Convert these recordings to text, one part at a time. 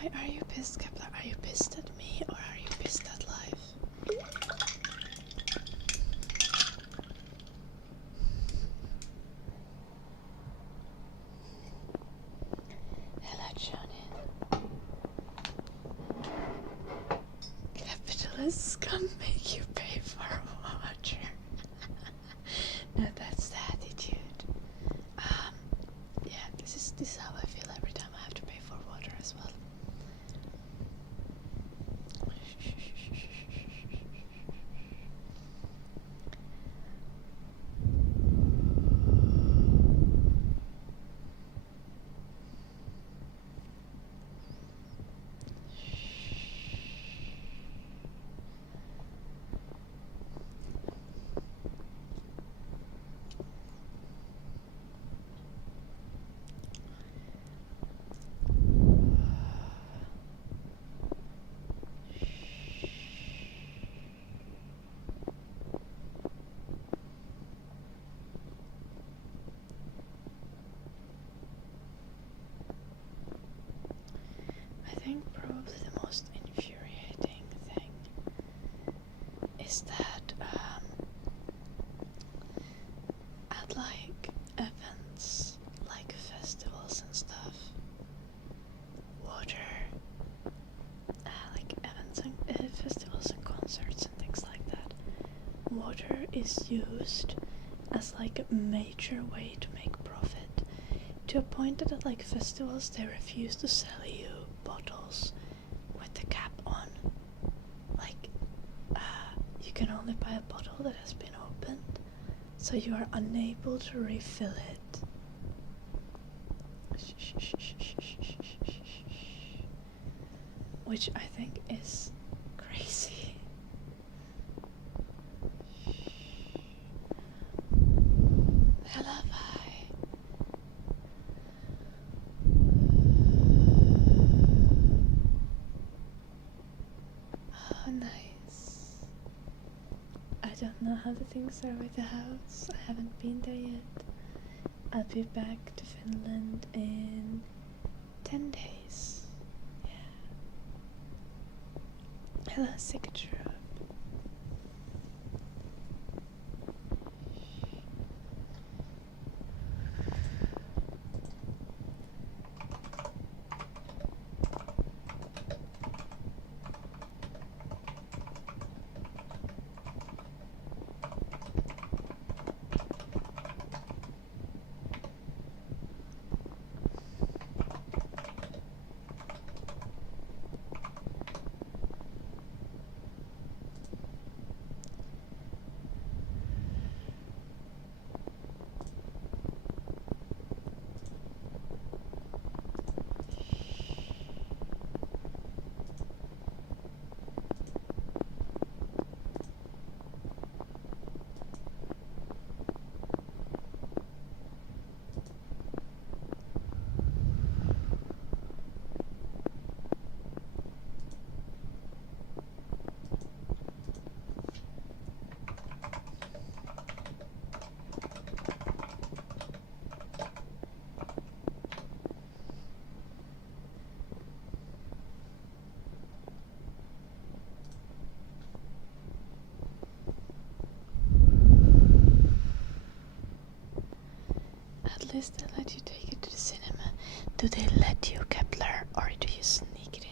Why are you pissed, Kepler? Are you pissed at me or are you pissed at life? Hello, Jonin. Capitalists come make you pay for water. No, that's the attitude. Yeah, this is how I feel every time I have to pay for water as well. I think probably the most infuriating thing is that at like events, like festivals and stuff, water, like events and festivals and concerts and things like that, water is used as like a major way to make profit, to a point that at like festivals they refuse to sell you bottles with the cap on. Like, you can only buy a bottle that has been opened, so you are unable to refill it. Which I think is crazy. Hello, bye. Oh, nice. I don't know how the things are with the house. I haven't been there yet. I'll be back to Finland in 10 days. Yeah. Hello, Sigtrud. At least they let you take it to the cinema. Do they let you, Kepler, or do you sneak it in?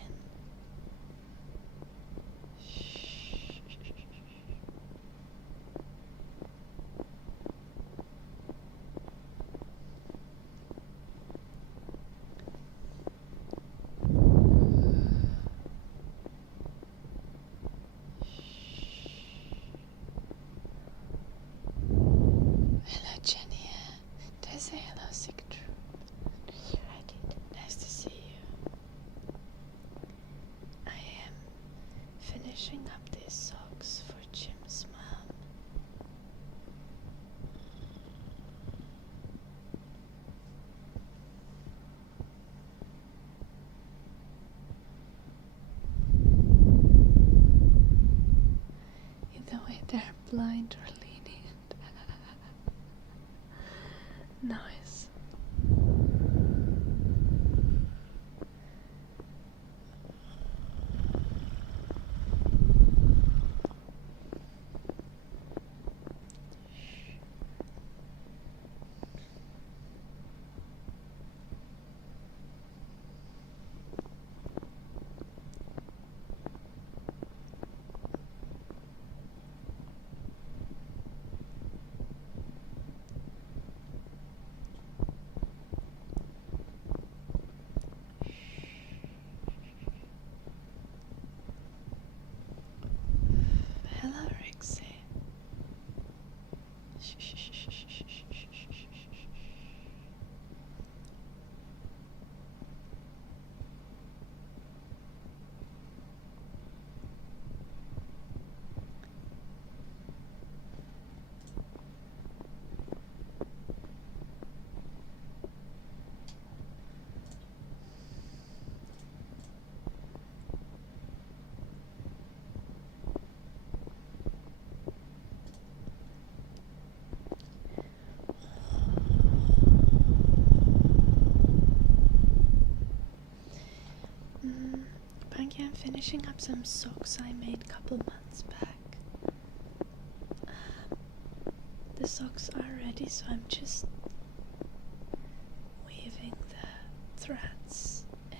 Hello, Jenny. Did I say hello, Sigtrud? I did. Nice to see you. currently I'm finishing up some socks I made a couple months back. The socks are ready, so I'm just weaving the threads in.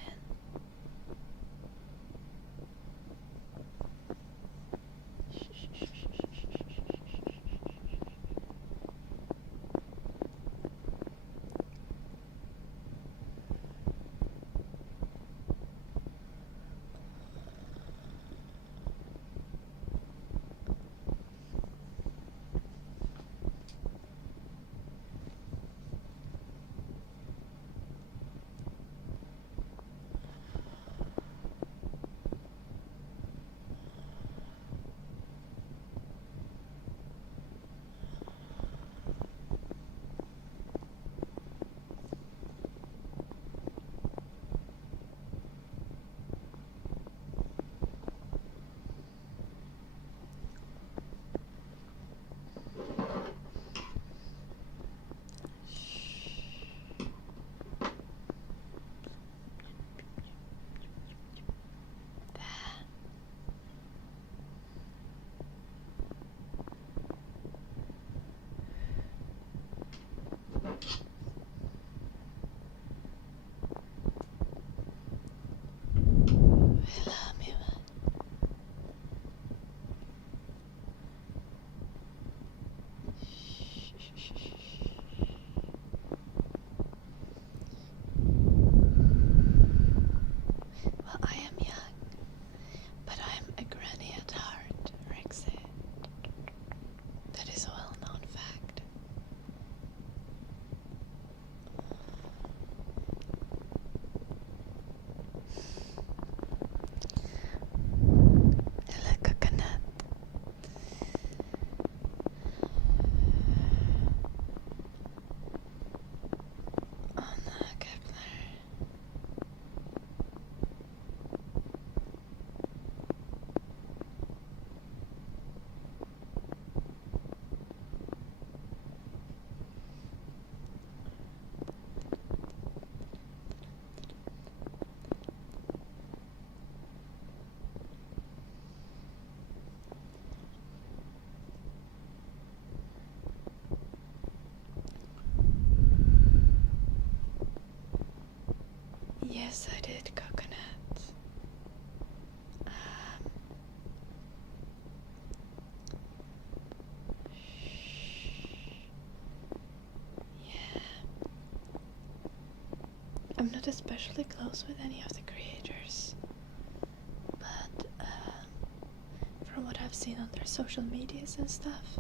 Yes, I did coconut. Yeah. I'm not especially close with any of the creators, but from what I've seen on their social medias and stuff,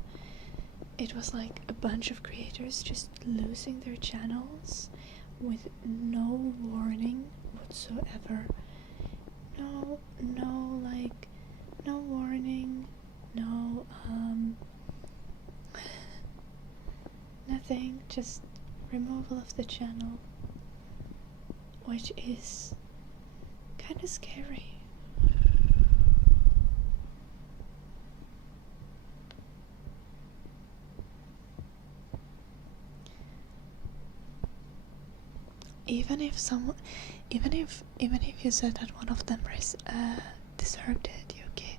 it was like a bunch of creators just losing their channels with no warning whatsoever. No warning, no, nothing, just removal of the channel, which is kind of scary. Even if you said that one of them deserved it, Yuki.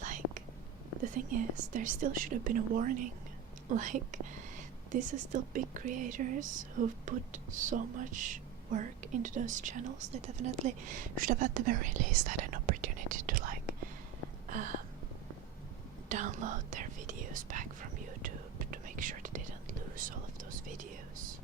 Like, the thing is, there still should have been a warning. Like, these are still big creators who've put so much work into those channels. They definitely should have at the very least had an opportunity to like download their videos back from YouTube to make sure they didn't lose all of those videos.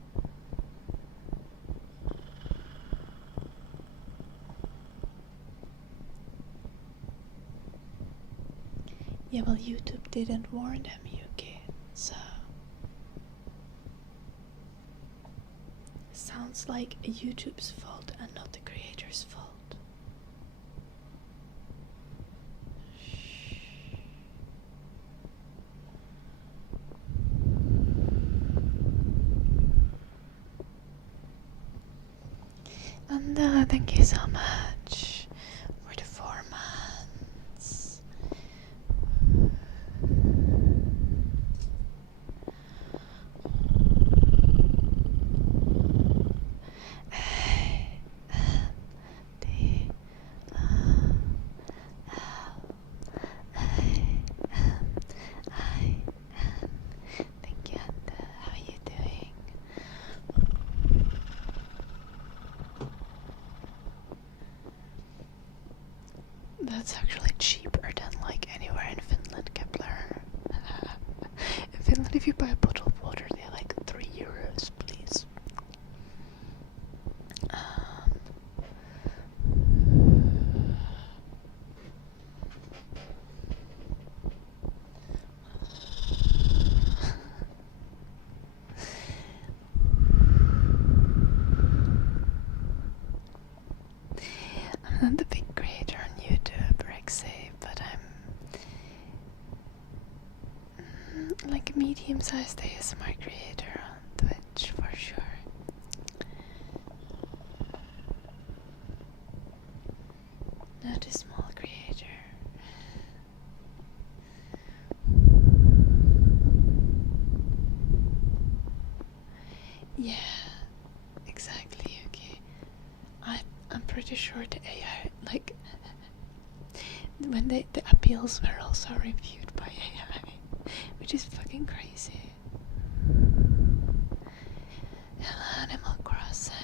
Yeah, well, YouTube didn't warn them, Yuki, so sounds like YouTube's fault and not the creator's fault. And thank you so much for the 4 months. That's actually cheaper than like anywhere in Finland, Kepler. In Finland, if you buy a bottle of water, they're like €3, please. I'm not the big creator on YouTube, Rexy, but I'm like a medium-sized ASMR creator on Twitch for sure. Not a small creator. Yeah, exactly, okay. I'm pretty sure the AI, like, when the appeals were also reviewed by AI, which is fucking crazy. Hello, Animal Crossing.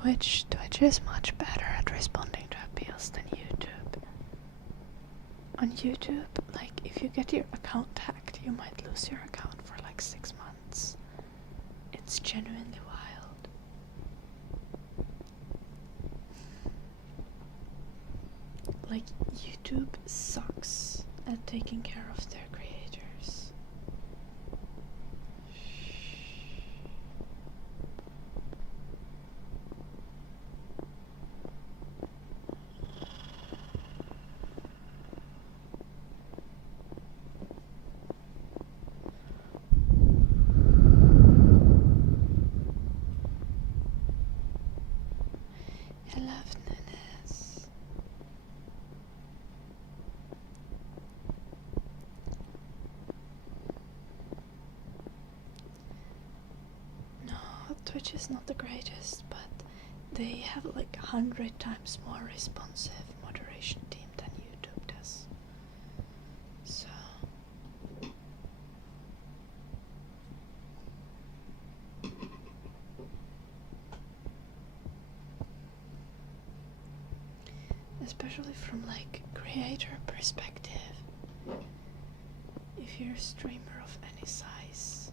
Twitch is much better at responding to appeals than YouTube. On YouTube, like, if you get your account hacked, you might lose your account for like 6 months. It's genuinely wild. Like, YouTube sucks at taking care of their creators. I love Nunes. No, Twitch is not the greatest, but they have like 100 times more responsive moderation team than YouTube does. So especially from like creator perspective, if you're a streamer of any size,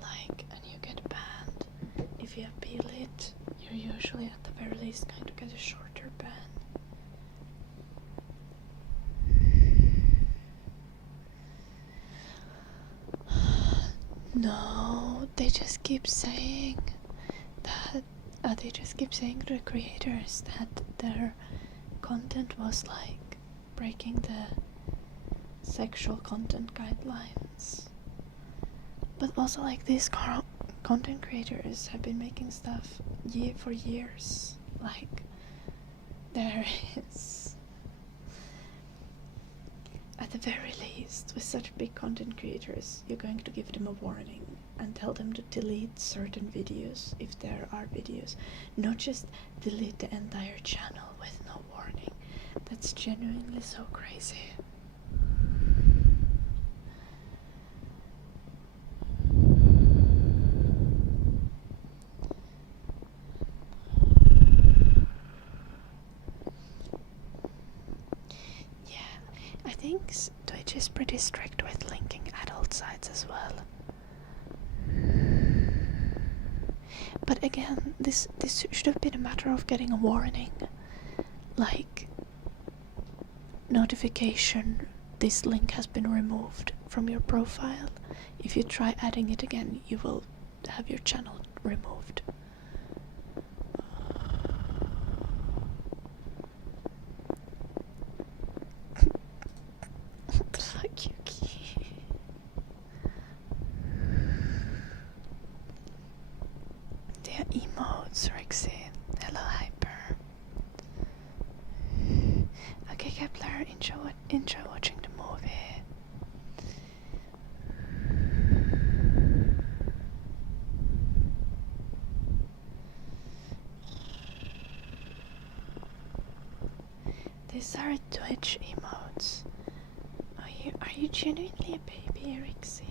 like, and you get banned, if you appeal it, you're usually at the very least going to get a shorter ban. No, they just keep saying that they just keep saying to the creators that their content was like breaking the sexual content guidelines. But also, like, these content creators have been making stuff for years. Like, there is, at the very least, with such big content creators, you're going to give them a warning and tell them to delete certain videos if there are videos, not just delete the entire channel with no warning. That's genuinely so crazy. I think Twitch is pretty strict with linking adult sites as well. But again, this should have been a matter of getting a warning. Like, notification, this link has been removed from your profile. If you try adding it again, you will have your channel removed. Fuck you, Key. The emotes, Rexy. Hello, Hyper. Okay, Kepler, enjoy watching the movie. These are Twitch emotes. Are you genuinely a baby, Rixie?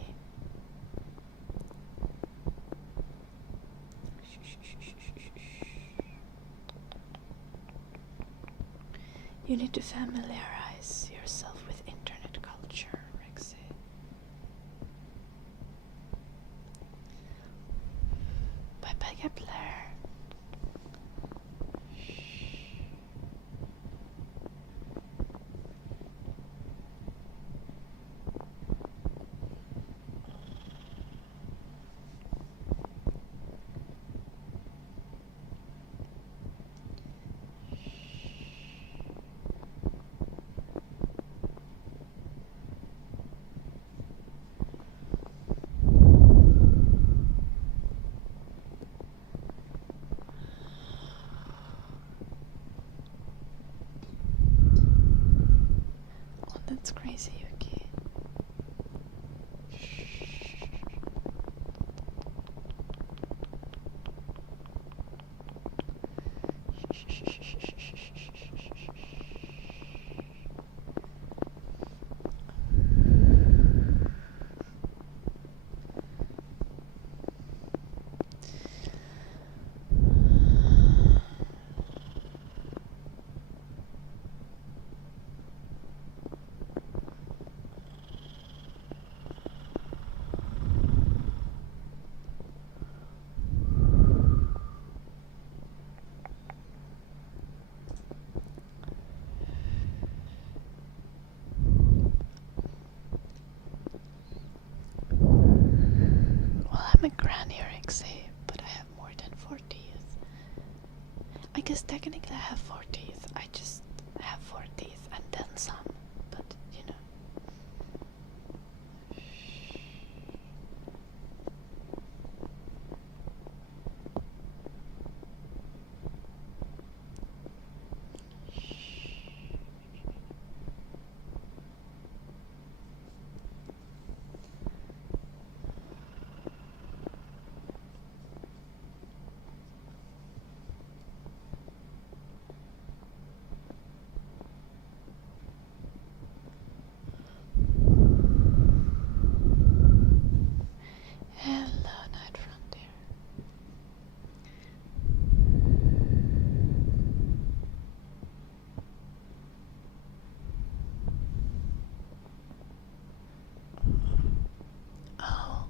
You need to familiarize yourself with internet culture, Rixie. Bye bye, Kepler. That's crazy, Yuki. I'm a granny, Rixie, but I have more than 4 teeth. I guess technically I have 4 teeth. I just have 4 teeth and then some, but you know. Hello, Night Frontier. Oh.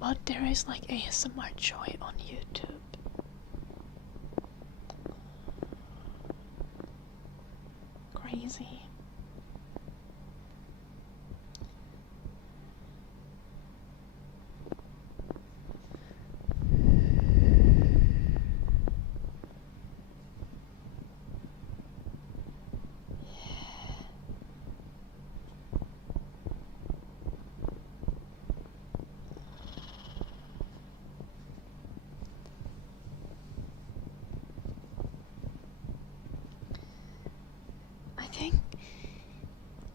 But there is like ASMR Joy on YouTube. Crazy.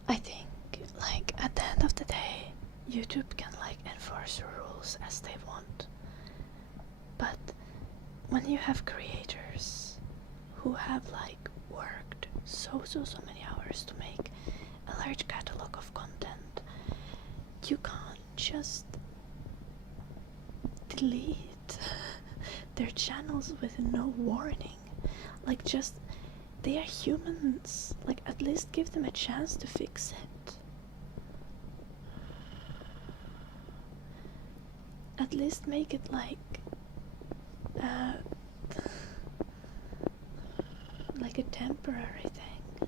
I think, like, at the end of the day, YouTube can, like, enforce the rules as they want. But when you have creators who have, like, worked so many hours to make a large catalog of content, you can't just delete their channels with no warning. Like, just, they are humans. Like, at least give them a chance to fix it. At least make it like a temporary thing.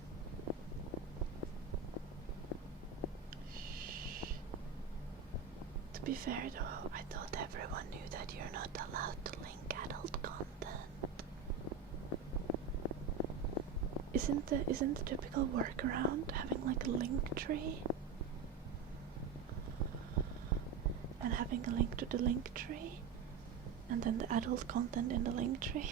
fair though, I thought everyone knew that you're not allowed to link adult content. Isn't the typical workaround having like a link tree? And having a link to the link tree? And then the adult content in the link tree?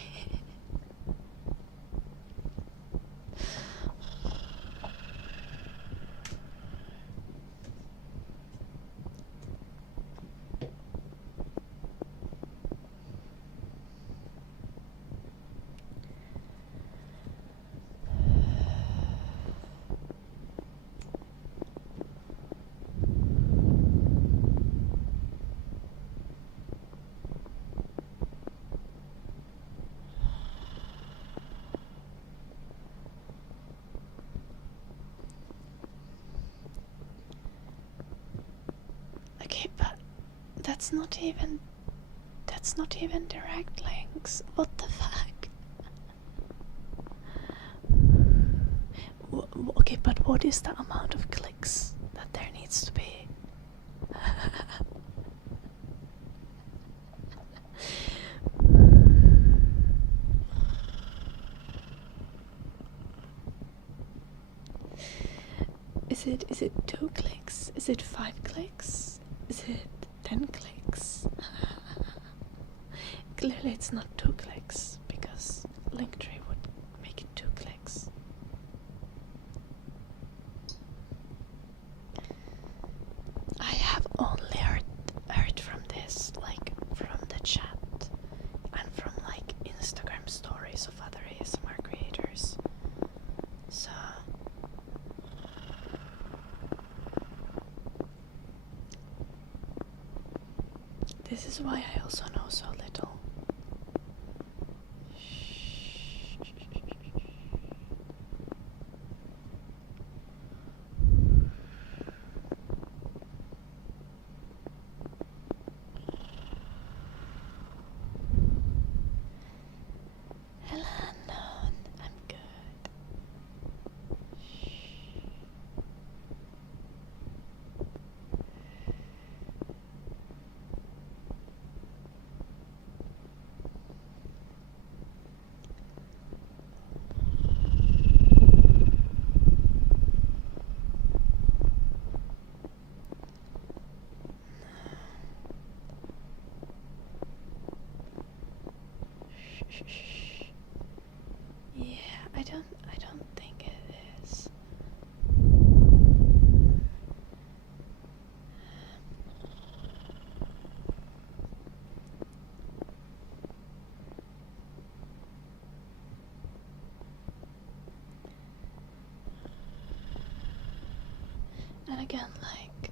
Okay, but that's not even direct links. What the fuck? Okay, but what is the amount of clicks that there needs to be? Is it 2 clicks? Is it 5 clicks? Is it 10 clicks? Clearly it's not 2 clicks, because Linktree would make it 2 clicks. I have only heard from this, like, from the chat and from, like, Instagram stories of other ASMR creators. So this is why I also know so little. Hello, unknown. I'm good. Yeah, I don't think it is. And again, like,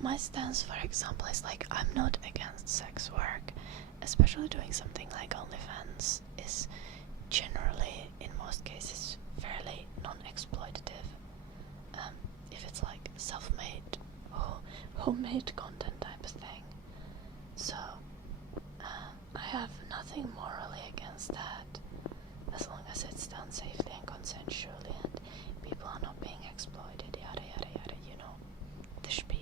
my stance, for example, is like, I'm not against sex work, especially doing something like OnlyFans is generally, in most cases, fairly non-exploitative. If it's like self-made or homemade content type of thing. So, I have nothing morally against that, as long as it's done safely and consensually and people are not being exploited, yada yada yada, you know, the spiel.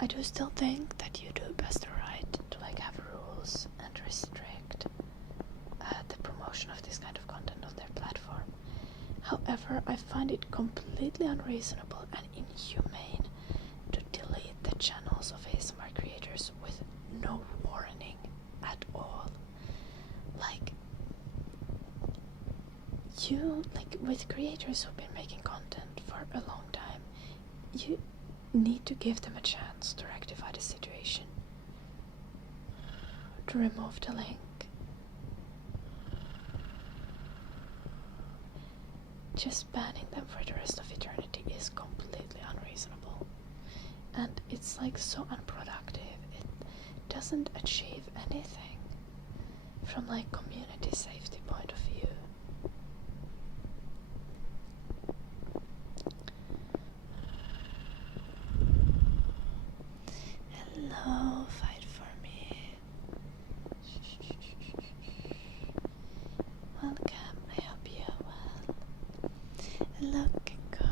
I do still think that YouTube has the right to like have rules and restrict the promotion of this kind of content on their platform. However, I find it completely unreasonable and inhumane to delete the channels of ASMR creators with no warning at all. Like, with creators who've been making content for a long time, you need to give them a chance to rectify the situation, to remove the link. Just banning them for the rest of eternity is completely unreasonable, and it's like so unproductive. It doesn't achieve anything from like community safety point of view. Hello, fight for me. Welcome, I hope you are well. Hello, Kiko.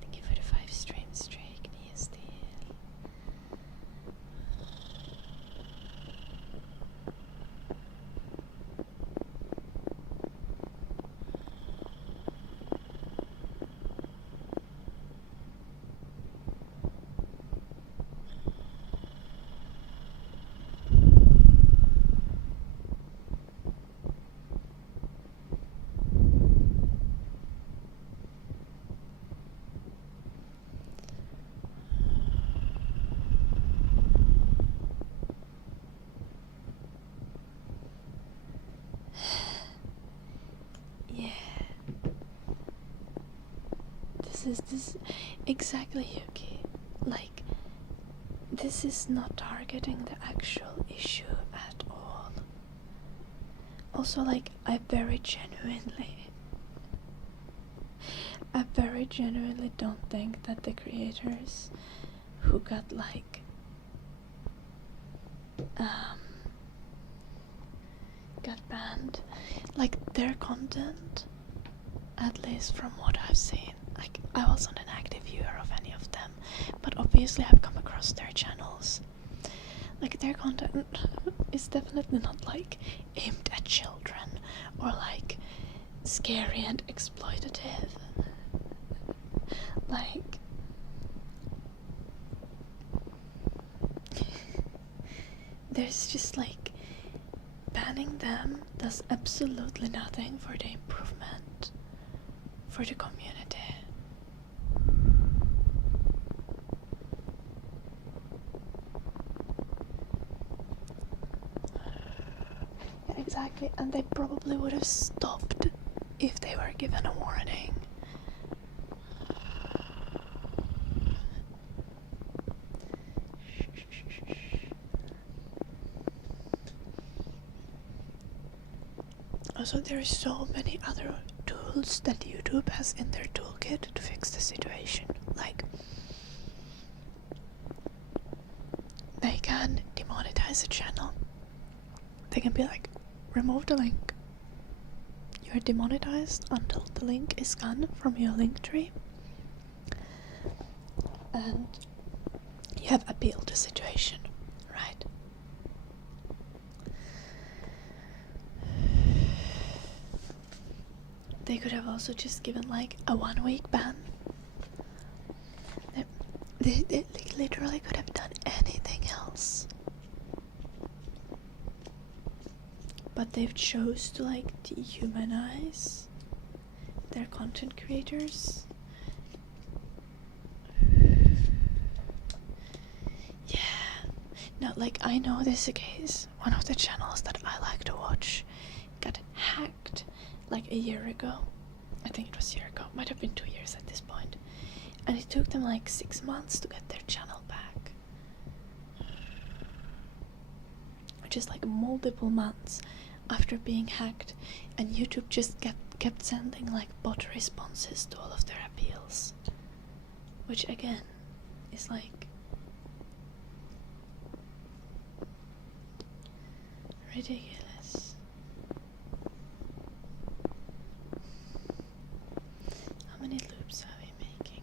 Thank you for the 5 this exactly, Yuki. Like, this is not targeting the actual issue at all. Also, like, I very genuinely don't think that the creators who got like got banned, like, their content, at least from what I've seen, like, I wasn't an active viewer of any of them, but obviously I've come across their channels. Like, their content is definitely not like aimed at children or like scary and exploitative. Like, there's just like, banning them does absolutely nothing for the improvement for the community. Yeah, exactly, and they probably would have stopped if they were given a warning. Also, there are so many other tools that YouTube has in their toolkit to fix the situation. Like, they can demonetize a channel. They can be like, remove the link. You're demonetized until the link is gone from your link tree. And you have appealed the situation, right? They could have also just given like a 1-week ban. They literally could have done anything else. But they've chose to like dehumanize their content creators. Yeah. No, like, I know this is a case. One of the channels that I like to watch got hacked like a year ago. I think it was a year ago. Might have been 2 years at this point. And it took them like 6 months to get their channel back. Which is like multiple months after being hacked, and YouTube just kept sending like bot responses to all of their appeals. Which again is like ridiculous. How many loops are we making?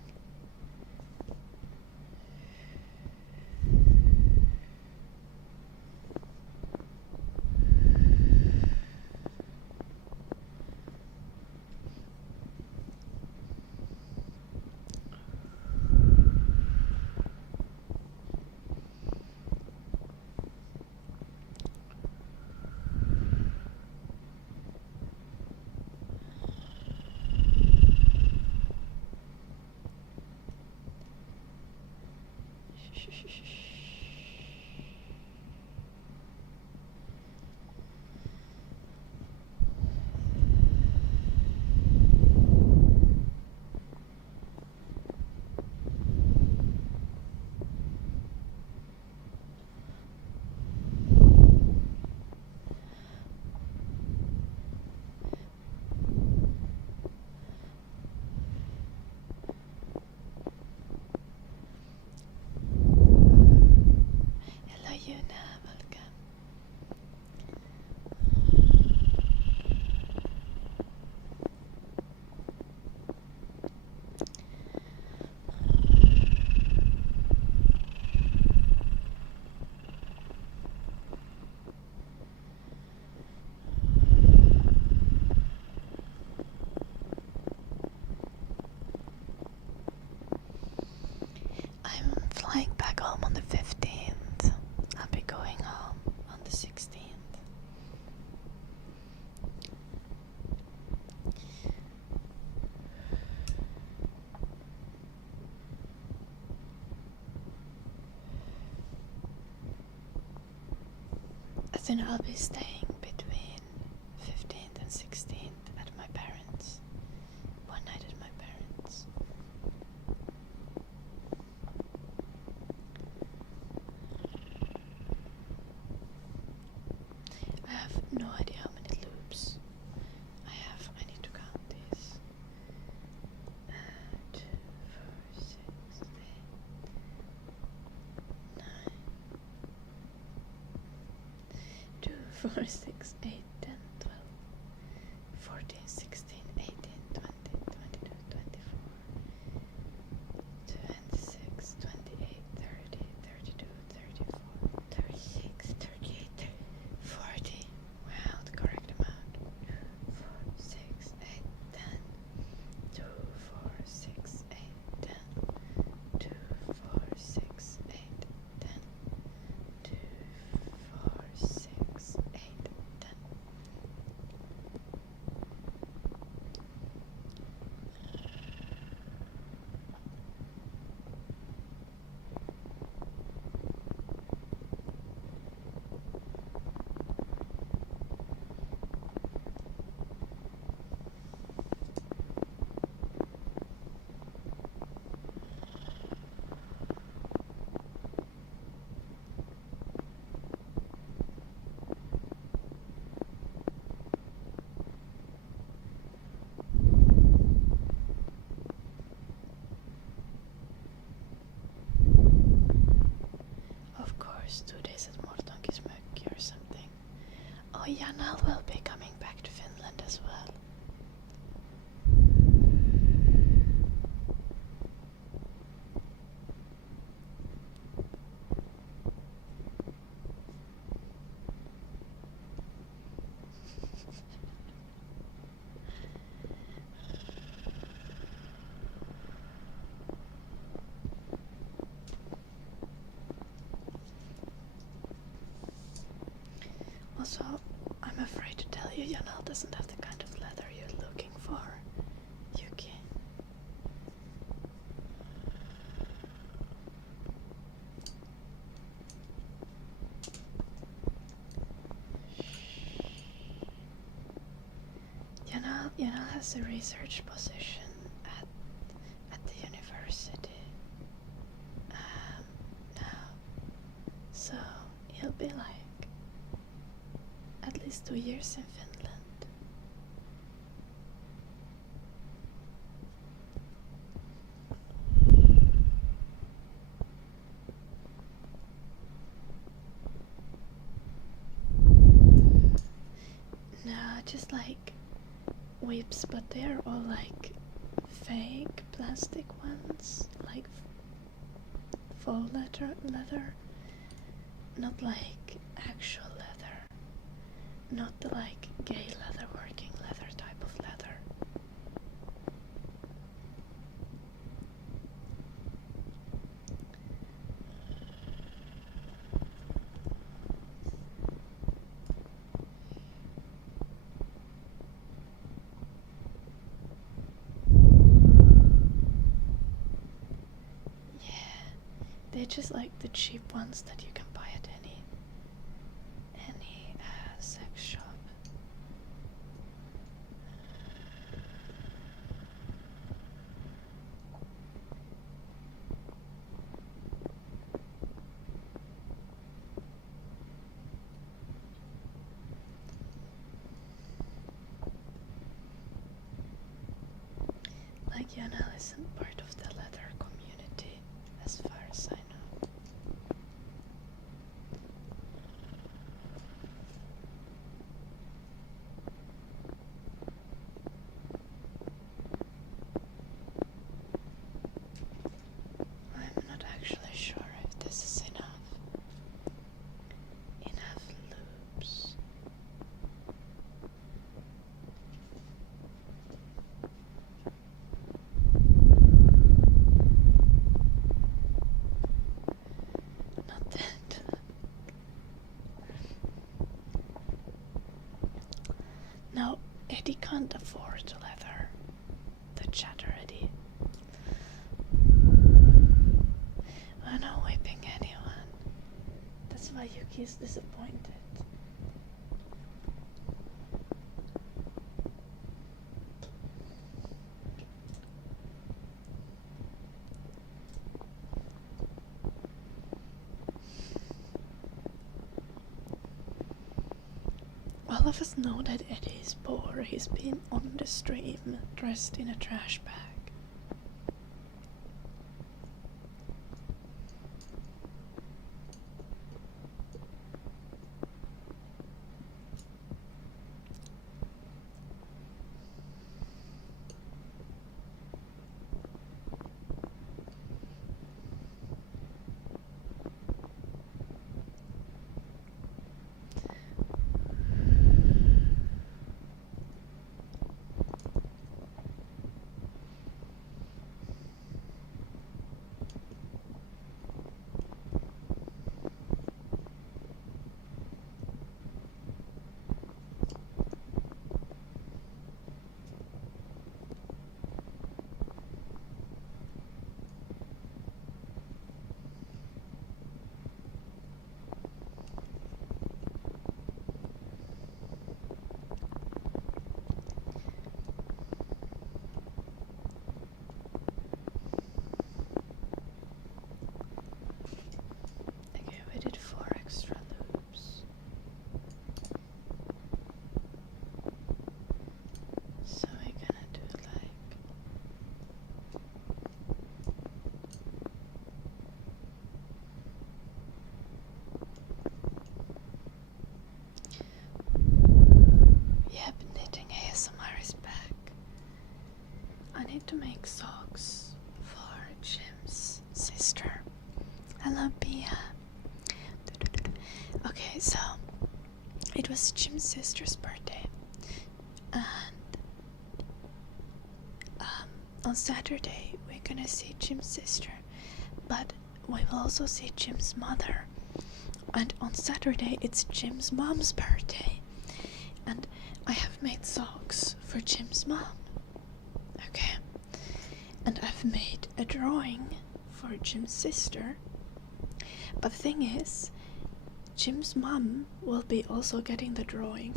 Hello, Yuna, welcome. I'm flying back home on the 15th. I'll be going home on the 16th. Then I'll be staying between 15th and 16th at my parents'. One night at my parents'. 4, 6, 8, 10, 12, 14, 16, 18, 20, 22, 24, 26, 28, 30, 32, 34, 36, 38, 40. Wow, the correct amount. 4, 6, 8, 10. 2, 4, 6, 8, 10. 2, 4, 6, 8, 10. 2, 4, 6, 8, 10. Of course, 2 days at Mortonkismökki or something. Oh, Janal will be coming back to Finland as well. Also, I'm afraid to tell you, Janal doesn't have the kind of leather you're looking for, Yuki. Janal has a research position at the university now, so he'll be like at least 2 years in Finland. No, just like whips, but they're all like fake plastic ones, like faux leather, not like actual leather, not the like gay leather, working leather type of leather. They're just like the cheap ones that you can buy at any sex shop. Like Janel isn't part of the leather community, as far as I know. I'm not actually sure if this is enough loops. Not that. No, Eddie can't afford leather. The chatter Eddie. I'm not whipping anyone. That's why Yuki's disappointed. All of us know that Eddie is poor. He's been on the stream dressed in a trash bag. to make socks for Jim's sister. Hello, Pia. Okay, so it was Jim's sister's birthday, and on Saturday we're gonna see Jim's sister, but we will also see Jim's mother. And on Saturday it's Jim's mom's birthday, and I have made socks for Jim's mom. Okay, and I've made a drawing for Jim's sister, but the thing is, Jim's mom will be also getting the drawing.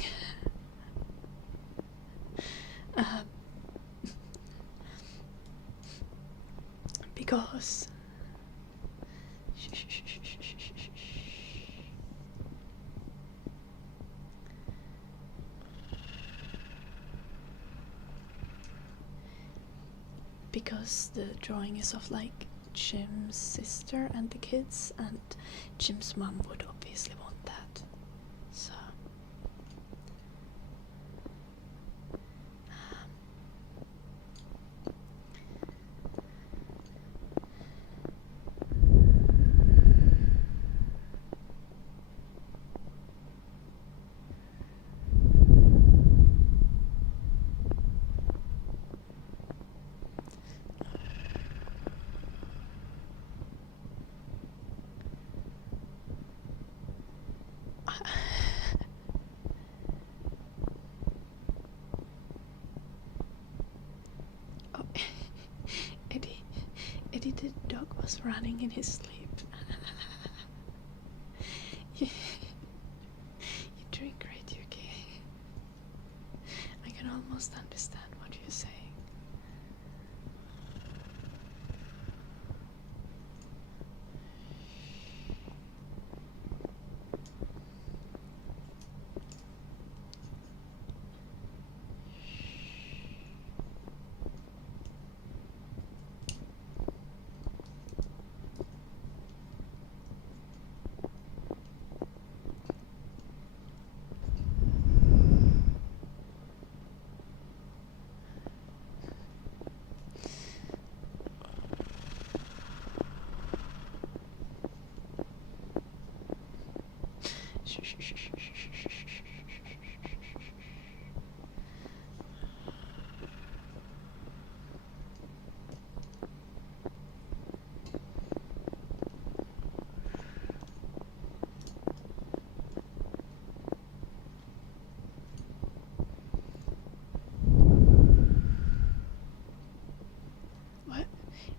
Because the drawing is of like Jim's sister and the kids, and Jim's mom would obviously want that. So Eddie the dog was running in his sleep. You're doing great, Yuki. I can almost understand what you're saying.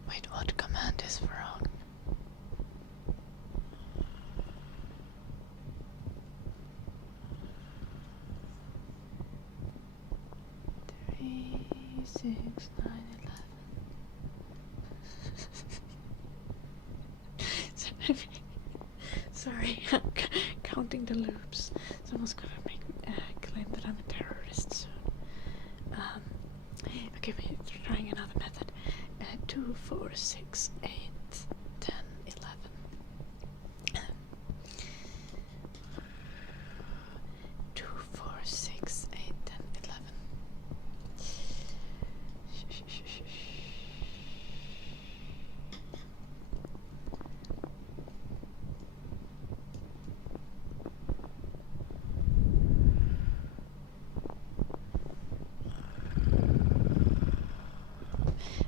Wait, what command is wrong? Three, 6, 9, 11. Sorry, I'm counting the loops. Someone's gonna make claim that I'm a terrorist soon. Okay, we're trying another method. 2, 4, 6, 8, 10, 11. 2, 4, 6, 8, 10, 11.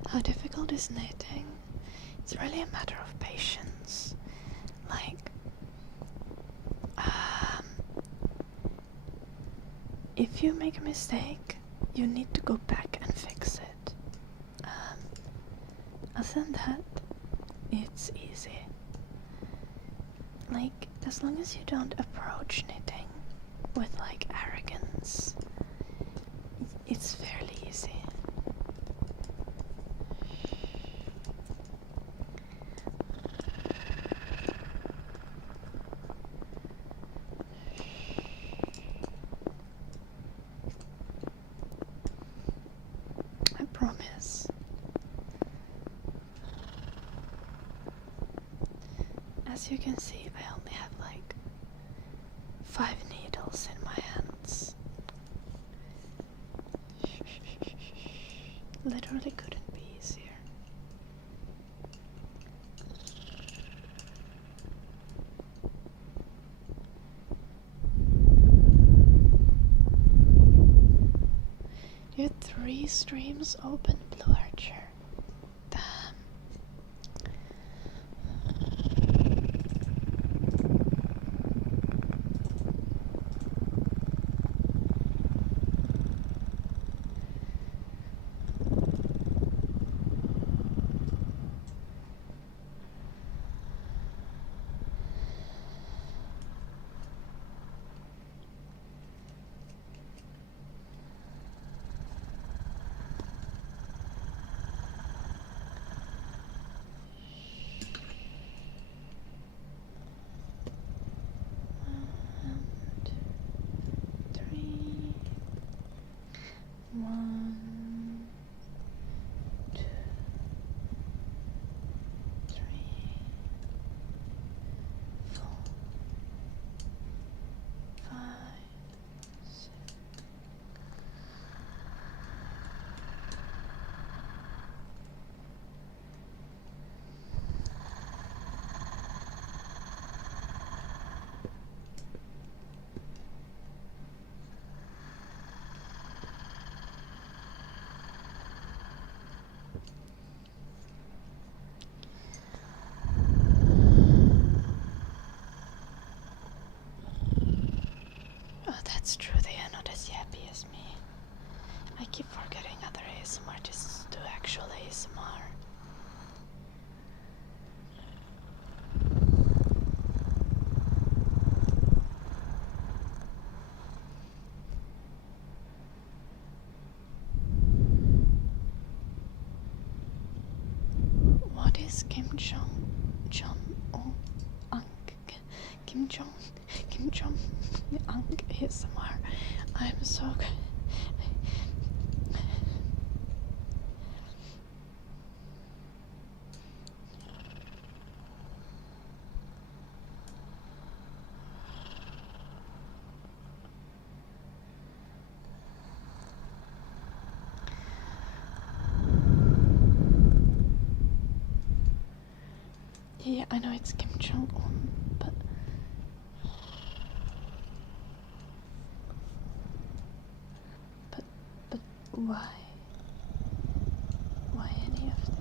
How difficult is knitting? It's really a matter of patience. Like, if you make a mistake, you need to go back and fix it. Other than that, it's easy. Like, as long as you don't approach knitting with like arrogance, it's fairly easy. I promise. As you can see, I only have like 5 needles in my hands. Literally couldn't be You had 3 streams open, Blue Archer. Damn. One, two, three, 4, 5, 6. Oh, that's true, they are not as happy as me. I keep forgetting other ASMR artists do actual ASMR. What is Kim Jong Un ASMR? I'm so good. Yeah, I know it's Kim Jong Un, but why? Why any of this?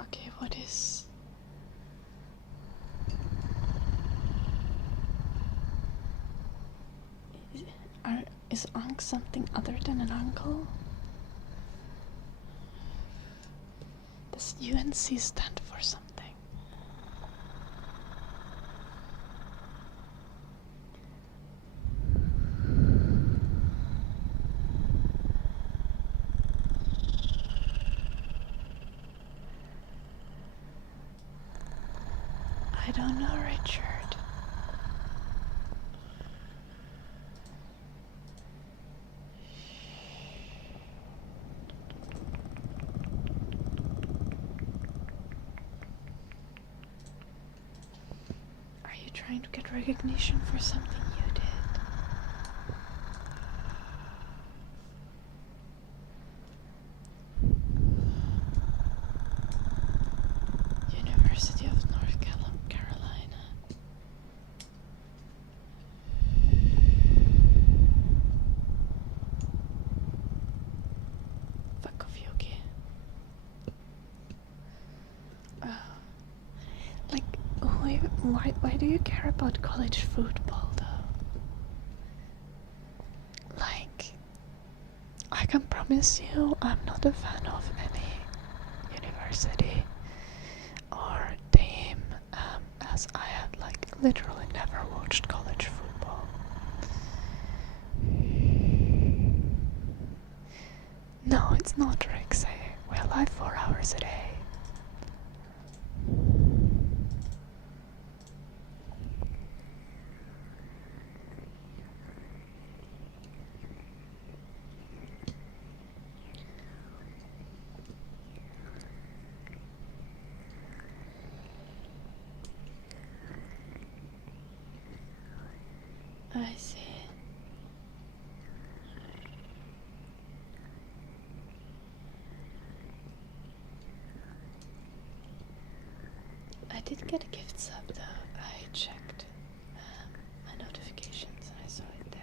Okay, what is... Is Ankh something other than an uncle? Does UNC stand for something? I don't know, Richard. Are you trying to get recognition for something you did? University of North Carolina. Fuck off, Yogi. Like, why do you care about college football, though? Like, I can promise you I'm not a fan of any university or team, as I have, like, literally never watched college football. No, it's not, Rixie. We're live 4 hours a day. I see. I did get a gift sub though. I checked my notifications and I saw it there.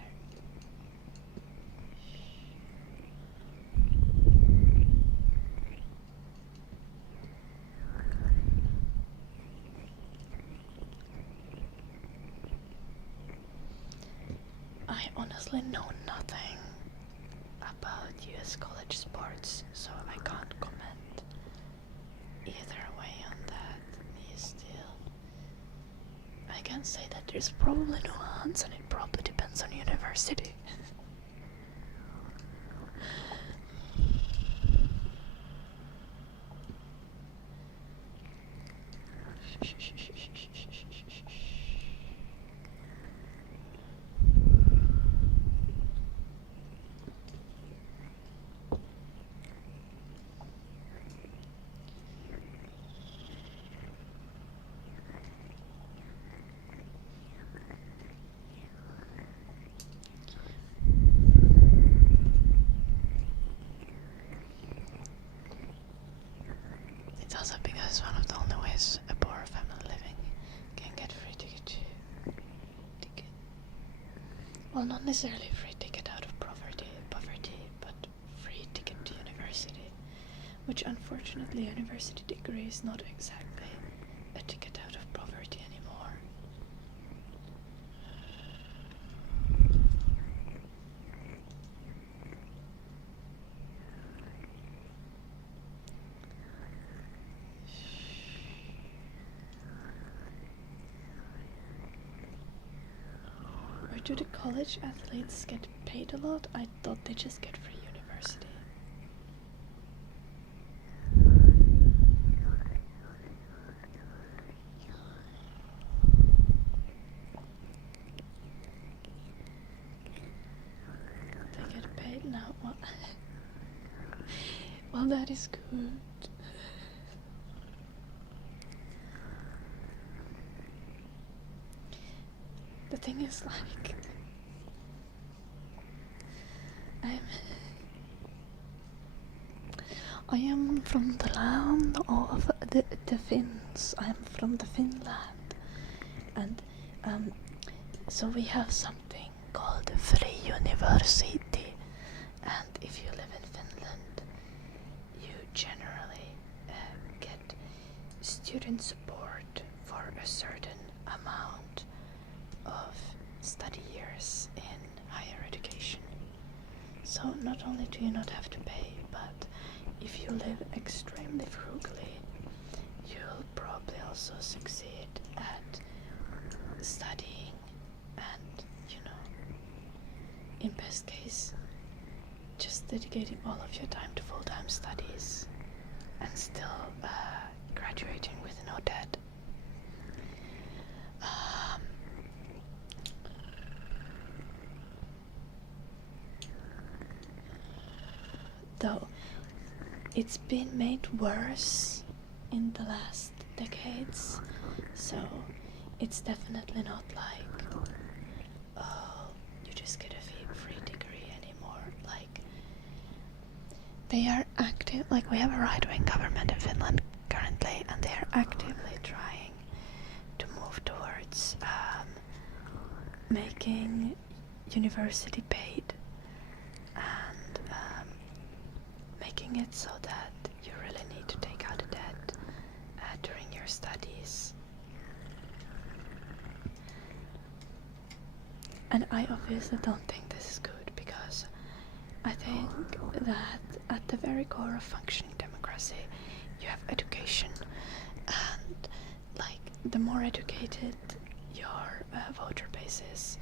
I honestly know nothing about US college sports, so I can't comment either way on that. Still, I can say that there's probably no answer, and it probably depends on university. It's also because one of the only ways a poor family living can get free ticket. Well, not necessarily free ticket out of poverty, but free ticket to university, which unfortunately a university degree is not exactly a ticket out of poverty anymore. Or do the college athletes get paid a lot? I thought they just get free university. They get paid now? What? Well, that is good. The thing is, like, I am from the land of the Finns. I am from the Finland, and so we have something called free university. And if you live in Finland, you generally get student support for a certain amount of study years in higher education. So not only do you not have to pay, but if you live extremely frugally, you'll probably also succeed at studying and, in best case, just dedicating all of your time to full-time studies and still graduating with no debt. Though it's been made worse in the last decades, so it's definitely not like, oh, you just get a free degree anymore. Like, they are active, like we have a right-wing government in Finland currently, and they are actively trying to move towards making university paid and making it so that you really need to take out a debt during your studies. And I obviously don't think this is good, because I think that at the very core of functioning democracy you have education, and like the more educated your voter base is,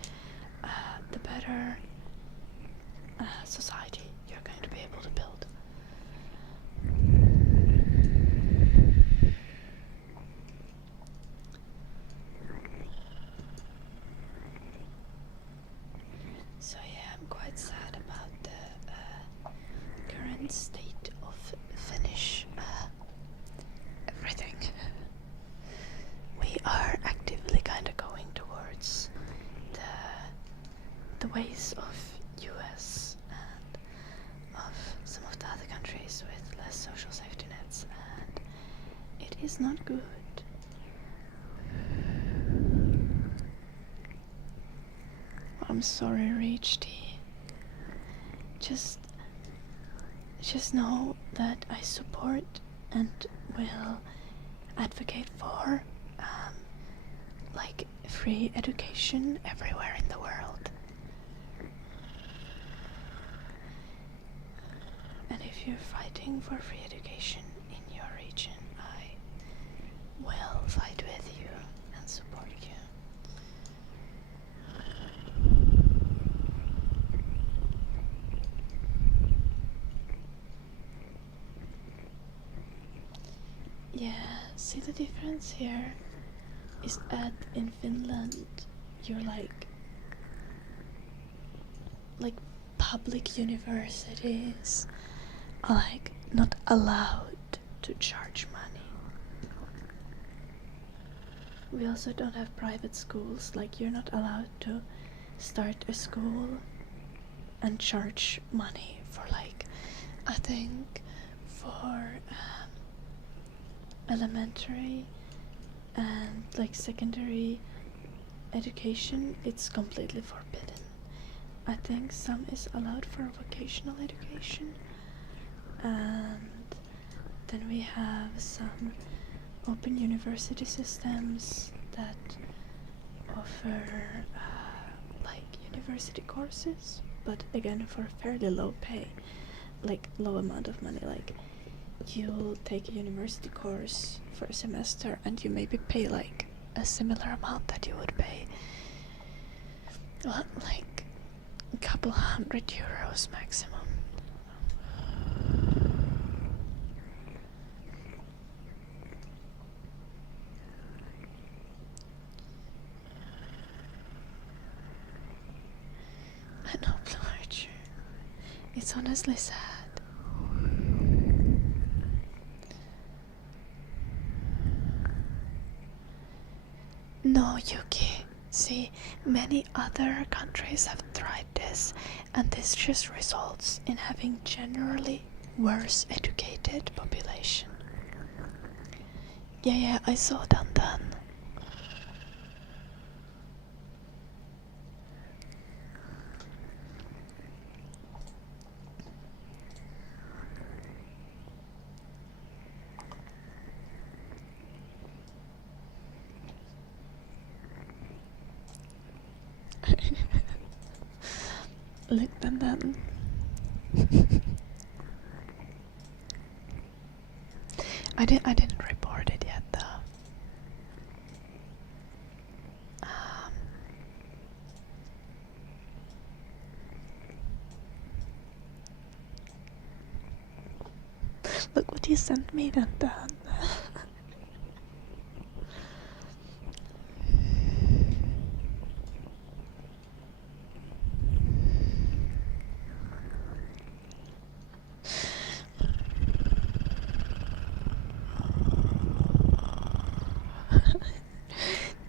the better society you're going to be able to build. So yeah, I'm quite sad about the current state of Finnish everything. We are actively kind of going towards the the ways of US and of some of the other countries with less social safety nets, and it is not good. I'm sorry, Reach T. Just know that I support and will advocate for like free education everywhere in the world. And if you're fighting for free education in your region, I will fight with you and support you. Yeah, see the difference here is that in Finland you're like public universities are like not allowed to charge money. We also don't have private schools, like you're not allowed to start a school and charge money for like, I think for elementary and like secondary education it's completely forbidden. I think some is allowed for vocational education, and then we have some open university systems that offer like university courses, but again for fairly low pay, like low amount of money. Like you'll take a university course for a semester and you maybe pay like a similar amount that you would pay, well, like a couple €100 maximum. I know, Blue Archer. It's honestly sad. No, Yuki. See, many other countries have tried this, and this just results in having generally worse educated population. Yeah, I saw Dan. Look, Dan. I didn't report it yet though. Look what you sent me, Dan.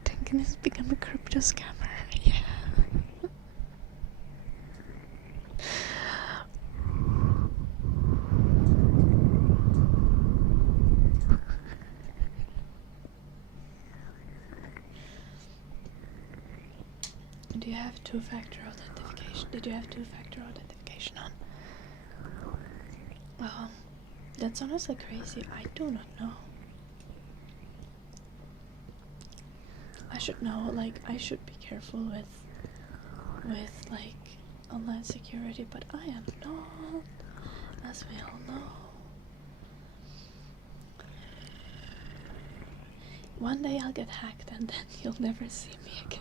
Duncan has become a crypto scammer. Yeah. Do you have two-factor authentication? Did you have two-factor authentication on? That's honestly crazy. I do not know. I should know, like, I should be careful with like, online security, but I am not, as we all know. One day I'll get hacked and then you'll never see me again.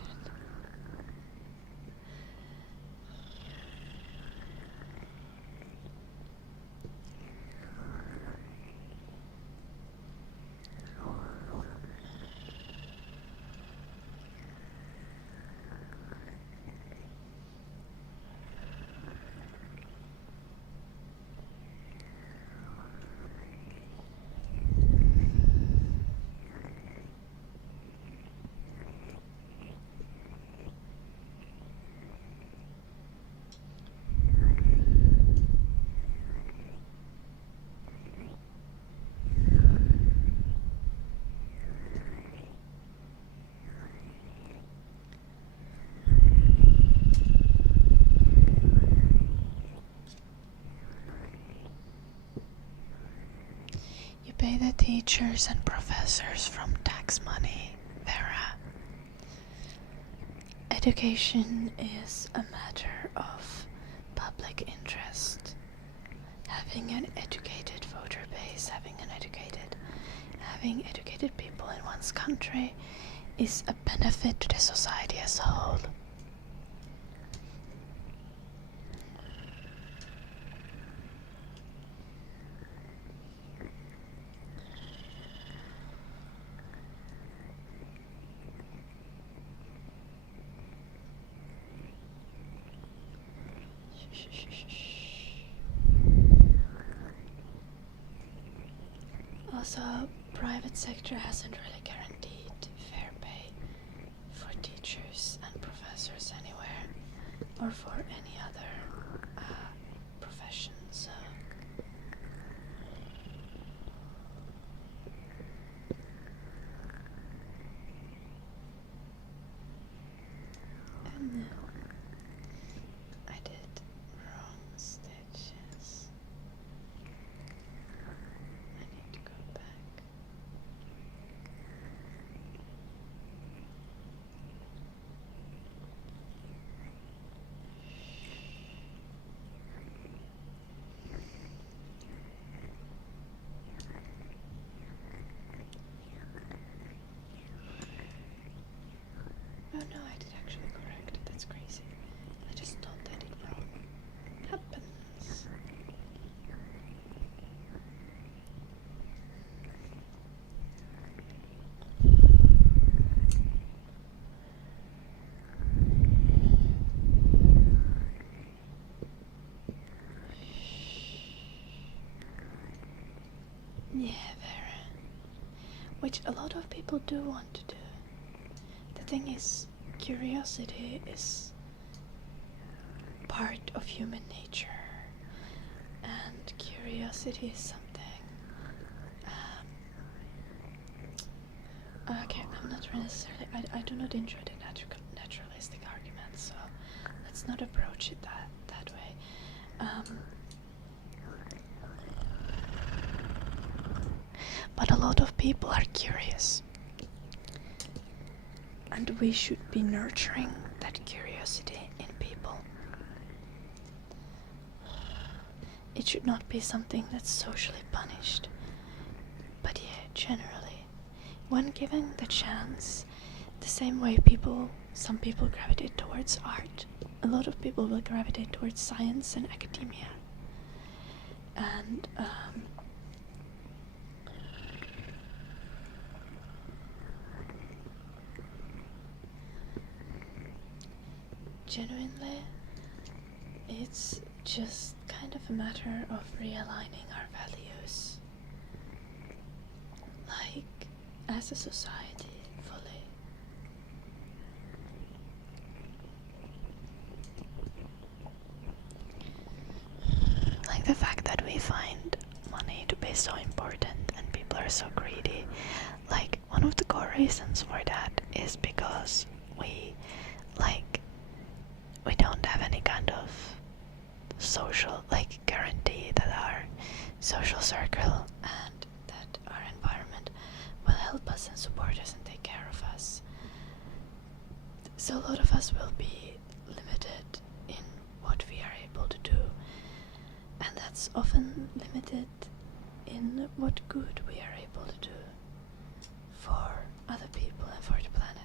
teachers and professors from tax money, Vera. Education is a matter of public interest. Having an educated voter base, having educated people in one's country is a benefit to the society as a whole. Also, private sector hasn't really guaranteed fair pay for teachers and professors anywhere, or for any other profession, so no, I did wrong stitches. I need to go back. Oh no, I did actually correct. That's crazy. I just thought I did wrong. Happens. Yeah, Vera. Which a lot of people do want to do. The thing is, curiosity is part of human nature, and curiosity is something. Okay, I'm not necessarily. I do not enjoy the naturalistic argument, so let's not approach it that way. But a lot of people are curious. And we should be nurturing that curiosity in people. It should not be something that's socially punished. But yeah, generally, when given the chance, the same way some people gravitate towards art, a lot of people will gravitate towards science and academia. And genuinely, it's just kind of a matter of realigning our values, like as a society, fully. Like the fact that we find money to be so important and people are so greedy. Like, one of the core reasons for that is because we don't have any kind of social guarantee that our social circle and that our environment will help us and support us and take care of us. So a lot of us will be limited in what we are able to do, and that's often limited in what good we are able to do for other people and for the planet.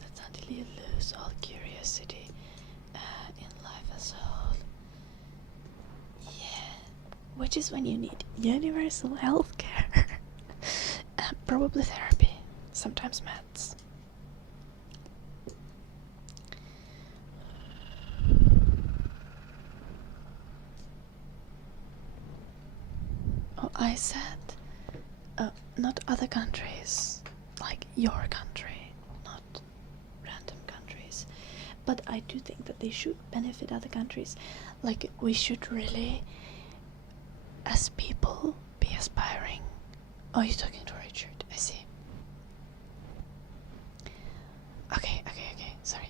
That's until you lose all curiosity in life as a whole. Yeah, which is when you need universal healthcare, probably therapy, sometimes meds. Oh, I said not other countries, like your country, not random countries. But I do think that they should benefit other countries. Like, we should really, as people, be aspiring. Oh, you're talking to Richard, I see. Okay, sorry.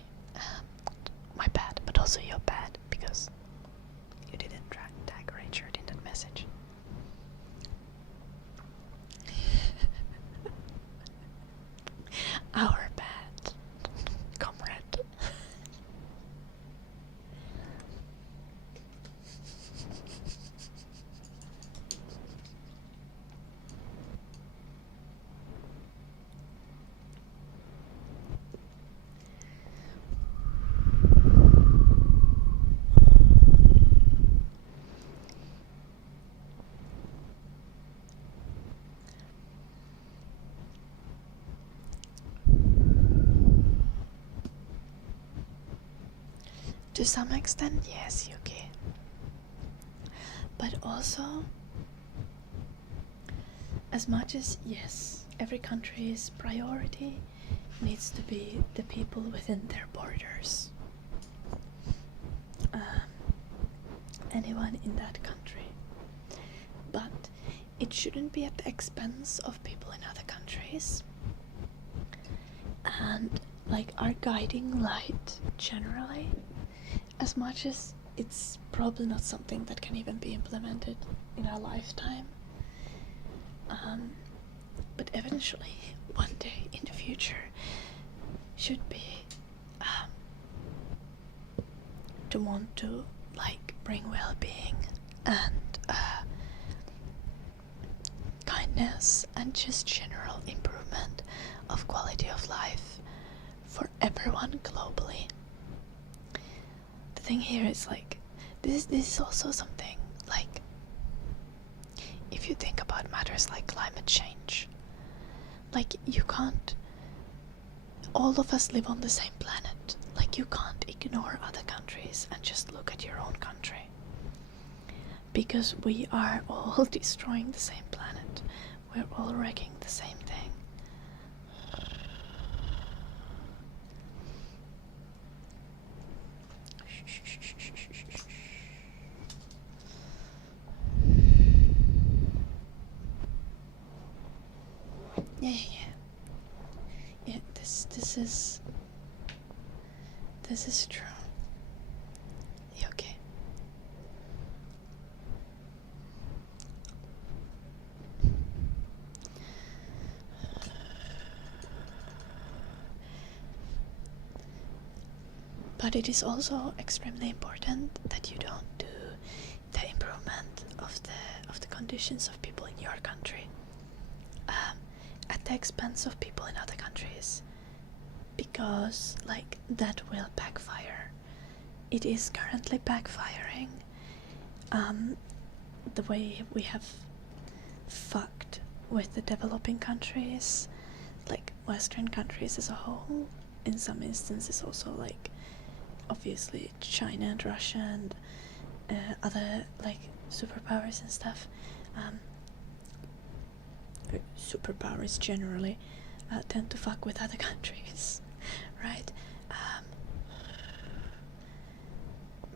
our bad, comrade. To some extent, yes, Yuki. But also, as much as, yes, every country's priority needs to be the people within their borders. Anyone in that country. But it shouldn't be at the expense of people in other countries. And, like, our guiding light, generally, as much as it's probably not something that can even be implemented in our lifetime, but eventually, one day in the future, should be to want to, like, bring well-being and kindness and just general improvement of quality of life for everyone globally. The thing here is, like, this is also something, like, if you think about matters like climate change, like, you can't, all of us live on the same planet. Like, you can't ignore other countries and just look at your own country, because we are all destroying the same planet. We're all wrecking the same thing. Yeah, this is true. You okay? But it is also extremely important that you don't do the improvement of the conditions of people in your country at the expense of people in other countries, because, like, that will backfire. It is currently backfiring. The way we have fucked with the developing countries, like Western countries as a whole, in some instances also, like, obviously China and Russia and other, like, superpowers and stuff. Superpowers generally tend to fuck with other countries, right?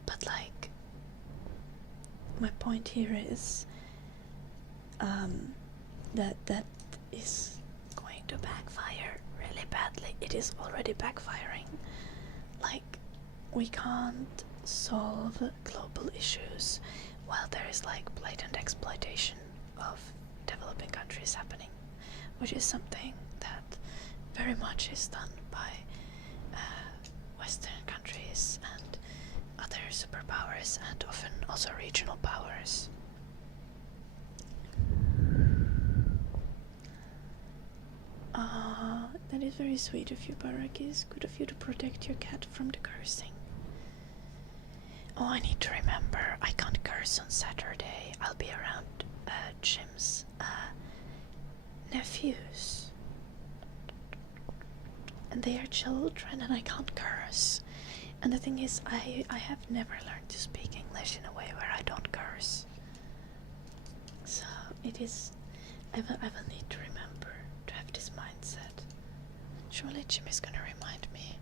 But, like, my point here is that is going to backfire really badly. It is already backfiring. Like, we can't solve global issues while there is, like, blatant exploitation of developing countries happening, which is something that very much is done by Western countries and other superpowers, and often also regional powers. That is very sweet of you, Barakis. Good of you to protect your cat from the cursing. Oh, I need to remember, I can't curse on Saturday. I'll be around Jim's nephews. And they are children and I can't curse. And the thing is, I have never learned to speak English in a way where I don't curse. So it is, I will need to remember to have this mindset. Surely Jim is gonna remind me.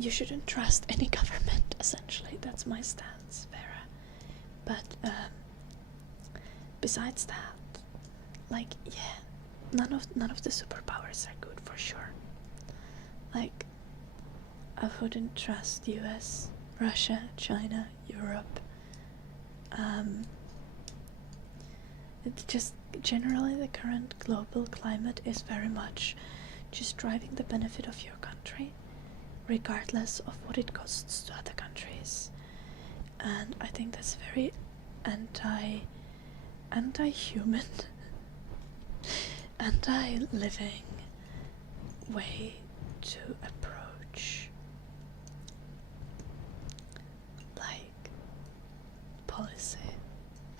You shouldn't trust any government, essentially. That's my stance, Vera. But besides that, like, yeah, none of the superpowers are good for sure. Like, I wouldn't trust US, Russia, China, Europe. It's just generally the current global climate is very much just driving the benefit of your country, regardless of what it costs to other countries. And I think that's very anti-human, anti-living way to approach like policy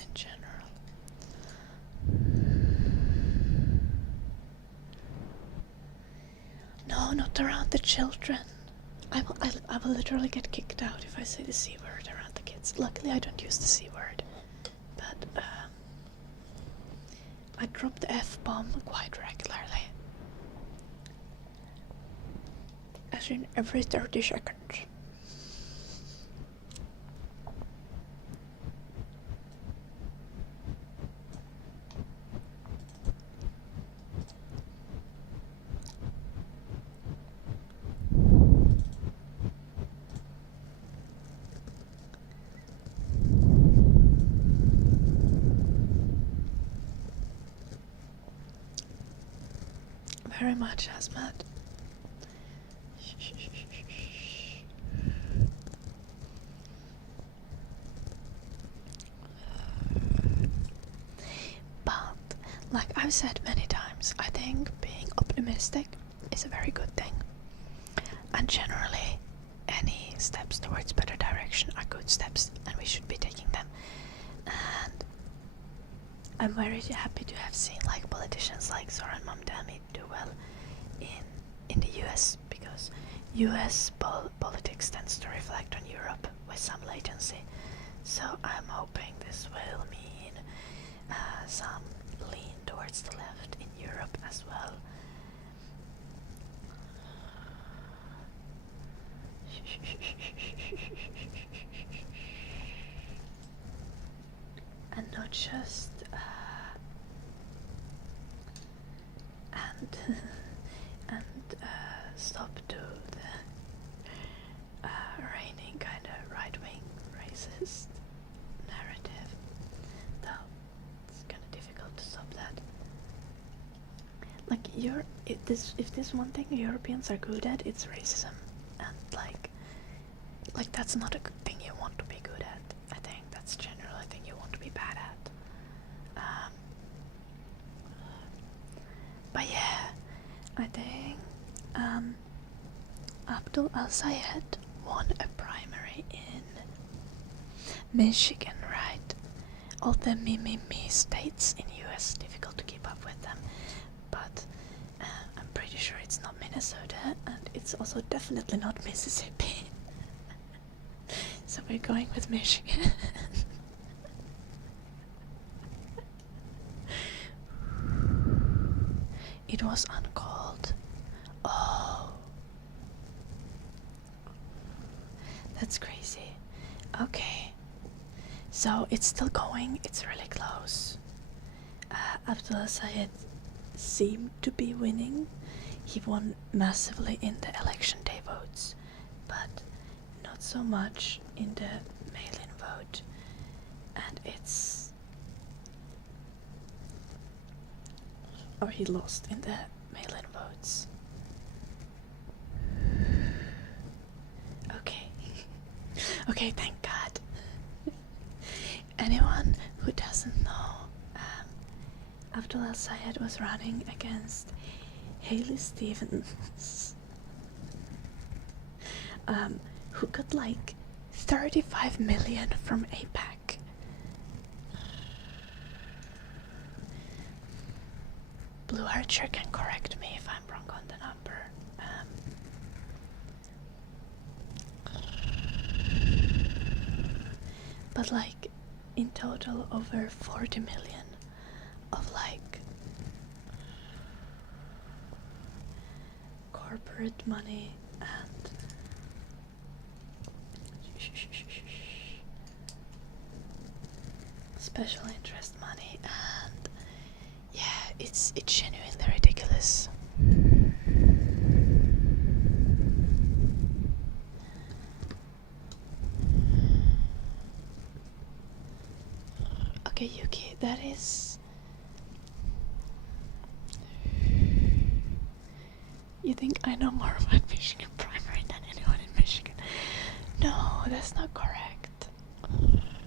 in general. No, not around the children. I will literally get kicked out if I say the C word around the kids. Luckily I don't use the C word, but I drop the F-bomb quite regularly. As in every 30 seconds. Very much hazmat. But, like I've said many times, I think being optimistic is a very good thing. And generally, any steps towards better direction are good steps, and we should be taking them. And I'm very happy to have seen like politicians like Zoran Mamdani do well in the US, because US politics tends to reflect on Europe with some latency. So I'm hoping this will mean some lean towards the left in Europe as well. And not just stop to the reigning kind of right-wing racist narrative, though it's kind of difficult to stop that. Like if there's one thing Europeans are good at, it's racism, and like that's not a good thing you want to be good at. I think that's generally a thing you want to be bad at. But yeah, I think Abdul Al-Sayed won a primary in Michigan, right? All the me states in US, difficult to keep up with them, but I'm pretty sure it's not Minnesota, and it's also definitely not Mississippi. So we're going with Michigan. It was uncalled. Oh, that's crazy. Okay, so it's still going. It's really close. Abdullah Sayed seemed to be winning. He won massively in the election day votes, but not so much in the mail-in vote. And or he lost in the mail-in votes. Okay. Okay, thank God. Anyone who doesn't know, Abdullah Sayed was running against Haley Stevens, who got like 35 million from APAC. Blue Archer can correct me if I'm wrong on the number. But like in total over 40 million of like corporate money and special interest money, and yeah, it's genuinely ridiculous. see, that is... You think I know more about Michigan primary than anyone in Michigan? No, that's not correct.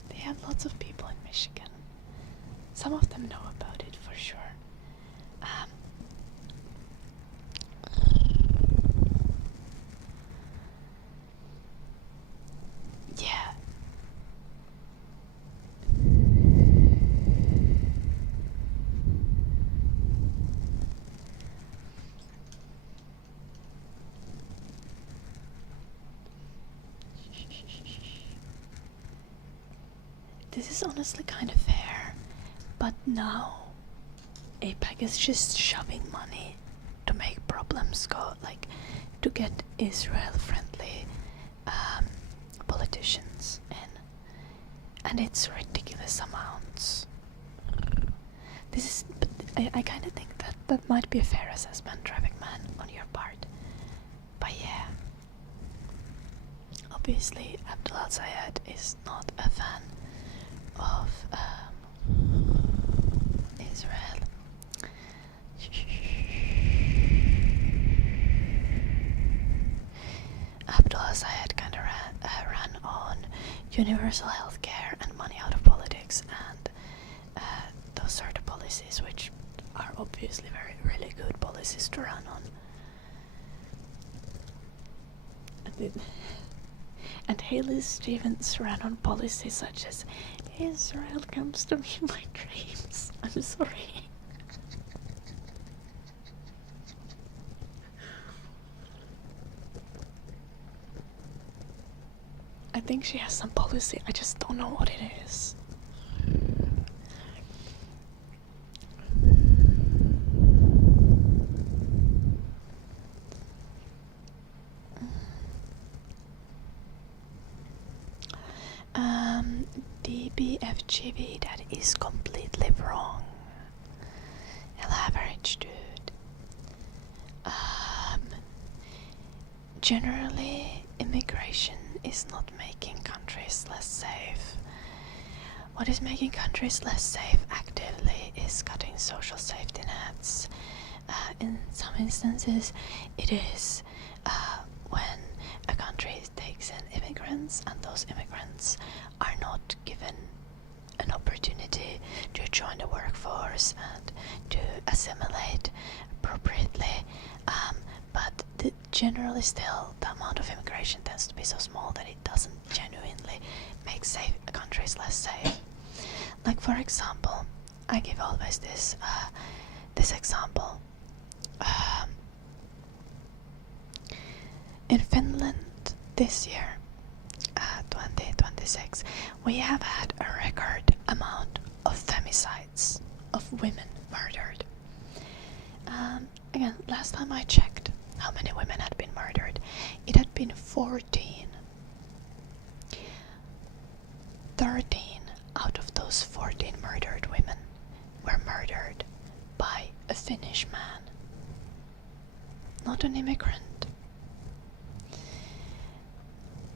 They have lots of people in Michigan. Some of them know about it for sure. Yeah. This is honestly kind of fair, but now APEC is just shoving money to make problems go, like to get Israel-friendly politicians in, and it's ridiculous amounts. This is, but I kind of think that might be a fair assessment, Traffic Man, on your part. But yeah, obviously Abdullah Zayed is not a fan of Israel. Abdullah Zayed kind of ran on universal healthcare and money out of politics and those sort of policies, which are obviously really good policies to run on. And Haley Stevens ran on policies such as Israel comes to me in my dreams. I'm sorry. I think she has some policy, I just don't know what it is. DBFGV, that is completely wrong. Hell average, dude. Generally, immigration is not making countries less safe. What is making countries less safe actively is cutting social safety nets. In some instances, it is when a country takes in immigrants and those immigrants are not given an opportunity to join the workforce and to assimilate appropriately. But generally still, the amount of immigration tends to be so small that it doesn't genuinely make countries less safe. Like, for example, I give always this example. In Finland this year, 2026, we have had a record amount of femicides, of women murdered. Again, last time I checked how many women had been murdered, it had been 14. 13 out of those 14 murdered women were murdered by a Finnish man, not an immigrant.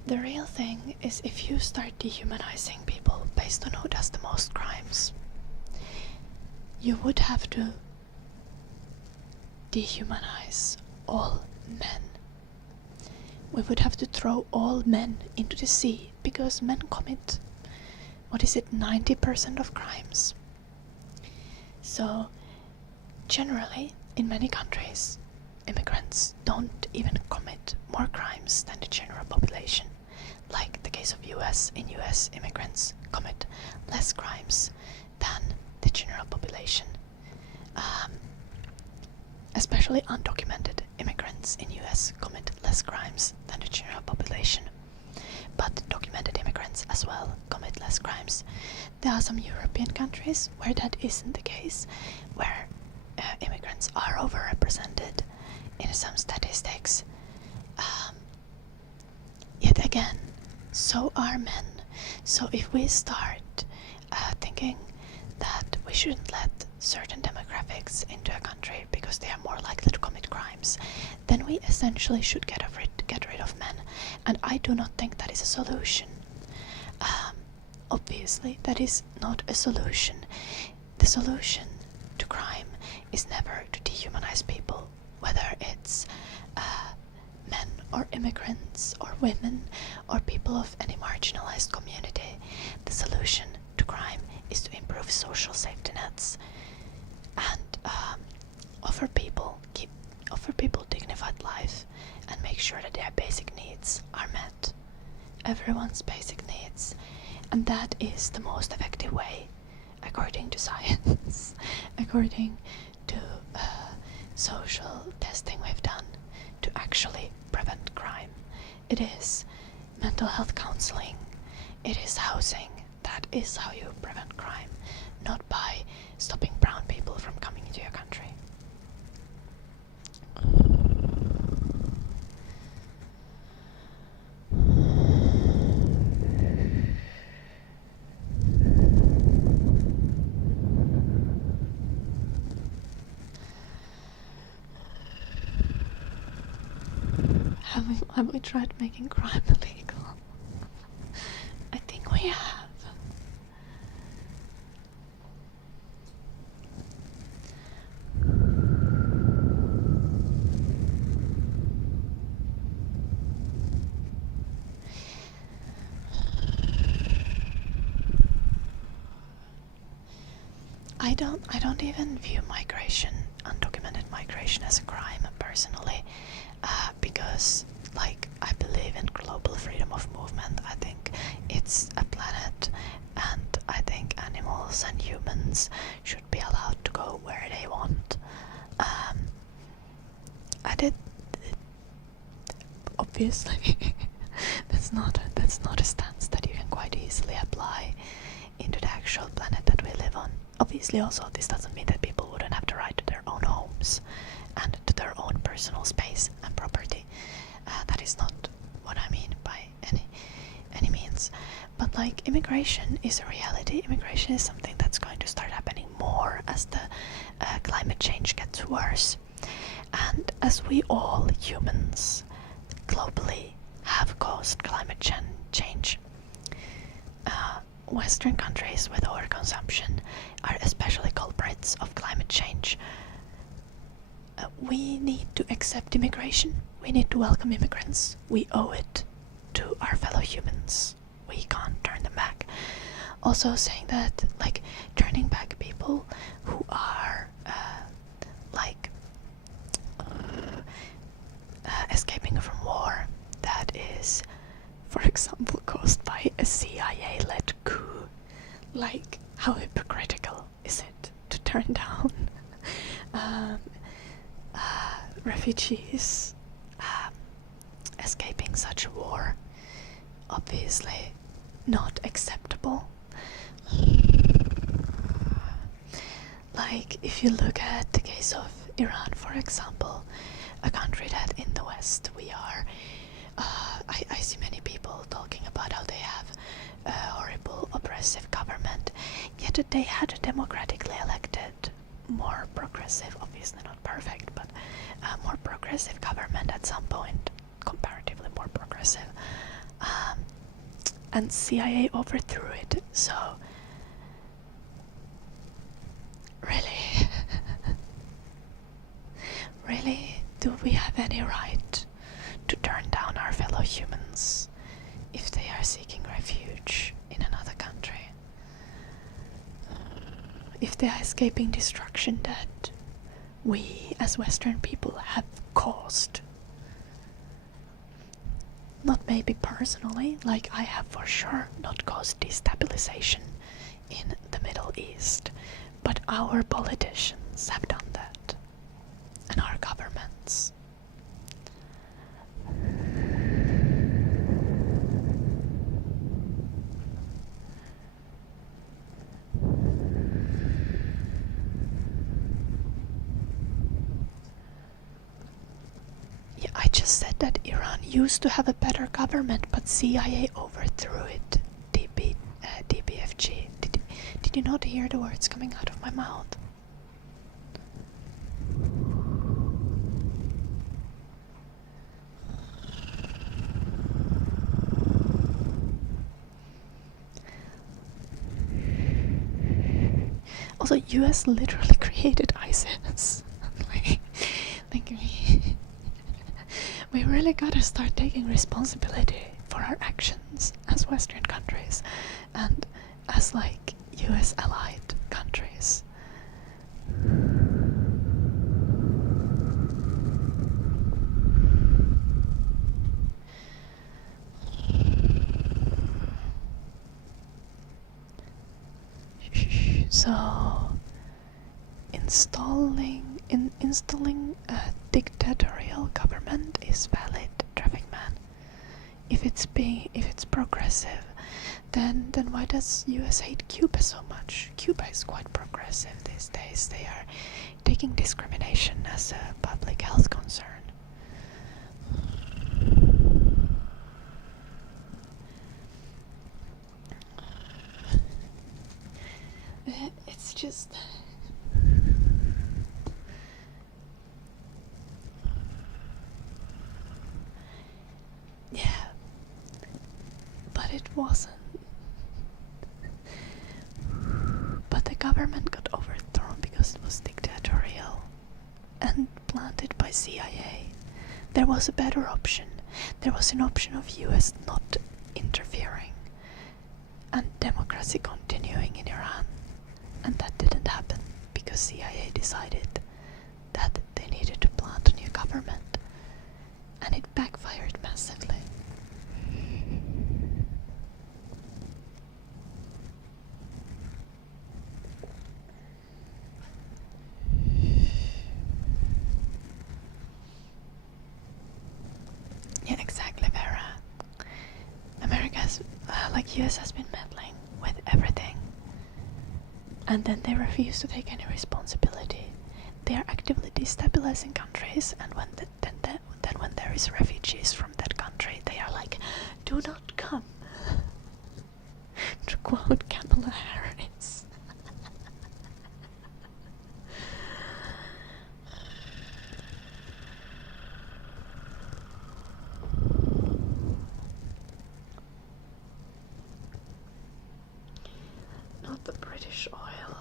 The real thing is, if you start dehumanizing people based on who does the most crimes, you would have to dehumanize all men. We would have to throw all men into the sea, because men commit, 90% of crimes. So, generally, in many countries, immigrants don't even commit more crimes than the general population. Like the case of US, in US, immigrants commit less crimes than the general population. Especially undocumented immigrants in US commit less crimes than the general population. But documented immigrants as well commit less crimes. There are some European countries where that isn't the case, where immigrants are overrepresented in some statistics. Yet again, so are men. So if we start thinking that we shouldn't let certain demographics into a country because they are more likely to commit crimes, then we essentially should get rid of men. And I do not think that is a solution. obviously that is not a solution. The solution to crime is never to dehumanize people, whether it's men or immigrants or women or people of any marginalized community. The solution to crime is to improve social safety nets and offer people dignified life and make sure that their basic needs are met. Everyone's basic needs. And that is the most effective way, according to science, according to social testing we've done, to actually prevent crime. It is mental health counseling, it is housing. That is how you prevent crime, not by stopping brown people from coming into your country. Have we tried making crime illegal? I think we have. I don't even view migration, undocumented migration, as a crime personally, because I believe in global freedom of movement. I think it's a planet, and I think animals and humans should be allowed to go where they want. Obviously, that's not a stance that you can quite easily apply into the actual planet that we live on. Obviously, also, this doesn't mean that people wouldn't have the right to their own homes and to their own personal space and property. That is not what I mean by any means. But immigration is a reality. Immigration is something that's going to start happening more as the climate change gets worse. And as we all humans globally have caused climate change, Western countries with overconsumption are especially culprits of climate change. We need to accept immigration. We need to welcome immigrants. We owe it to our fellow humans. We can't turn them back. Also saying that, turning back people who are escaping from war that is, for example, caused by a CIA-led coup. How hypocritical is it to turn down refugees escaping such a war? Obviously not acceptable. If you look at the case of Iran, for example, a country that in the West we are, I see many people talking about how they have a horrible oppressive government, yet they had a democratically elected, more progressive, obviously not perfect, but more progressive government at some point, comparatively more progressive, and CIA overthrew it. So really, do we have any right to turn down our fellow humans if they are seeking refuge in another country? If they are escaping destruction that we as Western people have caused? Not maybe personally, I have for sure not caused destabilization in the Middle East, but our politicians have done that, and our governments. Yeah, I just said that Iran used to have a better government, but CIA overthrew it. DBFG. Did you not hear the words coming out of my mouth? Also, US literally created ISIS. like we really gotta start taking responsibility for our actions as Western countries and as like US allied countries. So installing a dictatorial government is valid, traffic man. If it's progressive, then why does US hate Cuba so much? Cuba is quite progressive these days. They are taking discrimination as a public health concern. It's just... yeah. But it wasn't. But the government got overthrown because it was dictatorial and planted by CIA. There was a better option. There was an option of US not interfering and democracy continuing in Iran. And that didn't happen because CIA decided that they needed to plant a new government. And it backfired massively. Yeah, exactly, Vera. America's, US has been meddling with everything. And then they refuse to take any responsibility. They are actively destabilizing countries, and when when there is refugees from that country, they are like, "Do not come." To quote Kamala Harris. Not the British oil.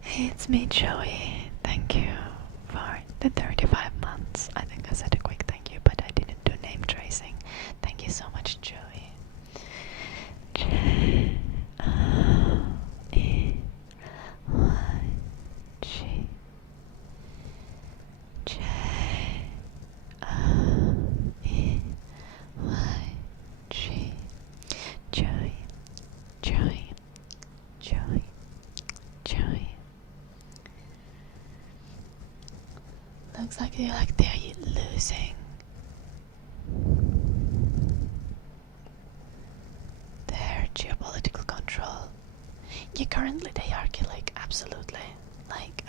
Hey, it's me, Joey. Thank you for the 35 months. I think I said a quick thank you, but I didn't do name tracing. Thank you so much, Joey. Looks like they're losing their geopolitical control. Yeah, currently they are like absolutely like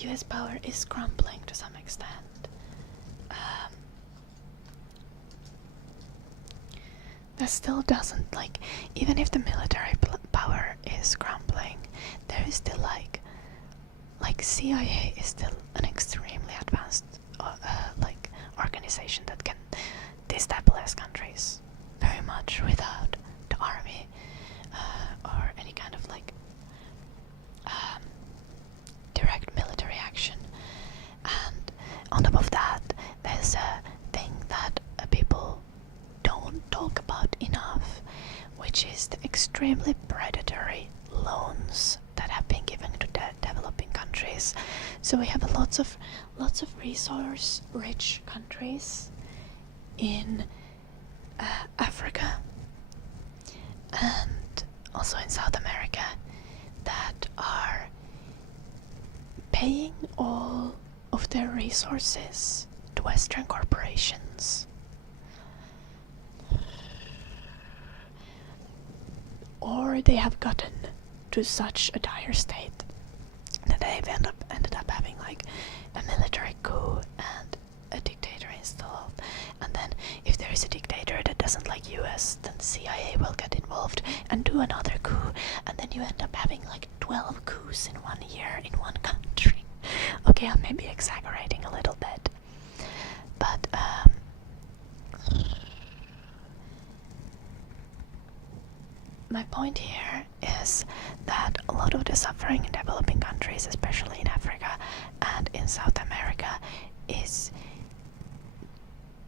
US power is crumbling to some extent. That still doesn't like, even if the military power is crumbling, there is still like CIA is still an extremely advanced organization that can destabilize countries very much without the army or any kind of direct military action. And on top of that, there's a thing that people don't talk about enough, which is the extremely predatory loans that have been given to developing countries. So we have lots of resource-rich countries in Africa and also in South America that are paying all of their resources to Western corporations. Or they have gotten to such a dire state that they've ended up having like a military coup and a dictator installed. And then if there is a dictator that doesn't like US, then CIA will get involved and do another coup, and then you end up having like 12 coups in 1 year in one country. Okay, I'm maybe exaggerating a little bit, but my point here is that a lot of the suffering in developing countries, especially in Africa and in South America, is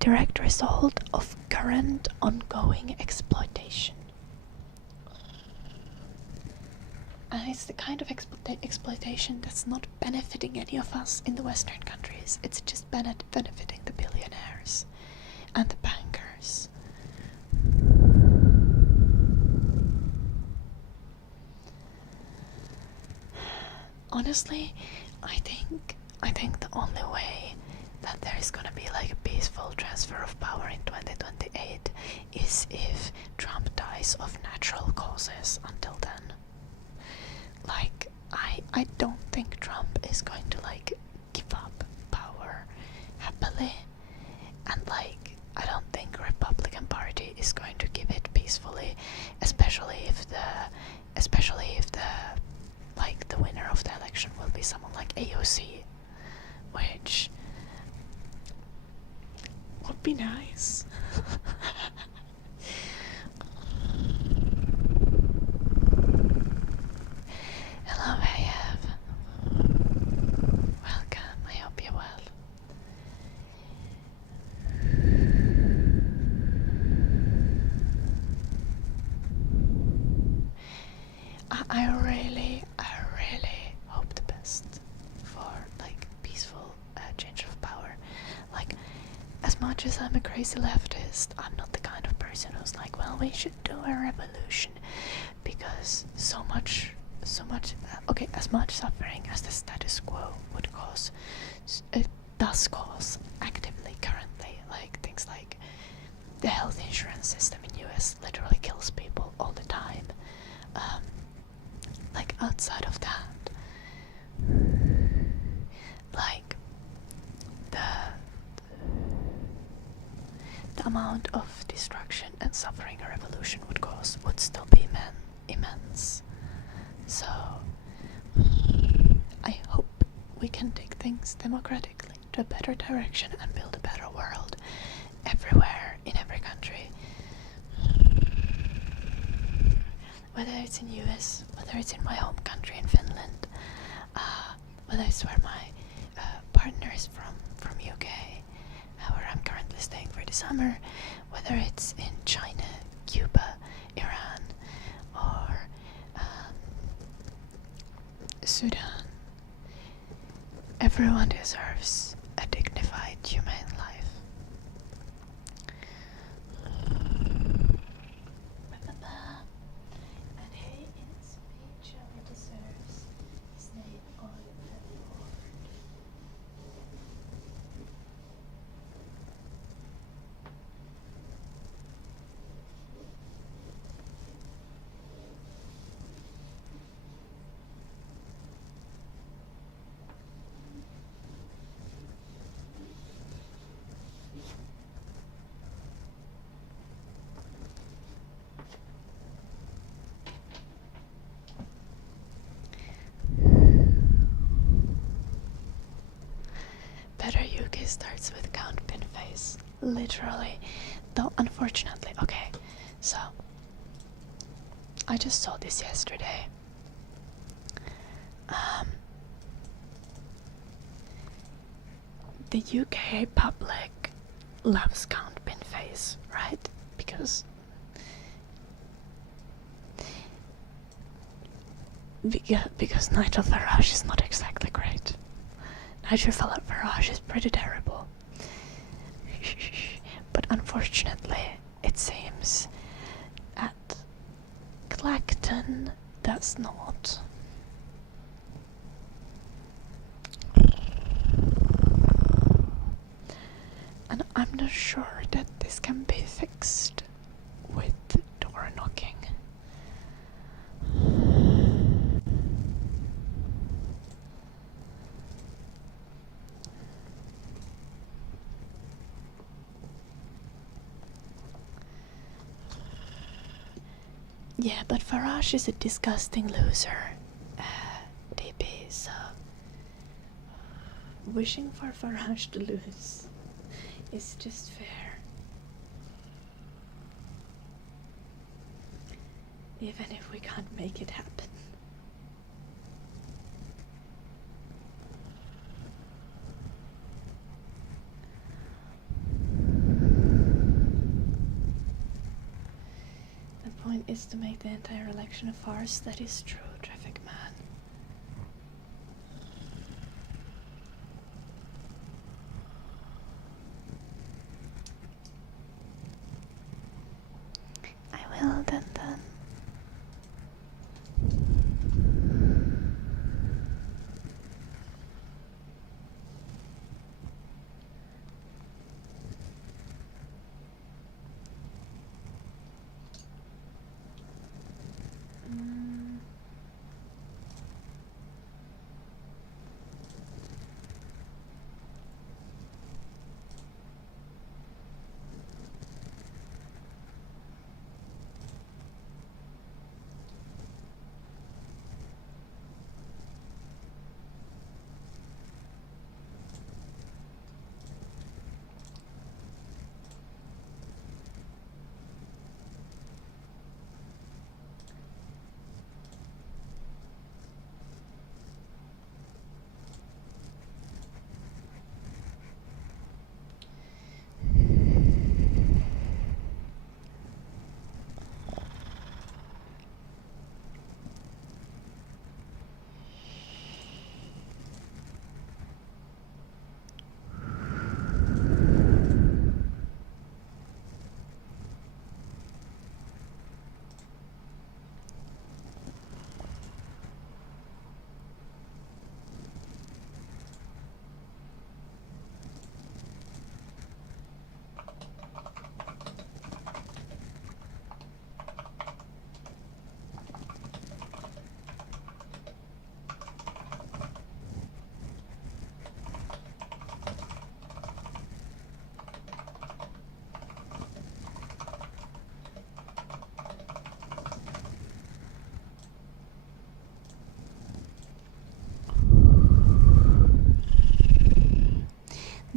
direct result of current ongoing exploitation. And it's the kind of exploitation that's not benefiting any of us in the Western countries. It's just benefiting the billionaires and the bankers. Honestly, I think the only way that there is gonna be like a peaceful transfer of power in 2028 is if Trump dies of natural causes. Until then, like, I don't think Trump is going to like give up power happily, and like I don't think Republican Party is going to give it peacefully, especially if the like the winner of the election will be someone like AOC, which would be nice. Hello, AF. Welcome, I hope you're well. I really hope the best for like peaceful change of power. Like, as much as I'm a crazy leftist, I'm not the kind of person who's like, well, we should do a revolution because so much, okay, as much suffering as the status quo would cause, it does cause actively currently, like things like the health insurance system in US literally kills people all the time. Like outside of that, like the amount of destruction and suffering a revolution would cause would still be immense. So I hope we can take things democratically to a better direction and build a better world everywhere, in every country. Whether it's in US, whether it's in my home country in Finland, whether it's where my partner is from UK, where I'm currently staying for the summer, whether it's in China, Cuba, Iran, or Sudan. Everyone deserves a dignified, humane life. And he in speech only deserves his name on the Lord. Better UK starts with count pin face. Literally. Though unfortunately, okay, so I just saw this yesterday. The UK public loves count pin face, right? Because Nigel Farage is not exactly great. Nigel Farage is pretty terrible. But unfortunately, it seems at Clacton does not. And I'm not sure that this can be fixed with door knocking. Yeah, but Farage is a disgusting loser, DP, so wishing for Farage to lose is just fair. even if we can't make it happen. The point is to make the entire election a farce. That is true, Traffic Man. I will then.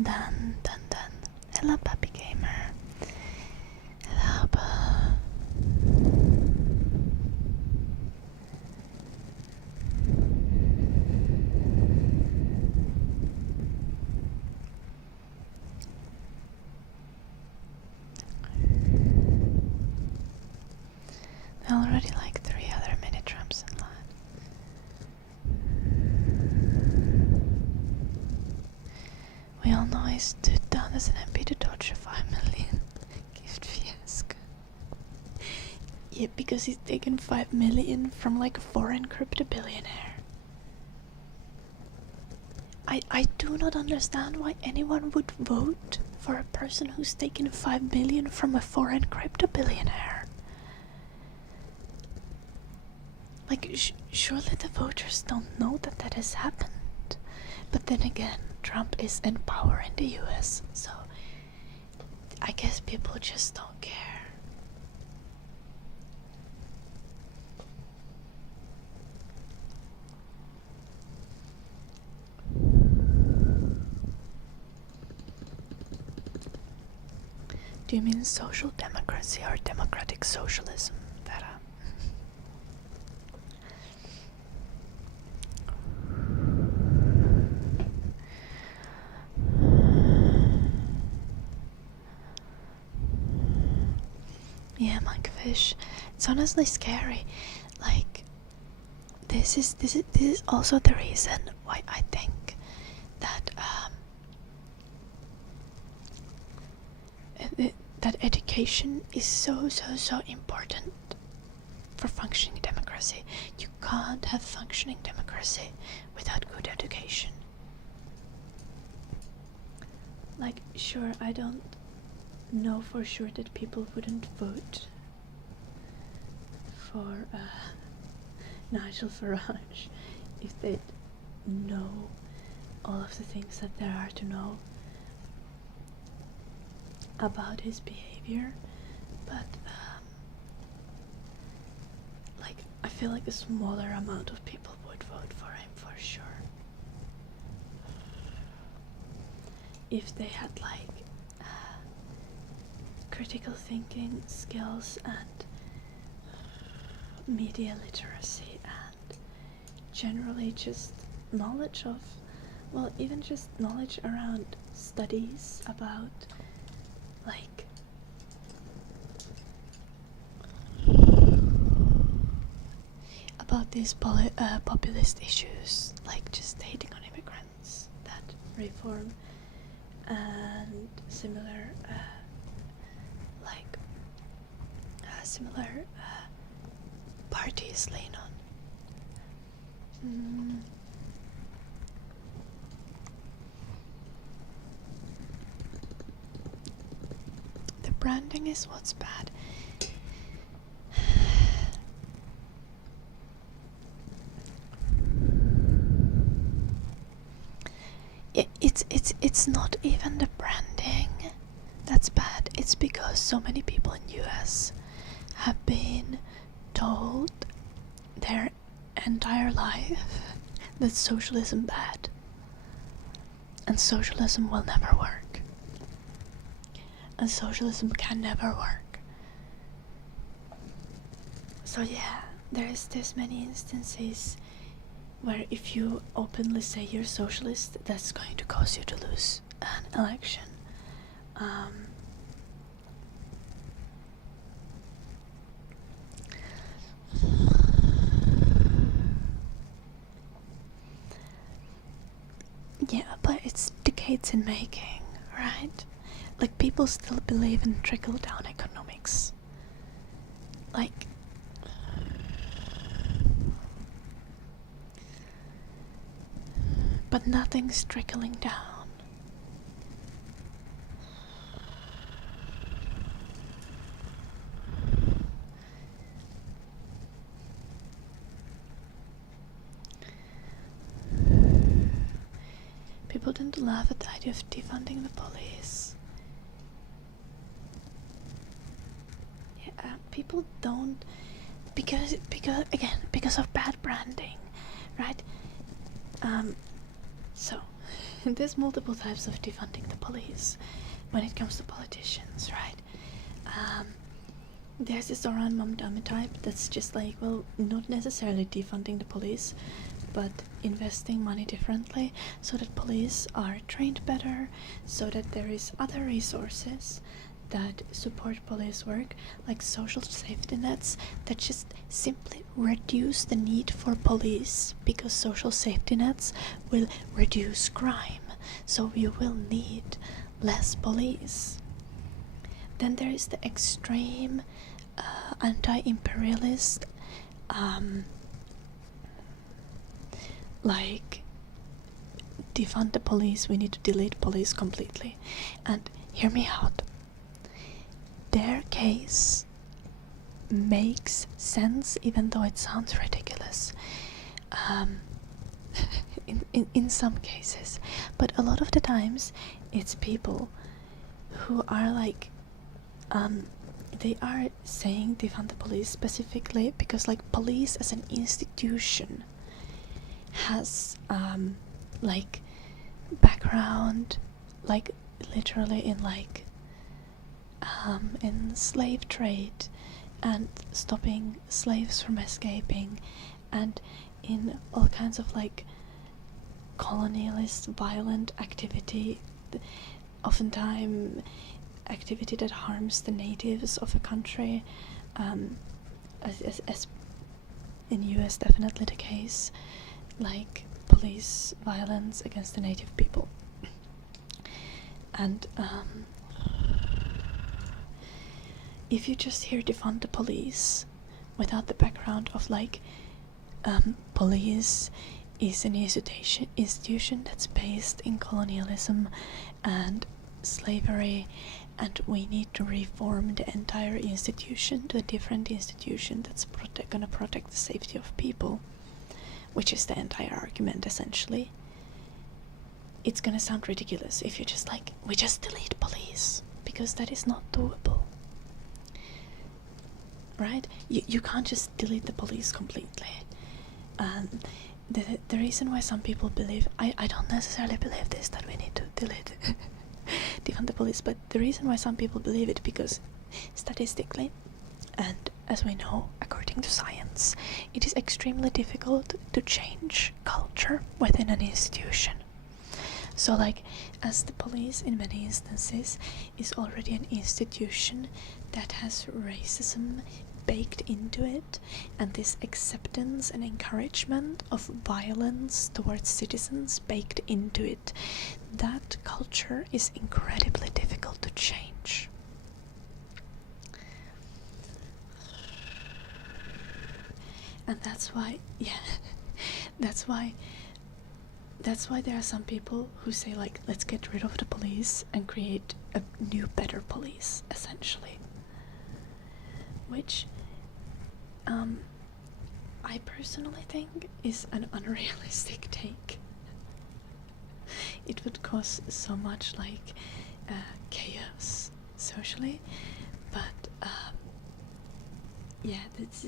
Done. Hello, puppy gamer. Hello, there are already like 3 other mini trumps in line. We all know I stood down as an MP to dodge a 5 million gift fiasco. Yeah, because he's taken 5 million from like a foreign crypto billionaire. I do not understand why anyone would vote for a person who's taken 5 million from a foreign crypto billionaire. Like, surely the voters don't know that that has happened. But then again, Trump is in power in the US, so I guess people just don't care. Do you mean social democracy or democratic socialism, Vera? Yeah, Monkfish. It's honestly scary. Like, this is also the reason why I think that that education is so important for functioning democracy. You can't have functioning democracy without good education. Like, sure, I don't know for sure that people wouldn't vote for Nigel Farage if they know all of the things that there are to know about his behavior, but like, I feel like a smaller amount of people would vote for him for sure if they had like critical thinking skills and media literacy and generally just knowledge of, well, even just knowledge around studies about like these populist issues, like just hating on immigrants, that reform and similar parties lean on. The branding is what's bad. It's not even the branding that's bad. It's because so many people in US have been told their entire life that socialism bad and socialism will never work and socialism can never work. So yeah, there's many instances where if you openly say you're socialist, that's going to cause you to lose an election. Yeah, but it's decades in making, right? Like, people still believe in trickle-down economics. Like, but nothing's trickling down. People tend to laugh at the idea of defunding the police. Yeah, people don't, because of bad branding, right? So there's multiple types of defunding the police when it comes to politicians, right? There's this around mum dummy type that's just like, well, not necessarily defunding the police, but investing money differently so that police are trained better, so that there is other resources that support police work, like social safety nets that just simply reduce the need for police, because social safety nets will reduce crime, so you will need less police. Then there is the extreme anti-imperialist, like, defund the police, we need to delete police completely. And hear me out. Their case makes sense, even though it sounds ridiculous. In some cases, but a lot of the times it's people who are like, they are saying defund the police specifically because, like, police as an institution has like background, like literally in like in slave trade and stopping slaves from escaping, and in all kinds of like colonialist violent activity, oftentimes activity that harms the natives of a country, as in US definitely the case, like police violence against the native people. And if you just hear defund the police without the background of like, police is an institution that's based in colonialism and slavery, and we need to reform the entire institution to a different institution that's gonna protect the safety of people, which is the entire argument essentially, it's gonna sound ridiculous if you're just like, we just delete police, because that is not doable, right? You can't just delete the police completely. The reason why some people believe, I don't necessarily believe this, that we need to delete defund the police, but the reason why some people believe it, because statistically and as we know, according to science, it is extremely difficult to change culture within an institution. So like, as the police in many instances is already an institution that has racism baked into it, and this acceptance and encouragement of violence towards citizens baked into it, that culture is incredibly difficult to change. And that's why, that's why there are some people who say, like, let's get rid of the police and create a new, better police, essentially. Which, I personally think is an unrealistic take. It would cause so much, like, chaos socially, but, yeah, that's...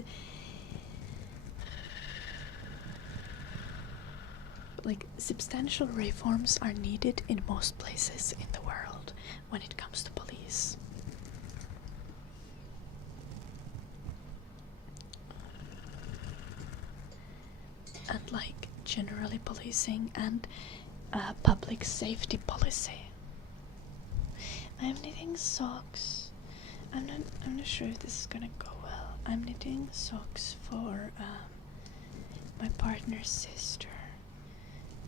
Like, substantial reforms are needed in most places in the world when it comes to police. And like generally policing and public safety policy. I'm knitting socks. I'm not sure if this is gonna go well. I'm knitting socks for my partner's sister.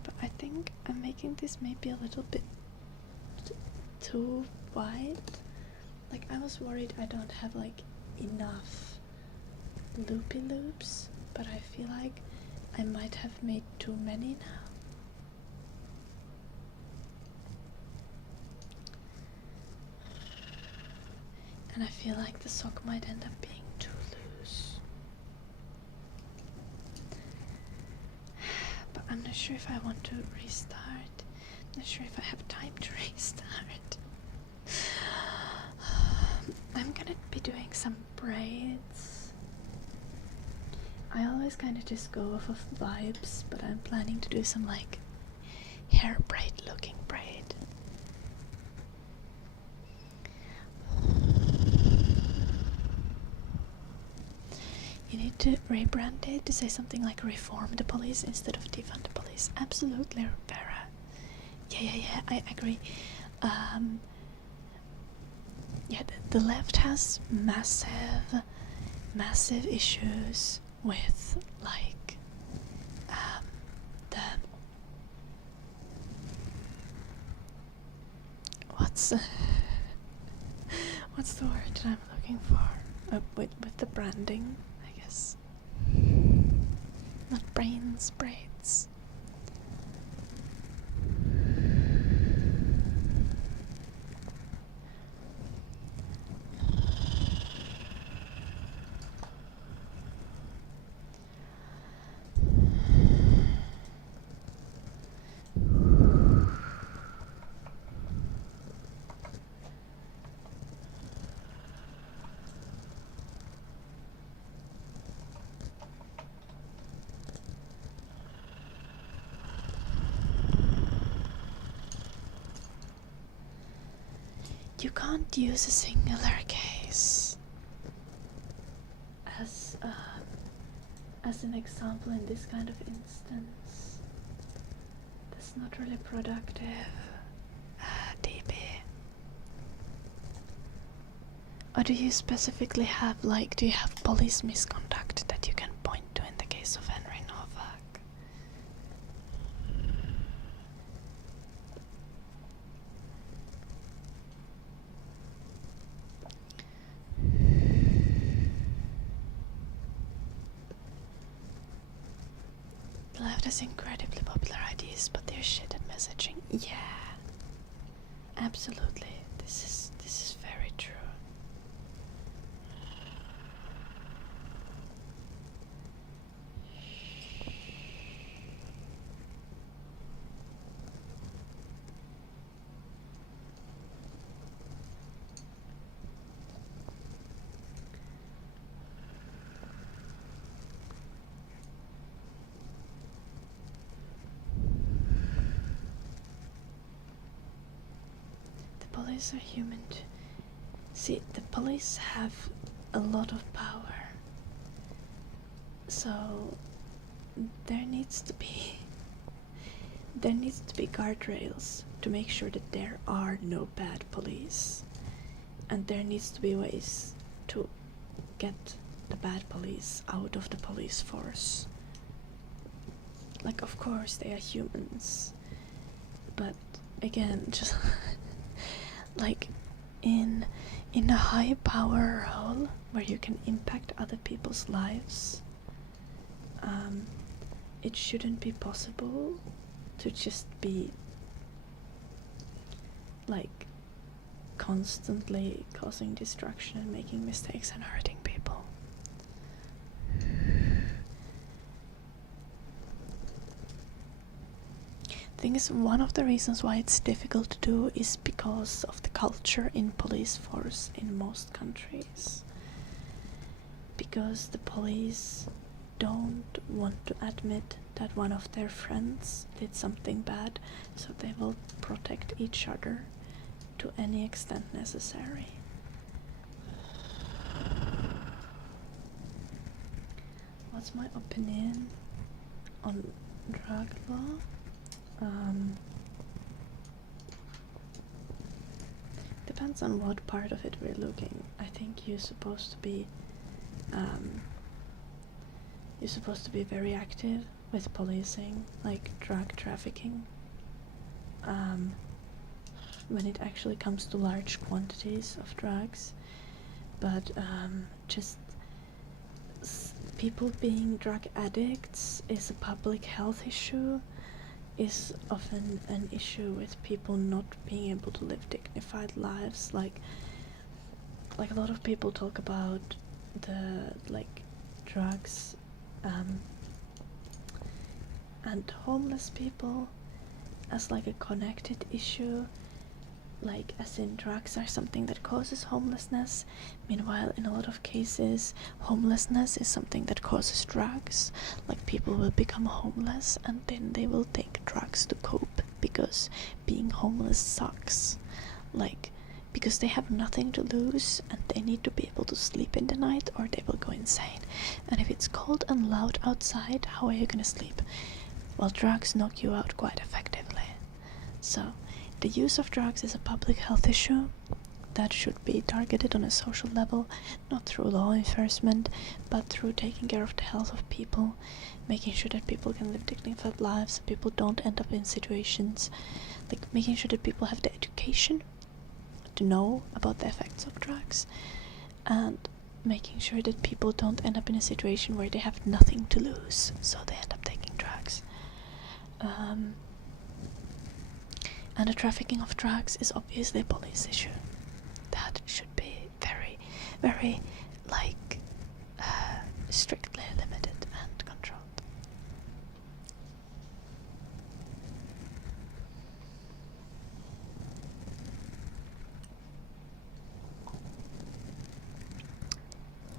But I think I'm making this maybe a little bit too wide. Like, I was worried I don't have like enough loopy loops, but I feel like I might have made too many now. And I feel like the sock might end up being too loose. But I'm not sure if I want to restart. I'm not sure if I have time to restart. I'm gonna be doing some braids. I always kind of just go off of vibes, but I'm planning to do some like hair braid looking braid. You need to rebrand it to say something like reform the police instead of defund the police. Absolutely, Vera. Yeah, I agree. Yeah, the left has massive issues with like the what's the word that I'm looking for? With the branding, I guess. Not brains, braids. You can't use a singular case as an example in this kind of instance. That's not really productive, DB. Or do you specifically have, like, do you have police misconduct that you can point to in the case of Henry Novak? The left has incredibly popular ideas, but they're shit at messaging. Yeah, absolutely. This is very true. The police are human. See, the police have a lot of power So there needs to be guardrails to make sure that there are no bad police, and there needs to be ways to get the bad police out of the police force. Like, of course they are humans, but again, just like in a high power role where you can impact other people's lives, it shouldn't be possible to just be like constantly causing destruction and making mistakes and hurting people. Thing is, one of the reasons why it's difficult to do is because of the culture in police force in most countries. Because the police don't want to admit that one of their friends did something bad, so they will protect each other to any extent necessary. What's my opinion on drug law? Depends on what part of it we're looking. I think you're supposed to be very active with policing, like drug trafficking, when it actually comes to large quantities of drugs. But just people being drug addicts is a public health issue, is often an issue with people not being able to live dignified lives. Like a lot of people talk about the drugs and homeless people as like a connected issue, like as in drugs are something that causes homelessness. Meanwhile, in a lot of cases, homelessness is something that causes drugs. Like, people will become homeless and then they will take drugs to cope because being homeless sucks. Like, because they have nothing to lose and they need to be able to sleep in the night or they will go insane. And if it's cold and loud outside, how are you gonna sleep? Well, drugs knock you out quite effectively. So the use of drugs is a public health issue that should be targeted on a social level, not through law enforcement, but through taking care of the health of people, making sure that people can live dignified lives, people don't end up in situations, like making sure that people have the education to know about the effects of drugs, and making sure that people don't end up in a situation where they have nothing to lose, so they end up taking drugs. And the trafficking of drugs is obviously a police issue that should be very, very, strictly limited and controlled.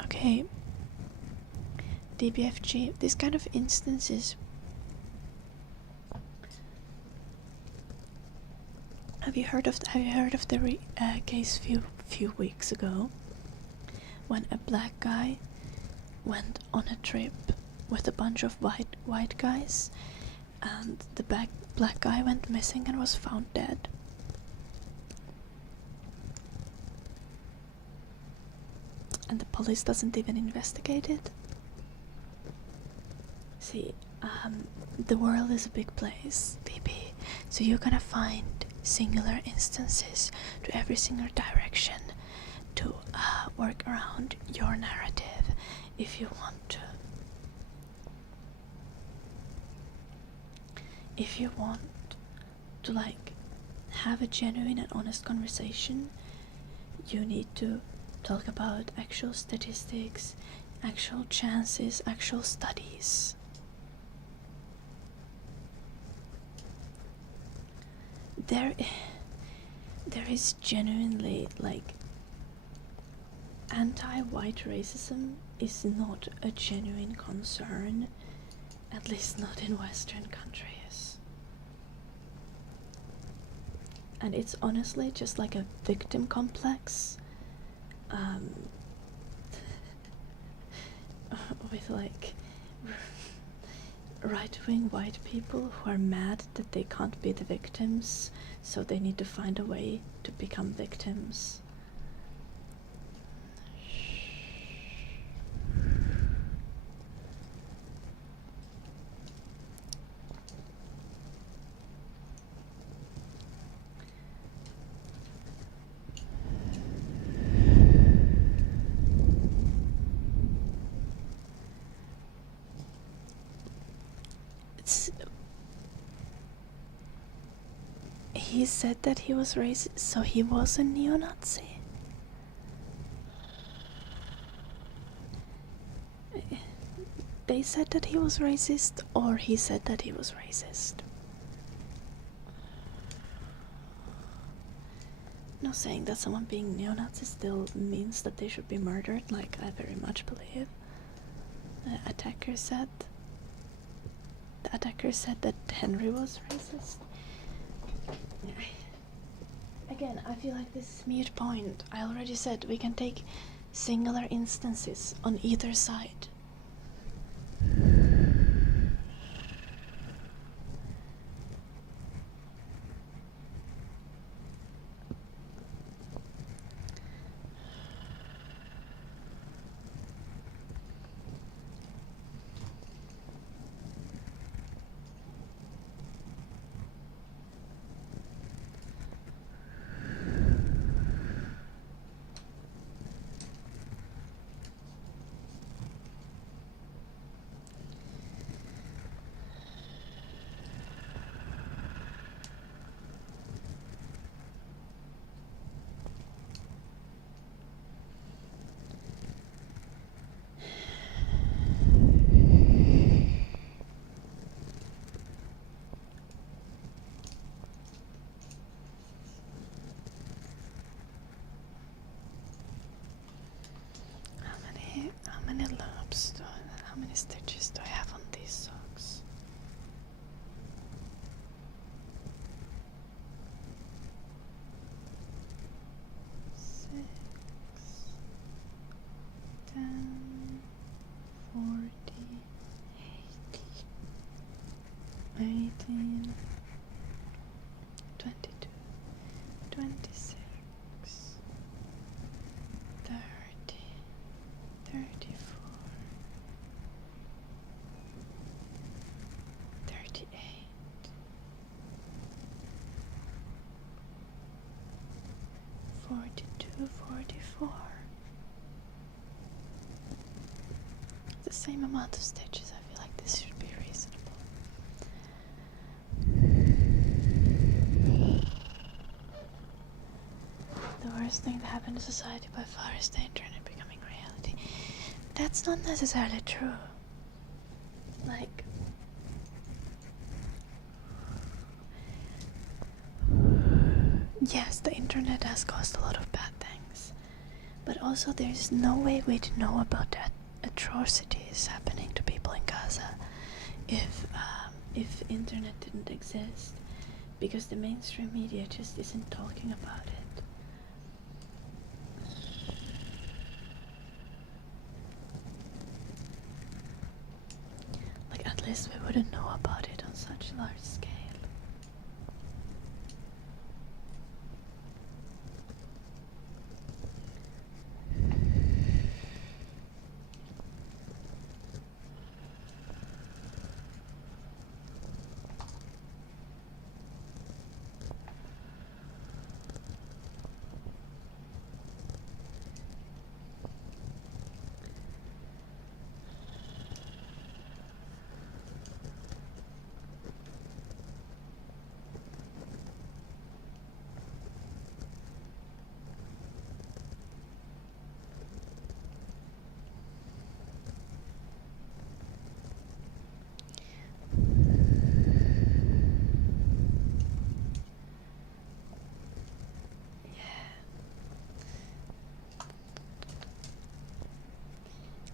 Okay, DBFG, these kind of instances. Have you heard of the case few weeks ago when a black guy went on a trip with a bunch of white guys, and the black guy went missing and was found dead? And the police doesn't even investigate it? See, the world is a big place, VB, so you're gonna find singular instances to every single direction to work around your narrative if you want to. If you want to have a genuine and honest conversation, you need to talk about actual statistics, actual chances, actual studies. There is genuinely, anti-white racism is not a genuine concern, at least not in Western countries. And it's honestly just like a victim complex, right-wing white people who are mad that they can't be the victims, so they need to find a way to become victims. He said that he was racist, so he was a neo-Nazi. They said that he was racist, or he said that he was racist. No, saying that someone being neo-Nazi still means that they should be murdered, like I very much believe. The attacker said that Henry was racist. Again, I feel like this is a moot point. I already said we can take singular instances on either side. How many stitches do I have on these socks? 6, 10, 40, 18, 22, 26, 30, 34, 38, 42, 44. The same amount of stitches. I feel like this should be reasonable. The worst thing that happened to society by far is the internet becoming reality. That's not necessarily true. Like, yes, the internet has caused a lot of bad things, but also there's no way we'd know about that atrocities happening to people in Gaza if internet didn't exist, because the mainstream media just isn't talking about it. Like, at least we wouldn't know about it on such a large scale.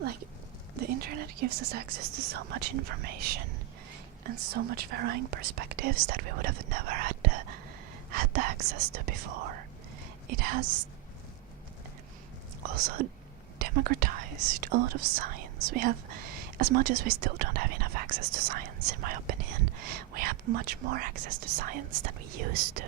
Like, the internet gives us access to so much information and so much varying perspectives that we would have never had the access to before. It has also democratized a lot of science. We have as much as we still don't have enough access to science, in my opinion, we have much more access to science than we used to.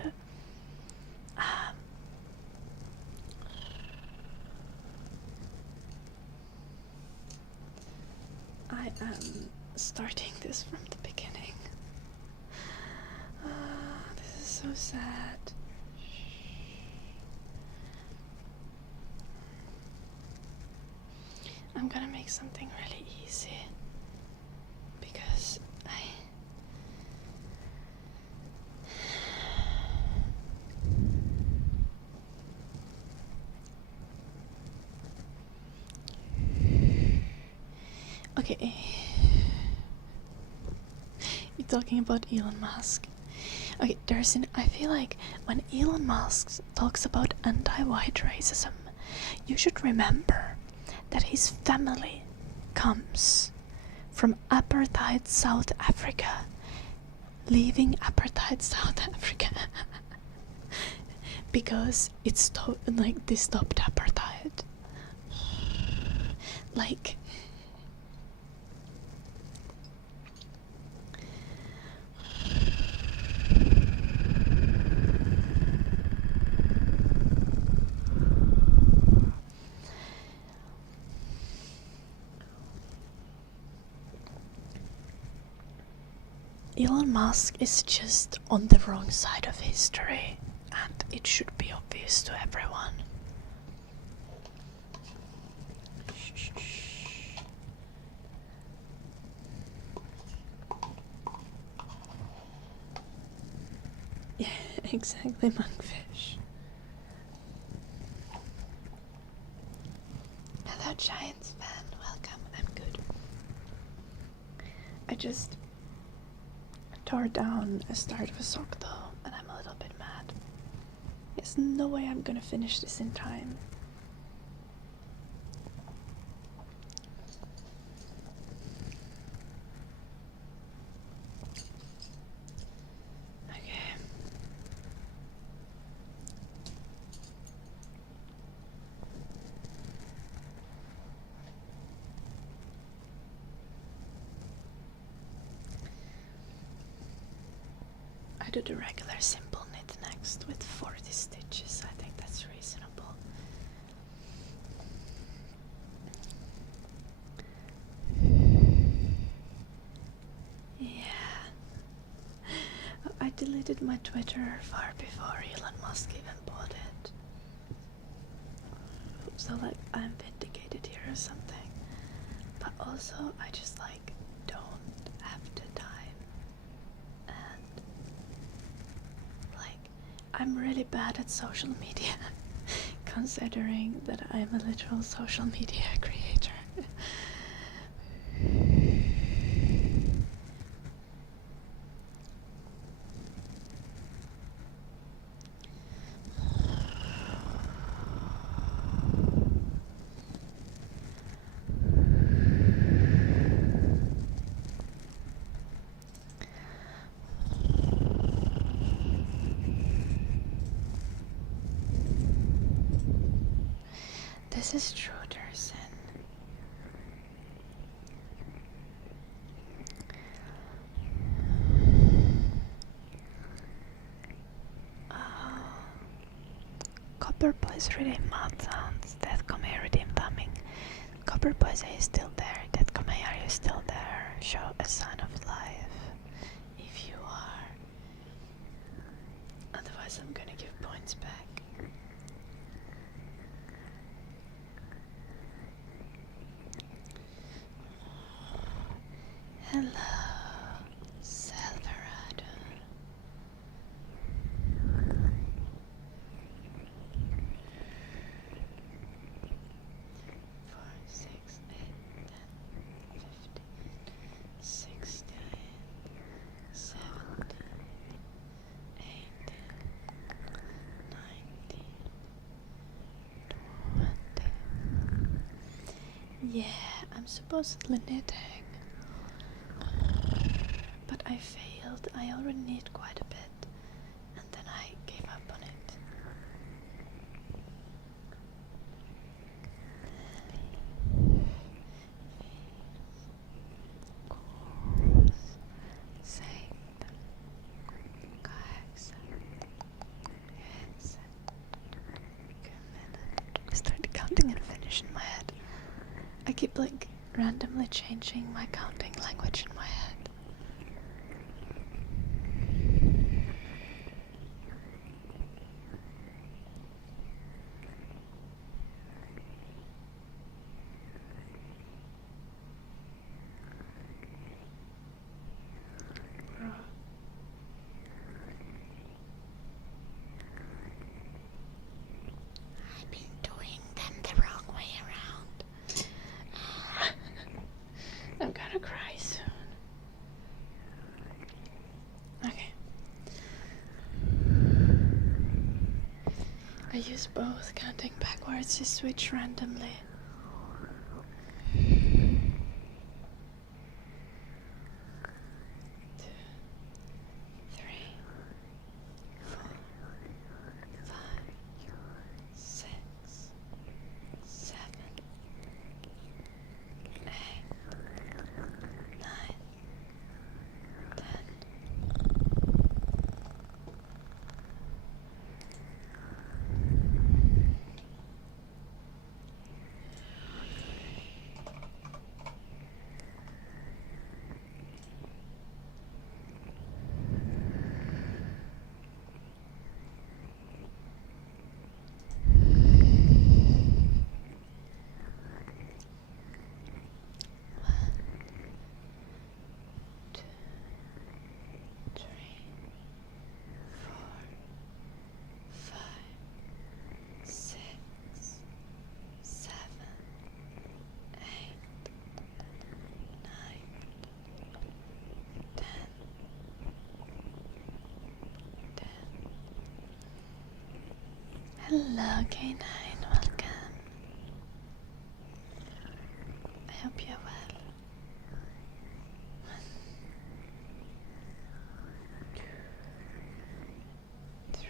I am starting this from the beginning. This is so sad. I'm gonna make something really easy because okay. You're talking about Elon Musk. Okay, I feel like when Elon Musk talks about anti-white racism, you should remember that his family comes from apartheid South Africa, leaving apartheid South Africa because they stopped apartheid. Like, Elon Musk is just on the wrong side of history, and it should be obvious to everyone. Yeah, exactly, monkfish. Hello, Giants fan. Welcome. I'm good. I just tore down a start of a sock though, and I'm a little bit mad. There's no way I'm gonna finish this in time. Okay. I do the regular simple knit next with 40 stitches. I think that's reasonable. Yeah. I deleted my Twitter far before Elon Musk even bought it. So like I'm vindicated here or something. But also I just like don't have the time. And like I'm really bad at social media considering that I'm a literal social media creator. This is true, Derson. Copperboy is reading mouth sounds. Death come here, redeem thumbing. Copperboy, are you still there? Death come here, are you still there? Show a sign of life if you are. Otherwise I'm gonna give points back. Hello, Silverado. 4, 6, 8, 10, 15, 16, 17, 18, 19, 20. Yeah, I'm supposedly knitting. But I failed. I already knit quite a bit, and then I gave up on it. keep like randomly changing my counting language in my head. I've been doing them the wrong way around. I'm gonna cry soon. Okay. I use both counting backwards to switch randomly. 1, 2, 3, 4, 5, 6, 7, 8, 9, 10. Hello, K9, welcome. I hope you're well. 1, 2, 3,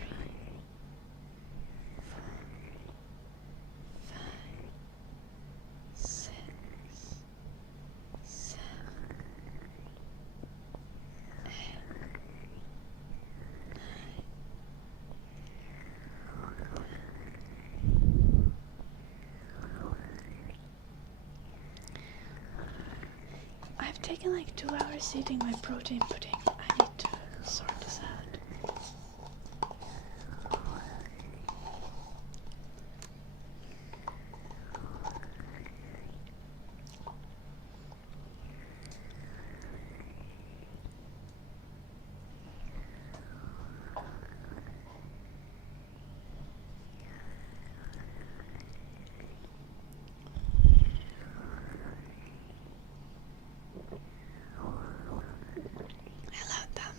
4, 5, 6, 7, 8, 9. I've taken like 2 hours eating my protein pudding. I need to sort this out. Hello, Tama.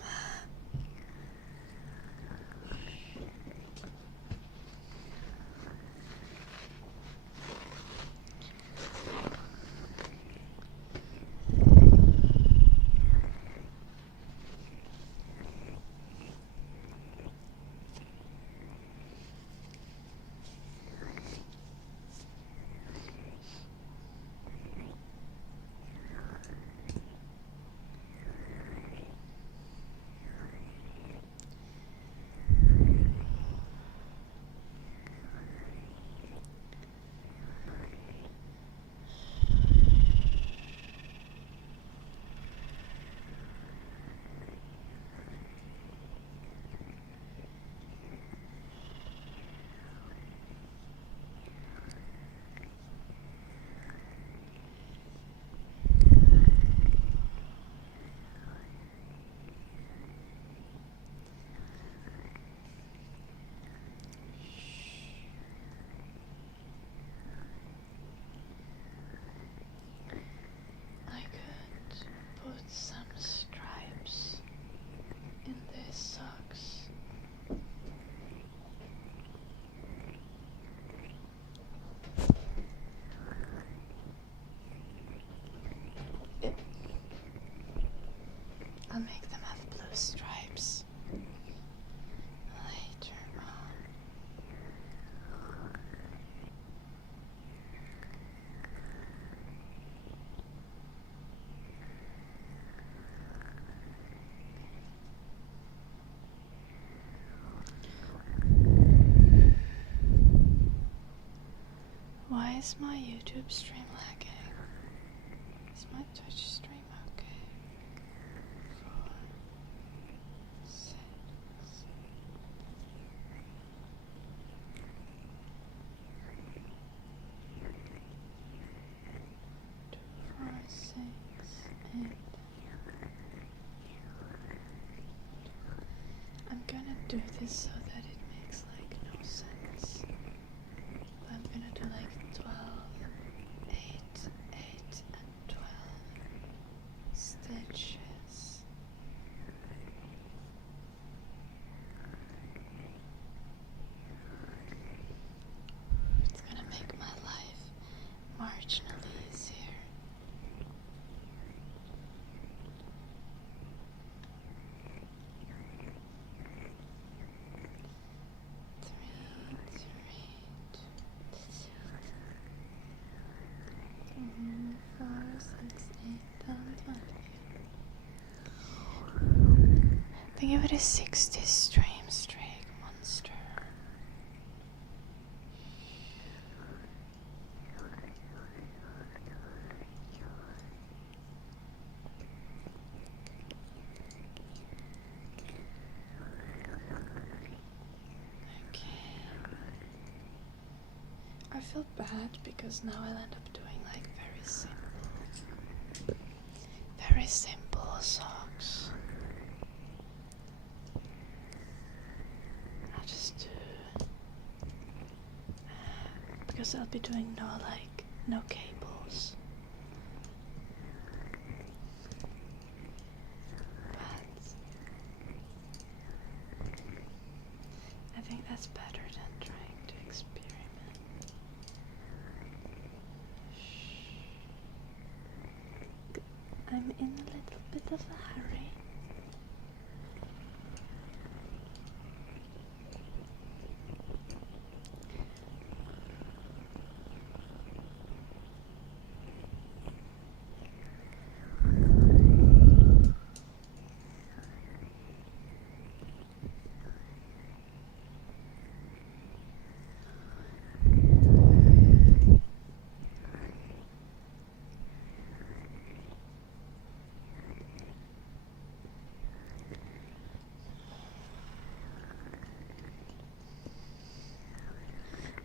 I could put some stripes in these socks. I'll make them have blue stripes later on. Why is my YouTube stream lagging? my Twitch stream okay? 4, 6. 2, 4, 6, 8. I'm gonna do this so that it makes like no sense. I'm gonna do like 12, 8, 8, and 12 stitches. It's gonna make my life marginally easier. Think of it as 60 stream streak monster. Okay. I feel bad because now I'll end up doing like very simple socks. I'll just do because I'll be doing no cables. But I think that's better than trying to experiment. I'm in a little bit of a hurry.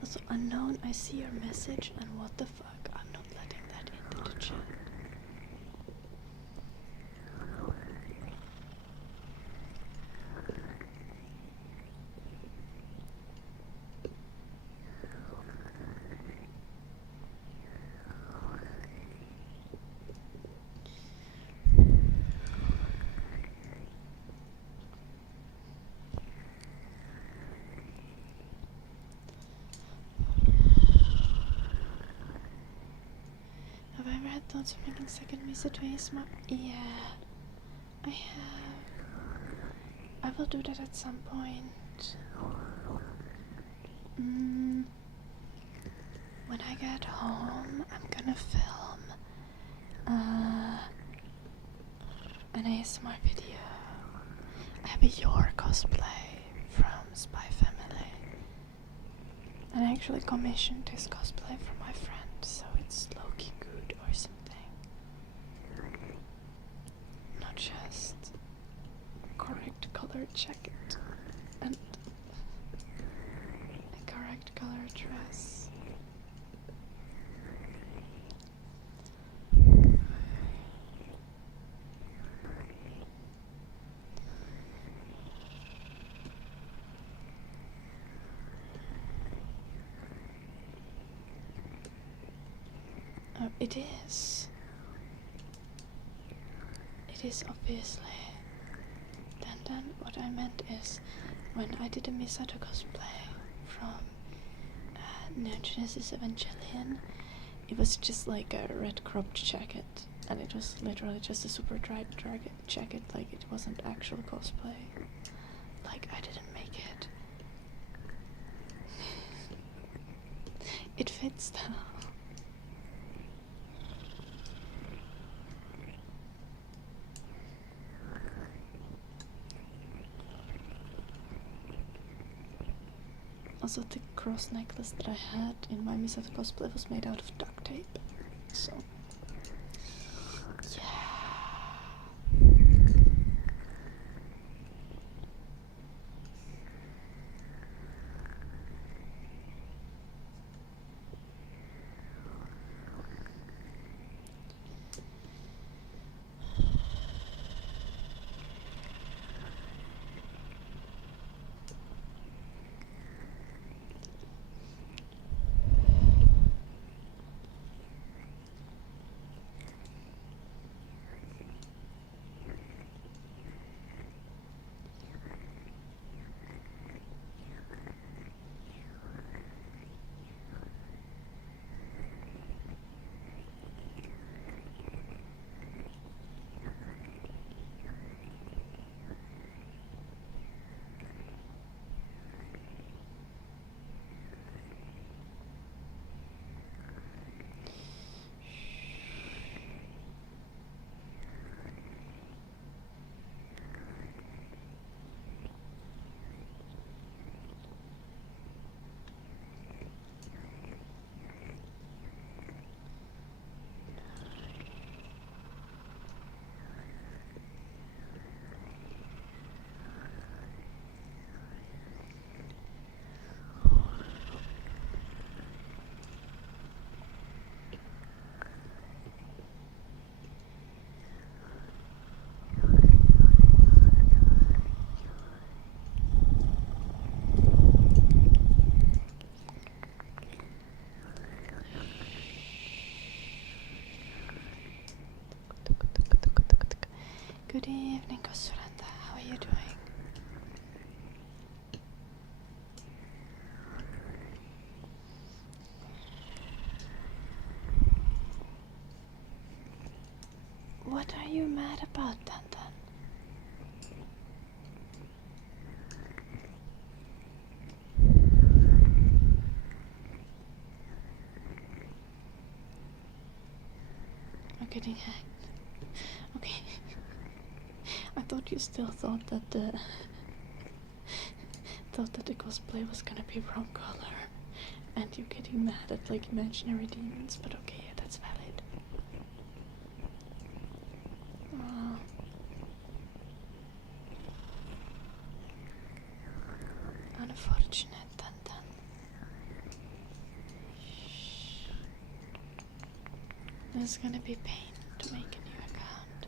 Also, unknown, I see your message, and what the fuck? I'm not letting that into the chat. Have I ever had thoughts of making second visit to ASMR? Yeah, I have. I will do that at some point. When I get home, I'm gonna film an ASMR video. I have a Your cosplay from Spy Family. And I actually commissioned this cosplay for my friend, so it's low-key good or something. Not just correct color jacket and a correct color dress. It is. It is obviously. Then what I meant is when I did a Misato cosplay from Neon Genesis Evangelion, it was just like a red cropped jacket, and it was literally just a super dry jacket, like it wasn't actual cosplay. Like I didn't make it. It fits though. Also, the cross necklace that I had in my Misato cosplay was made out of duct tape, so Kosuranta, how are you doing? What are you mad about, Tantan? I'm getting hacked. Okay. I thought you still thought that the cosplay was gonna be wrong color, and you getting mad at like imaginary demons. But okay, yeah, that's valid. Unfortunate, Tantan. There's gonna be pain to make a new account.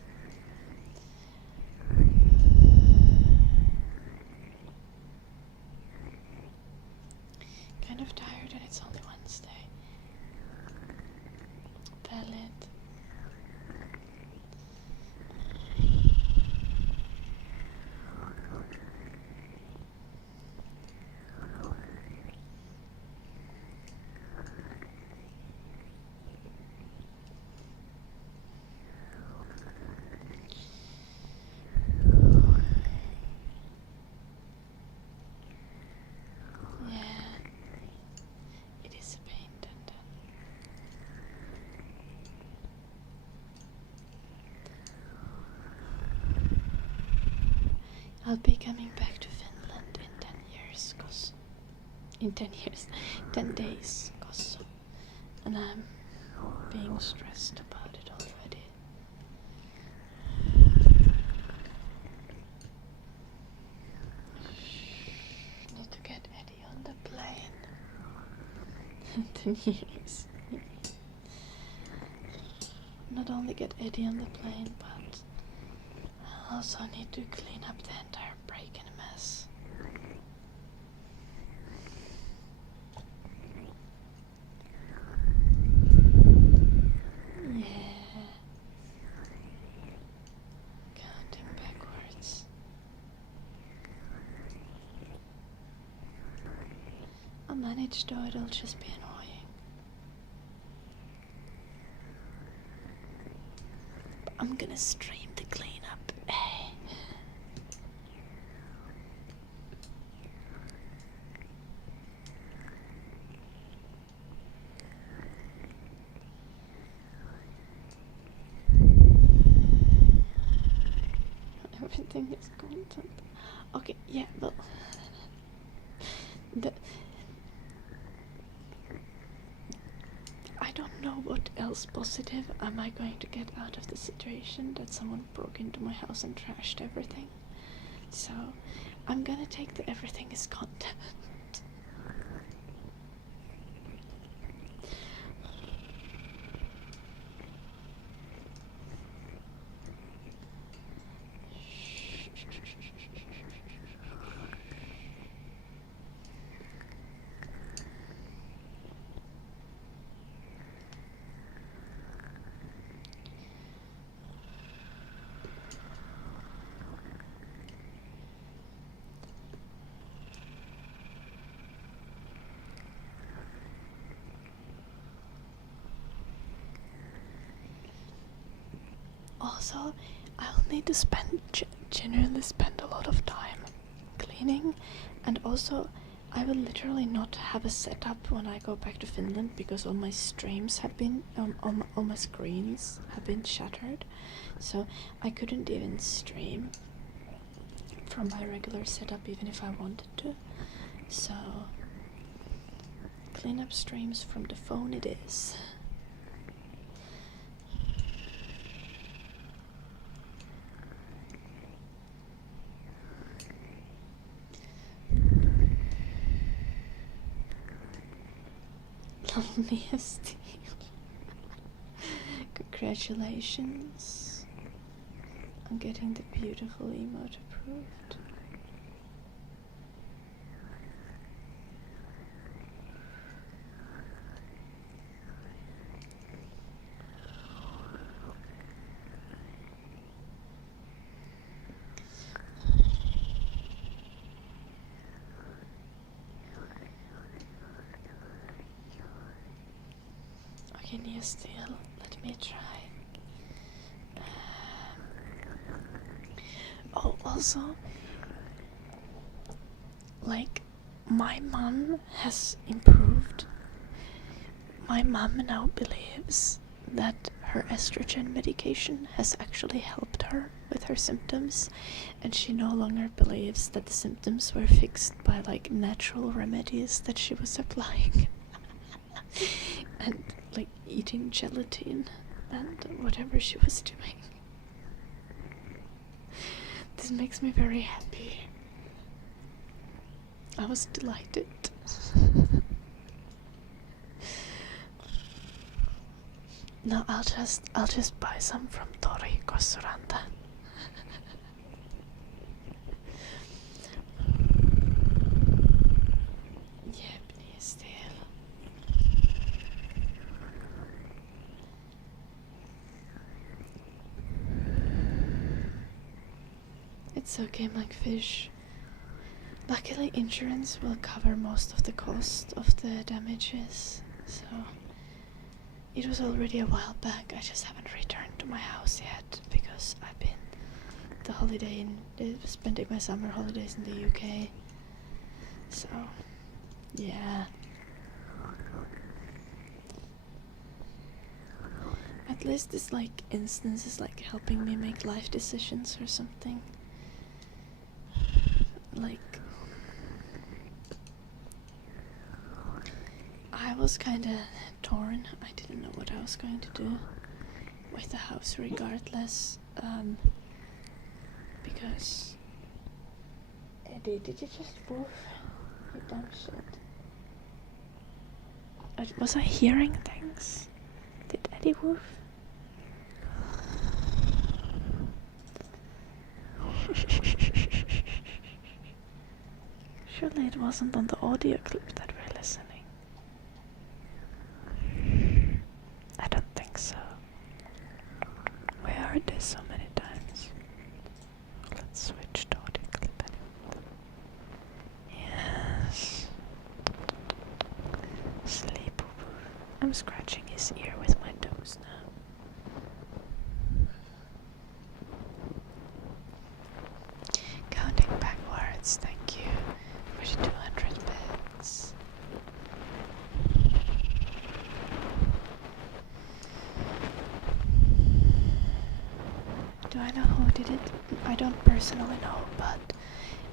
Kind of tired and it's only Wednesday. Valid. I'll be coming back to Finland in 10 years, cause in 10 years, 10 days, cause and I'm being stressed about it already. Need to get Eddie on the plane. 10 years. Not only get Eddie on the plane, but I also need to clean up the entire break-in mess. Yeah. Counting backwards. I'll manage though, it'll just be annoying. But I'm gonna stream the cleanup. Hey. Everything is content. Okay, yeah, well, I don't know what else positive am I going to get out of the situation that someone broke into my house and trashed everything. So I'm gonna take the everything is content. Also, I'll need to generally spend a lot of time cleaning, and also I will literally not have a setup when I go back to Finland because all my streams have been, all my screens have been shattered, so I couldn't even stream from my regular setup even if I wanted to. So clean up streams from the phone it is. Loneliest deal. Congratulations on getting the beautiful emote approved. Can you still let me try? Oh, also, like, my mom has improved. My mom now believes that her estrogen medication has actually helped her with her symptoms, and she no longer believes that the symptoms were fixed by like natural remedies that she was applying and like eating gelatin and whatever she was doing. This makes me very happy. I was delighted. No, I'll just buy some from Tori Kosuranta. Yep, still. It's okay, Mikefish. Luckily, insurance will cover most of the cost of the damages, so it was already a while back. I just haven't returned to my house yet because I've been spending my summer holidays in the UK. So, yeah. At least this like instance is like helping me make life decisions or something. Like, I was kinda torn. I didn't know what I was going to do with the house regardless. Because Eddie, did you just woof? You dumb shit. Was I hearing things? Did Eddie woof? Surely it wasn't on the audio clip that we're listening. I don't think so. We heard this so many times. Let's switch to audio clip anyway. Yes. Sleep. I'm scratching his ear with my toes now. Counting backwards, thank you for the 200 bits. Do I know who did it? I don't personally know, but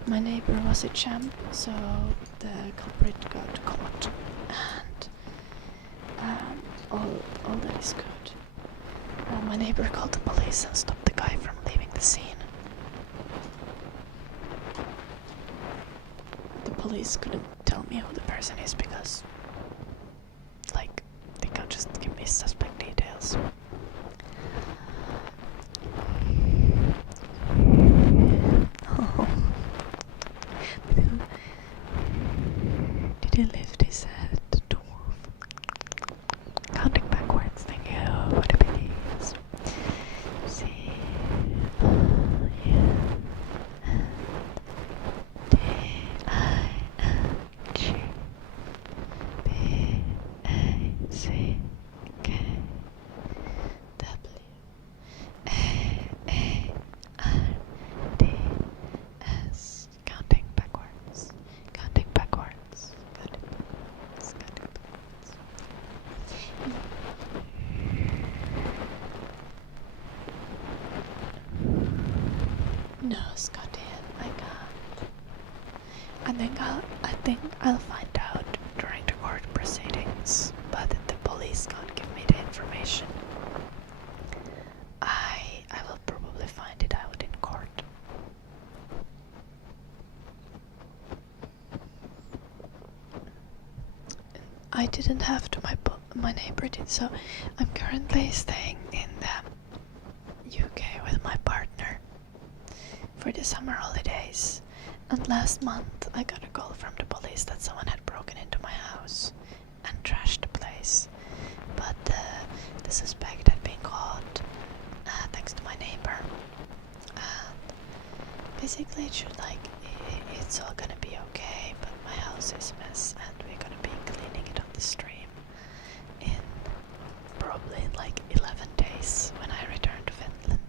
my neighbor was a champ, so the culprit got caught, and all that is good. My neighbor called the police and stopped the guy from leaving the scene. The police couldn't tell me who the person is because, like, they can't just give me suspect details. Oh. Did he lift his head, dwarf? Counting backwards, thank you for the biddies. C, U, D, I, N, G, B, A, C, K, W, A, R, D, S. Counting backwards. Counting backwards. Counting backwards. Counting backwards. No, Scotty, I can't. I think I'll find out during the court proceedings, but the police can't give me the information. I will probably find it out in court. I didn't have to, my neighbor did, so I'm currently staying in the UK with my partner for the summer holidays. And last month I got a call from the police that someone had broken into my house and trashed the place. But the suspect had been caught thanks to my neighbor. And basically it should it's all gonna be okay, but my house is a mess and we're gonna be cleaning it on the stream in probably in like 11 days when I return to Finland.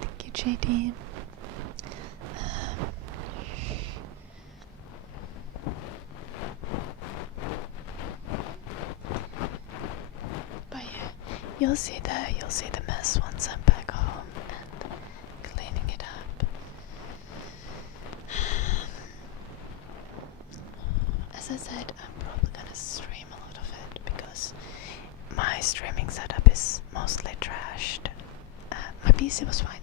Thank you, JD. But yeah, you'll see the mess once I'm back home and cleaning it up. As I said, I'm probably gonna stream a lot of it because my streaming setup is mostly trashed. My PC was fine.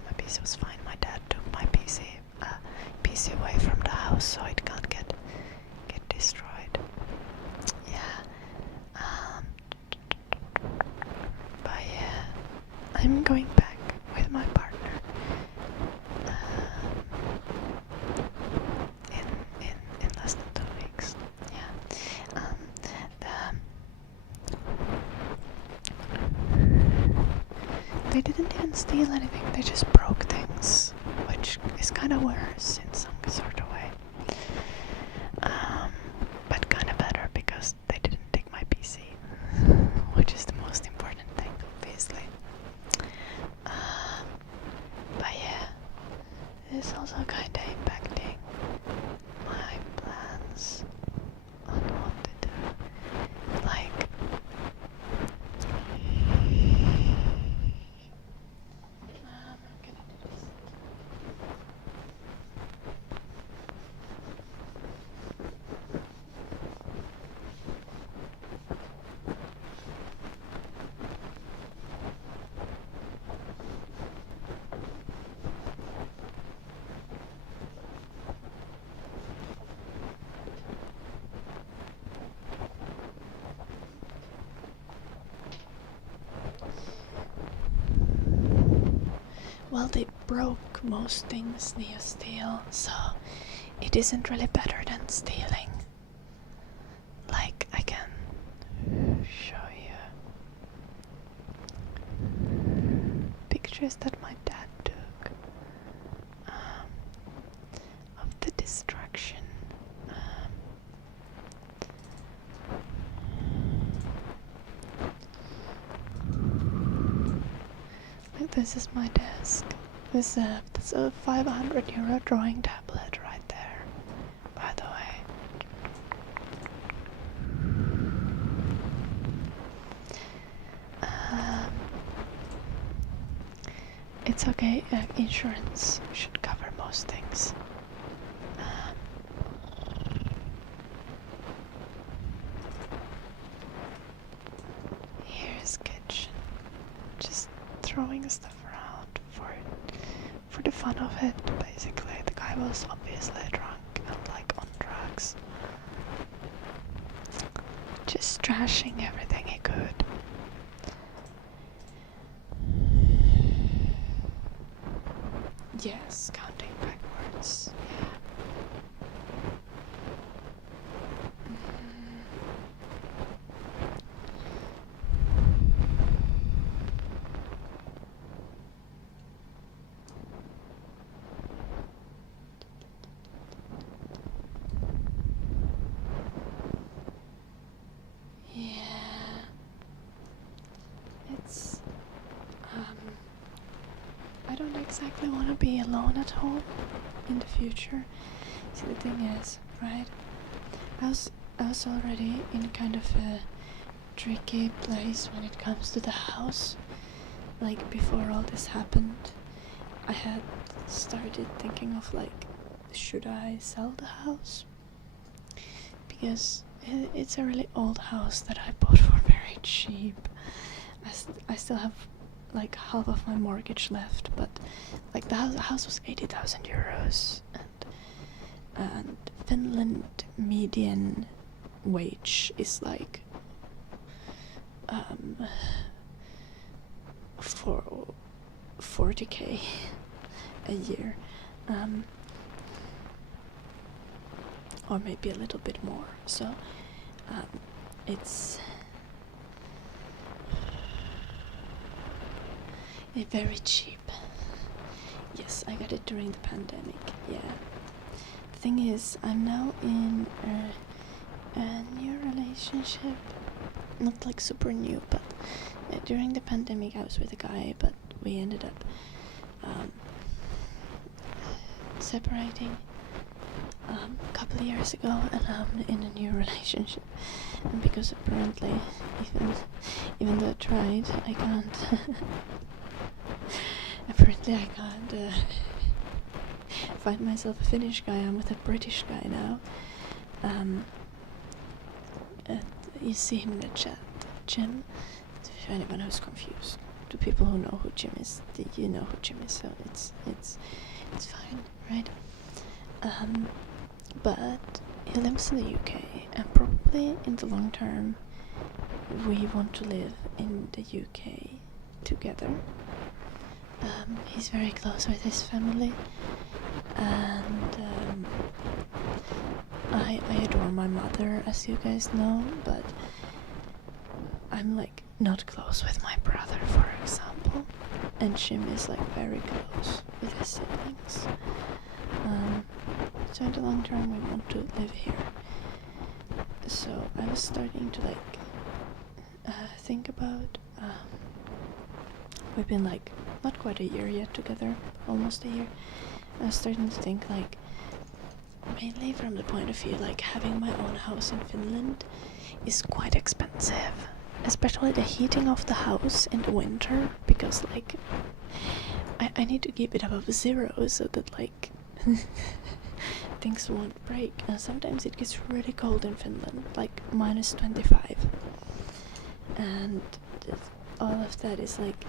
My dad took my PC away from the house so it can't get destroyed. Yeah. But yeah, I'm going back with my partner in less than 2 weeks. Yeah. They didn't even steal anything. They just broke things, which is kind of worse in some sort of way. But kind of better because they didn't take my PC, which is the most important thing, obviously. But yeah, it's also kind of impacting my plans on what to do. Like, I'm gonna do this. Well, they broke most things near steel, so it isn't really better than stealing. Like, I can show you pictures that my dad took of the destruction. Like, this is my desk. That's a 500 euro drawing tablet right there, by the way. It's okay, insurance should cover most things. Here's kitchen. Just throwing stuff around for the fun of it, basically. The guy was obviously drunk and like on drugs. Just trashing everything he could. Yes, counting backwards. Yeah. It's I don't exactly want to be alone at home in the future. See, the thing is, right? I was already in kind of a tricky place when it comes to the house. Like, before all this happened, I had started thinking of like, should I sell the house? Because it's a really old house that I bought for very cheap. I still have like half of my mortgage left, but like the house was 80,000 euros, and Finland median wage is like for 40k a year, or maybe a little bit more. So Very cheap. Yes, I got it during the pandemic, yeah. The thing is, I'm now in a new relationship. Not like super new, but during the pandemic I was with a guy, but we ended up separating a couple of years ago, and I'm in a new relationship. And because apparently, even though I tried, I can't. Apparently, I can't find myself a Finnish guy. I'm with a British guy now. You see him in the chat, Jim. To anyone who's confused, to people who know who Jim is, you know who Jim is, so it's fine, right? But he lives in the UK, and probably in the long term, we want to live in the UK together. He's very close with his family, and I adore my mother, as you guys know, but I'm like not close with my brother, for example, and Jim is like very close with his siblings. So in the long term we want to live here. So I was starting to like think about, we've been like not quite a year yet together, almost a year. I was starting to think like, mainly from the point of view like having my own house in Finland is quite expensive, especially the heating of the house in the winter, because like I need to keep it above 0 so that like things won't break, and sometimes it gets really cold in Finland, like -25, and all of that is like,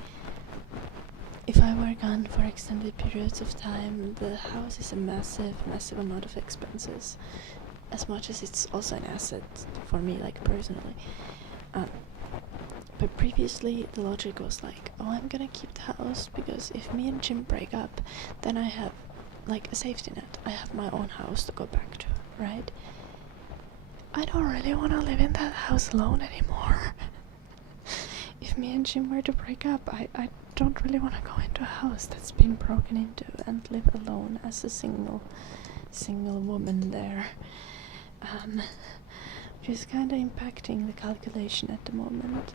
if I were gone for extended periods of time, the house is a massive amount of expenses, as much as it's also an asset for me, like personally. But previously the logic was like, oh, I'm gonna keep the house because if me and Jim break up, then I have like a safety net. I have my own house to go back to, right? I don't really want to live in that house alone anymore. If me and Jim were to break up, I don't really want to go into a house that's been broken into and live alone as a single woman there. Which is kind of impacting the calculation at the moment.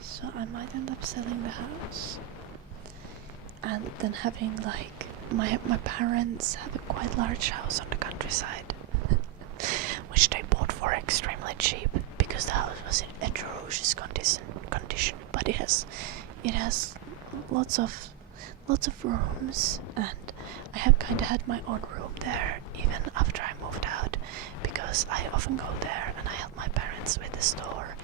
So I might end up selling the house and then having like my parents have a quite large house on the countryside which they bought for extremely cheap because the house was in atrocious condition, but it has lots of rooms, and I have kind of had my own room there even after I moved out, because I often go there and I help my parents with the store.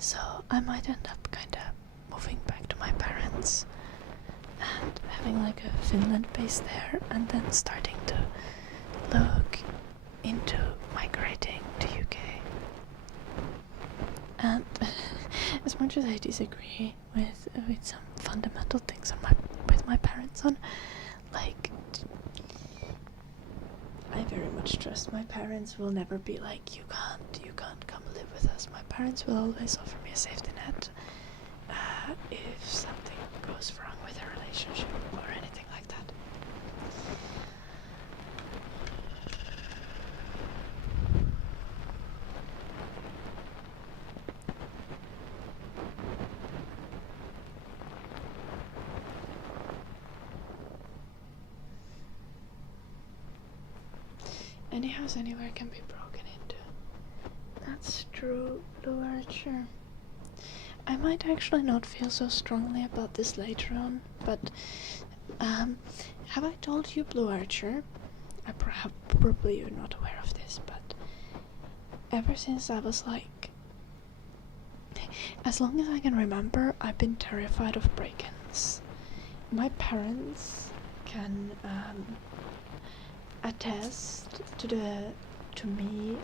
So I might end up kind of moving back to my parents and having like a Finland base there, and then starting to look into migrating to UK. And as much as I disagree with some fundamental things with my parents on, like, I very much trust my parents will never be like, you can't come live with us. My parents will always offer me a safety net if something goes wrong with a relationship or anything like that. Any house anywhere can be broken into. That's true, Blue Archer. I might actually not feel so strongly about this later on, but have I told you, Blue Archer? Probably you're not aware of this, but ever since I was like, as long as I can remember, I've been terrified of break-ins. My parents can attest to me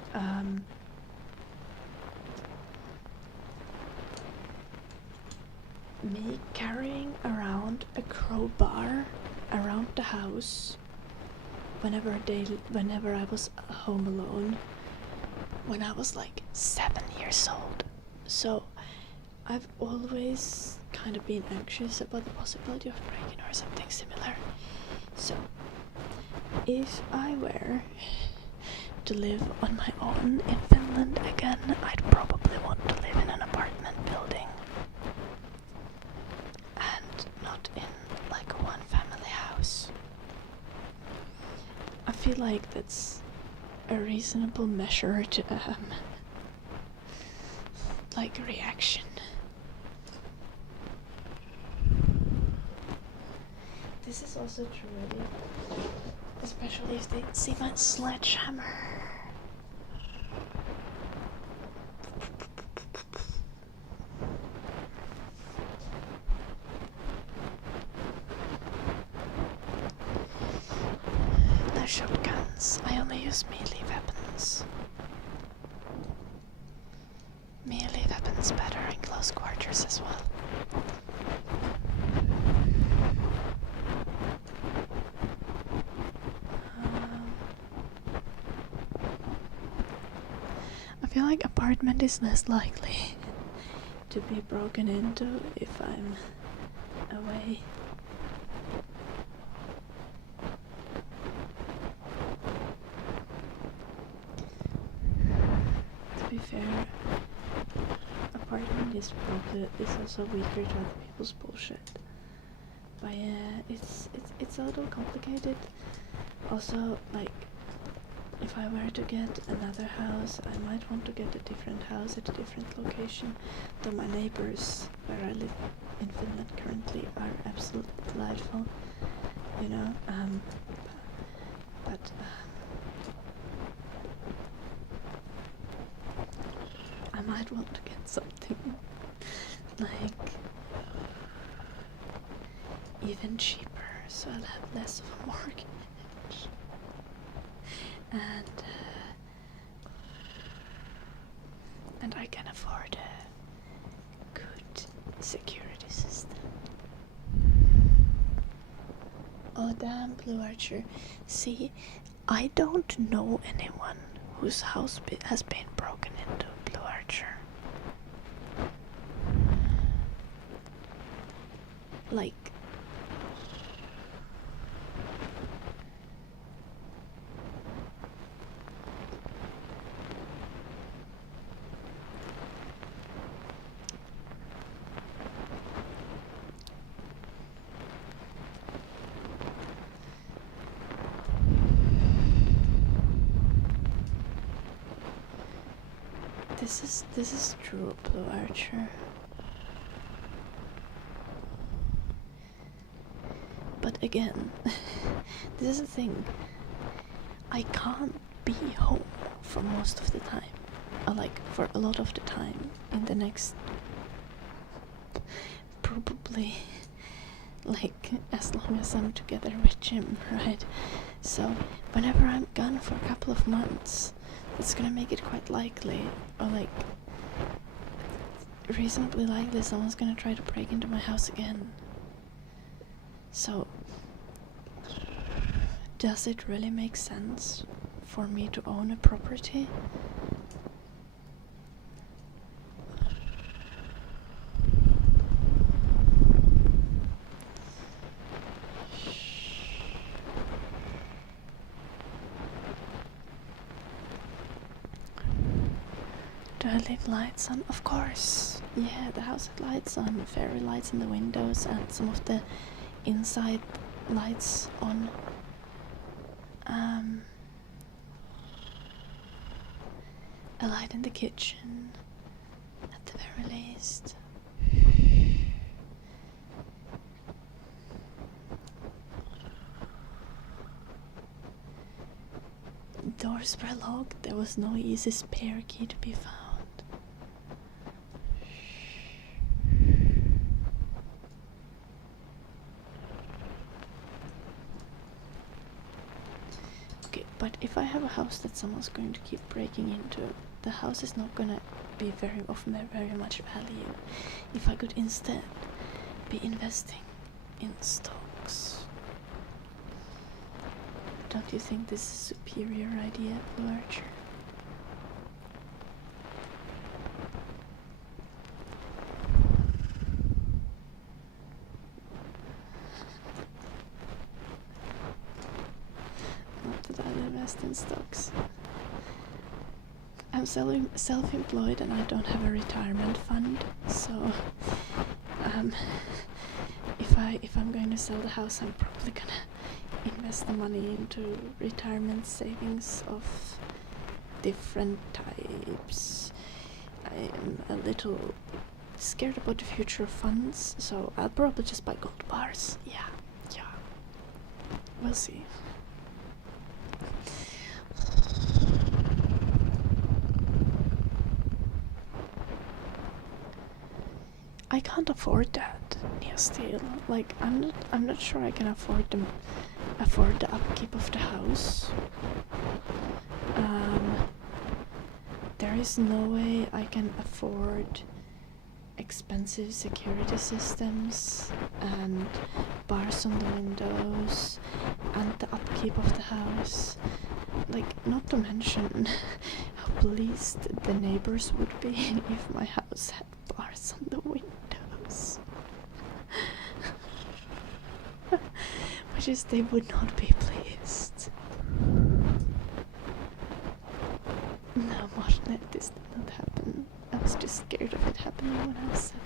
me carrying around a crowbar around the house whenever I was home alone when I was like 7 years old. So I've always kind of been anxious about the possibility of break-in or something similar. So if I were to live on my own in Finland again, I'd probably want to live in an apartment building and not in like a one-family house. I feel like that's a reasonable measure to like reaction. This is also true, really. Especially if they see my sledgehammer. No shotguns. I only use melee weapons. Melee weapons better in close quarters as well. I feel like apartment is less likely to be broken into if I'm away. To be fair, apartment is also weaker to other people's bullshit. But yeah, it's a little complicated. Also, like, if I were to get another house, I might want to get a different house at a different location. Though my neighbors where I live in Finland currently are absolutely delightful, you know. But I might want to get something like even cheaper, so I'll have less of a mortgage. And I can afford a good security system. Oh damn, Blue Archer. See, I don't know anyone whose house has been broken into, Blue Archer. Like, this is true, Blue Archer. But again, this is the thing. I can't be home for most of the time. Or like for a lot of the time in the next probably like as long as I'm together with Jim, right? So whenever I'm gone for a couple of months, it's gonna make it quite likely, or like reasonably likely, someone's gonna try to break into my house again. So does it really make sense for me to own a property? Do I leave lights on? Of course. Yeah, the house had lights on, fairy lights in the windows, and some of the inside lights on. A light in the kitchen, at the very least. Doors were locked, there was no easy spare key to be found. Okay, but if I have a house that someone's going to keep breaking into, the house is not gonna be of very much value. If I could instead be investing in stocks. Don't you think this is a superior idea, Blue Archer? Not that I invest in stocks. I'm self-employed and I don't have a retirement fund, so if I'm going to sell the house, I'm probably gonna invest the money into retirement savings of different types. I am a little scared about the future of funds, so I'll probably just buy gold bars. Yeah. We'll see. I can't afford that, Nia Steel. Like, I'm not sure I can afford the upkeep of the house. There is no way I can afford expensive security systems and bars on the windows and the upkeep of the house. Like, not to mention how pleased the neighbors would be if my house had bars on the windows. Which is, they would not be pleased. No, Martin, this did not happen. I was just scared of it happening when I was 7.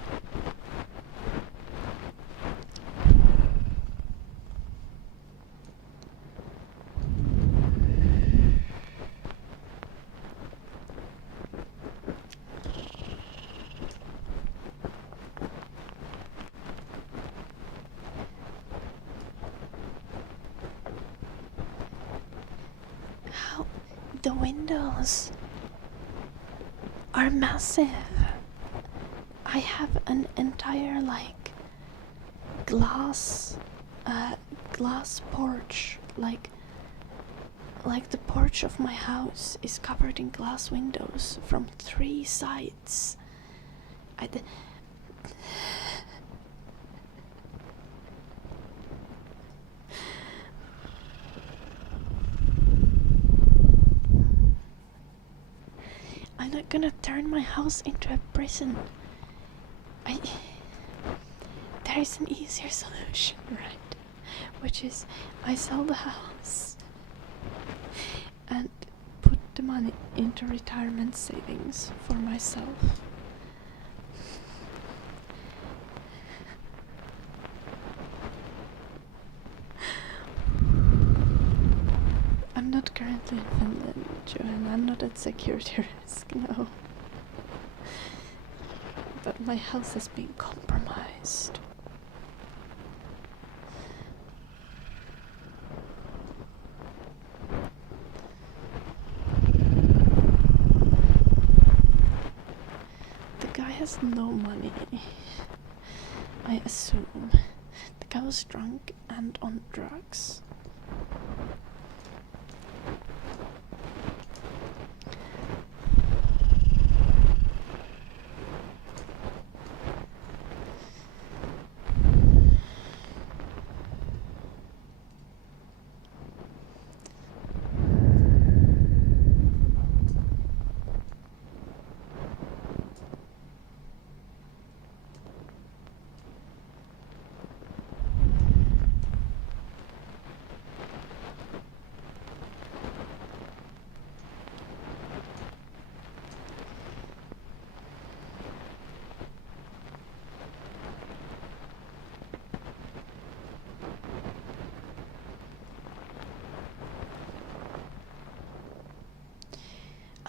How? The windows are massive. I have an entire glass porch, like the porch of my house is covered in glass windows from 3 sides. I'm not gonna turn my house into a prison. There is an easier solution, right? Which is, I sell the house and put the money into retirement savings for myself. I'm not currently in Finland, Joanne. I'm not at security risk, no. But my house has been compromised. The guy has no money, I assume. The guy was drunk and on drugs.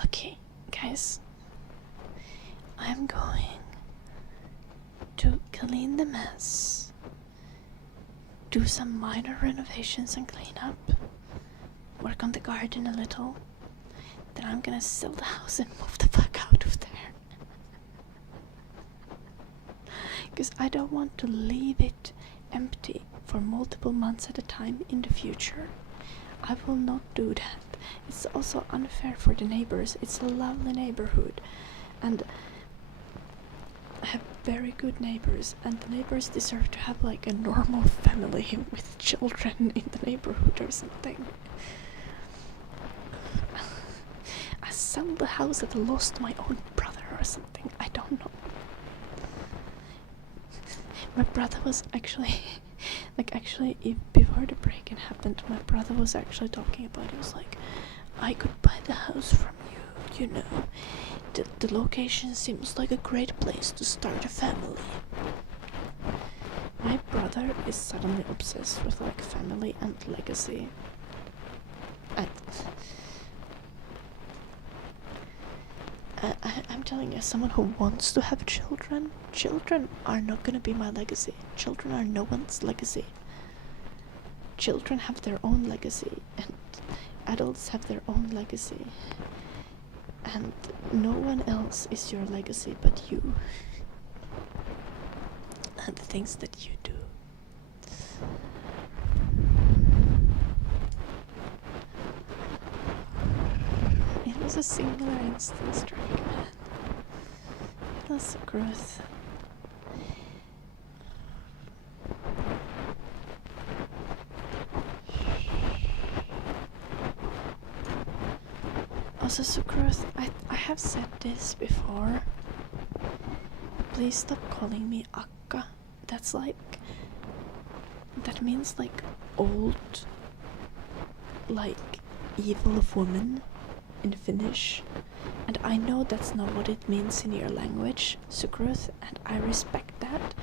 Okay, guys, I'm going to clean the mess, do some minor renovations and clean up, work on the garden a little, then I'm gonna sell the house and move the fuck out of there. Because I don't want to leave it empty for multiple months at a time in the future. I will not do that. It's also unfair for the neighbors. It's a lovely neighborhood, and I have very good neighbors, and the neighbors deserve to have like a normal family with children in the neighborhood or something. I sold the house and lost my own brother or something. I don't know. My brother was actually, before the break-in happened, my brother was actually talking about it. He was like, I could buy the house from you, you know. The location seems like a great place to start a family. My brother is suddenly obsessed with like family and legacy. I'm telling you, as someone who wants to have children, children are not gonna be my legacy. Children are no one's legacy. Children have their own legacy, and adults have their own legacy. And no one else is your legacy but you. And the things that you do. It was a singular instance, Dragon Man. It was growth. Also, Sucrose, I have said this before. Please stop calling me Akka. That's like... that means like old, like evil woman in Finnish. And I know that's not what it means in your language, Sucrose, and I respect that.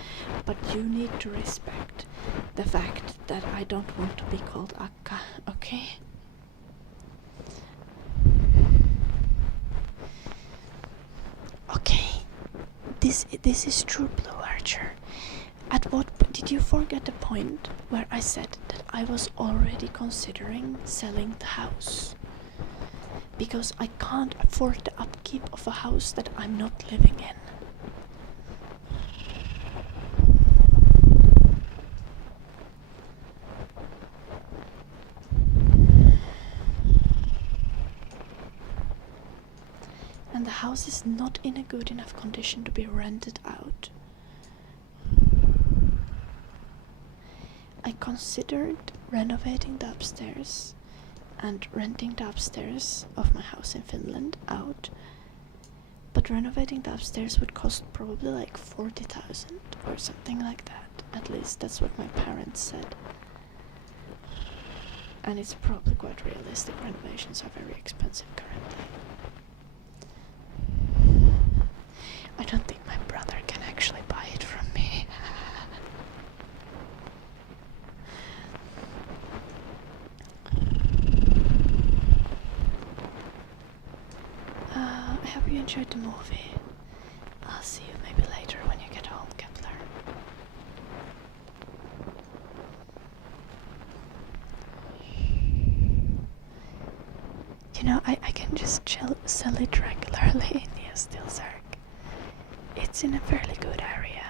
But you need to respect the fact that I don't want to be called Akka, okay? Okay, this is true, Blue Archer. At what point did you forget the point where I said that I was already considering selling the house? Because I can't afford the upkeep of a house that I'm not living in. And the house is not in a good enough condition to be rented out. I considered renovating the upstairs and renting the upstairs of my house in Finland out, but renovating the upstairs would cost probably like 40,000 or something like that. At least that's what my parents said. And it's probably quite realistic. Renovations are very expensive currently. I don't think my brother can actually buy it from me. I hope you enjoyed the movie. I'll see you maybe later when you get home, Kepler. You know, I can just sell it regularly in Neostilzark. It's in a fairly good area.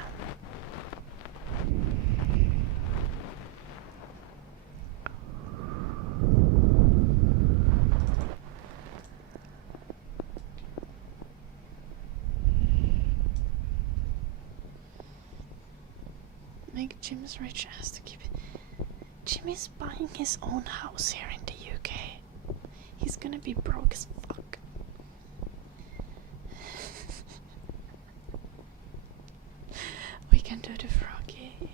Make Jim's rich ass to keep it. Jim is buying his own house here in the UK. He's gonna be broke as fuck. We can do the froggy. Yeah.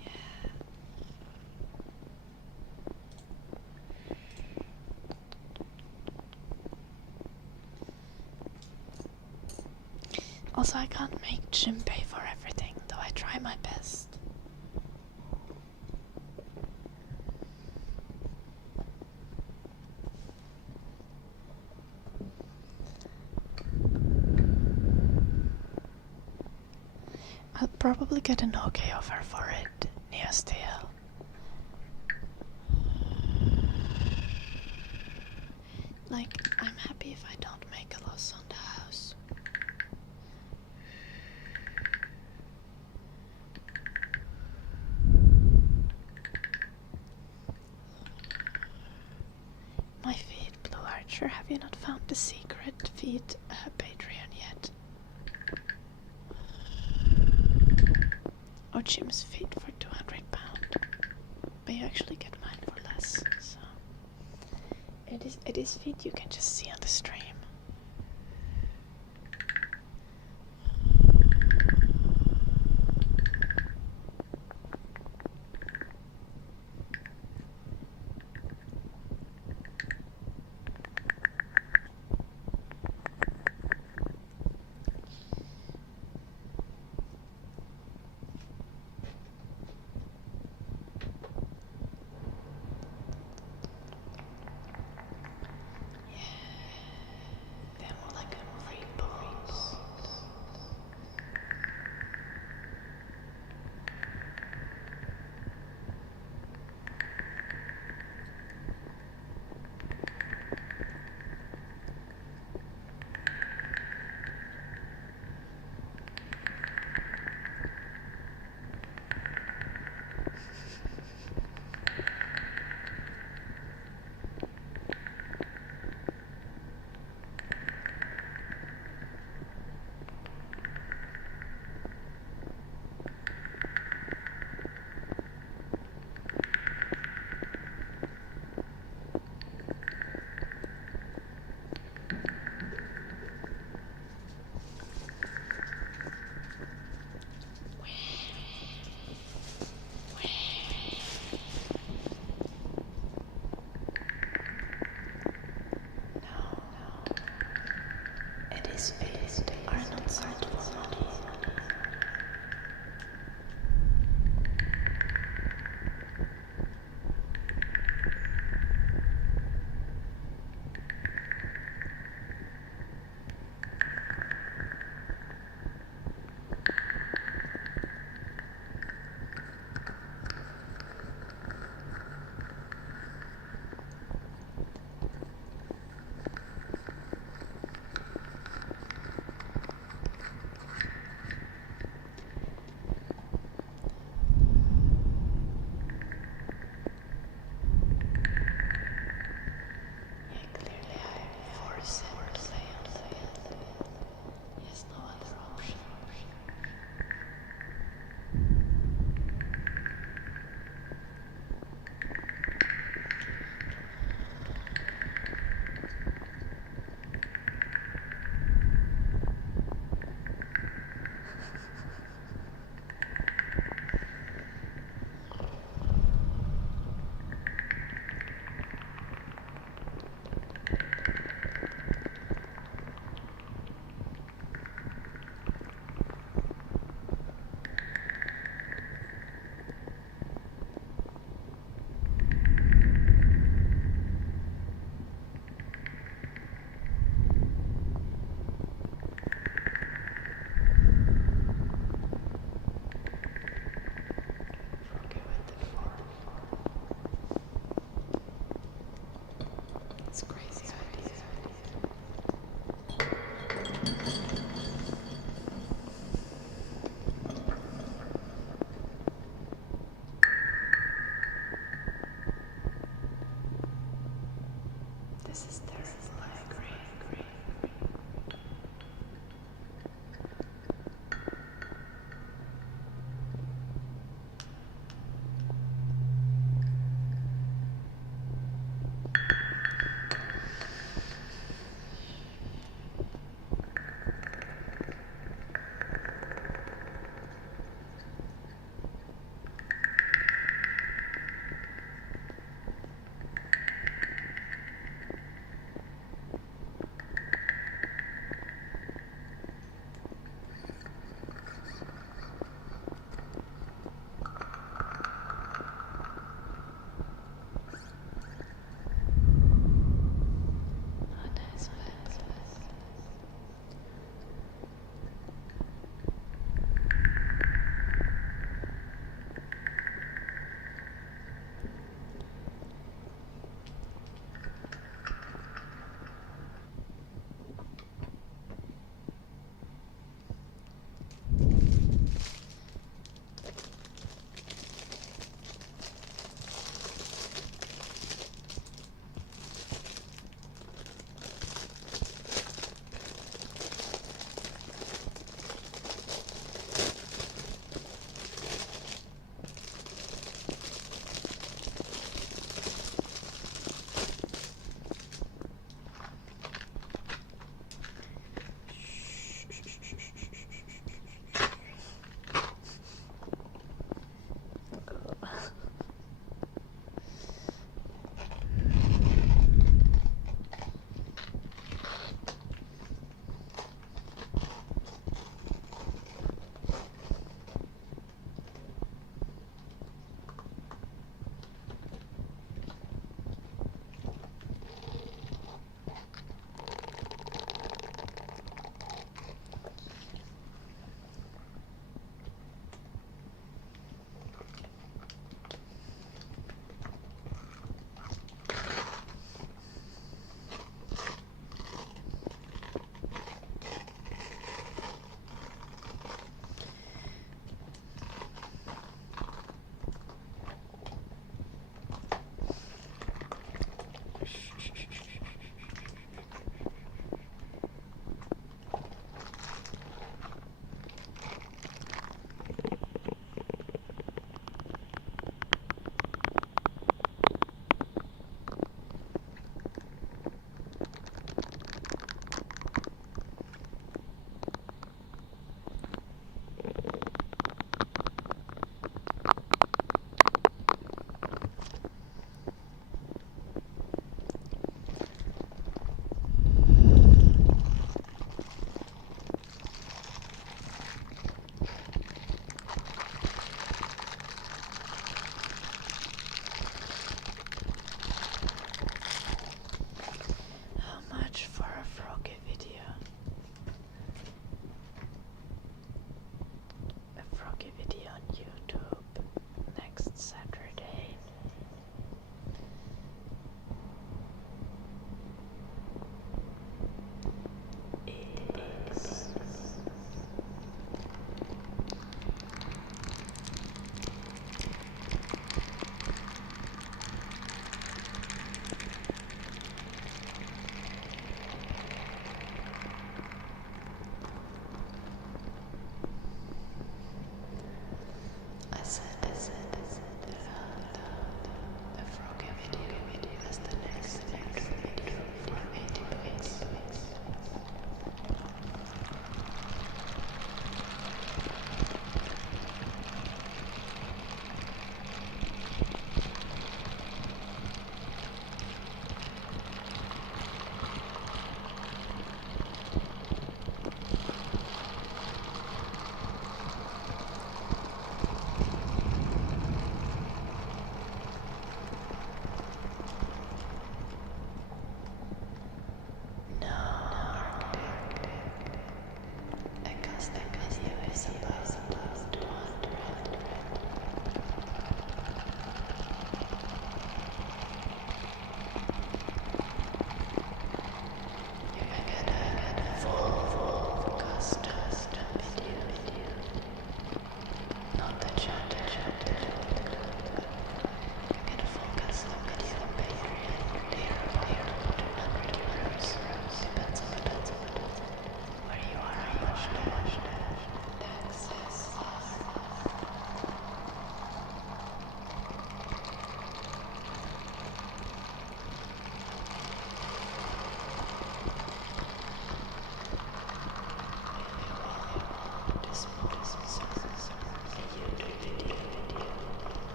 Also, I can't make Jim pay for everything, though I try my best. I'll probably get an okay offer for it, Neosteel. Like, I'm happy if I don't make a loss on the house. My feed, Blue Archer, have you not found the secret feed Patreon yet? Jim's feet for £200, but you actually get mine for less. So it is feet you can just see on the stream.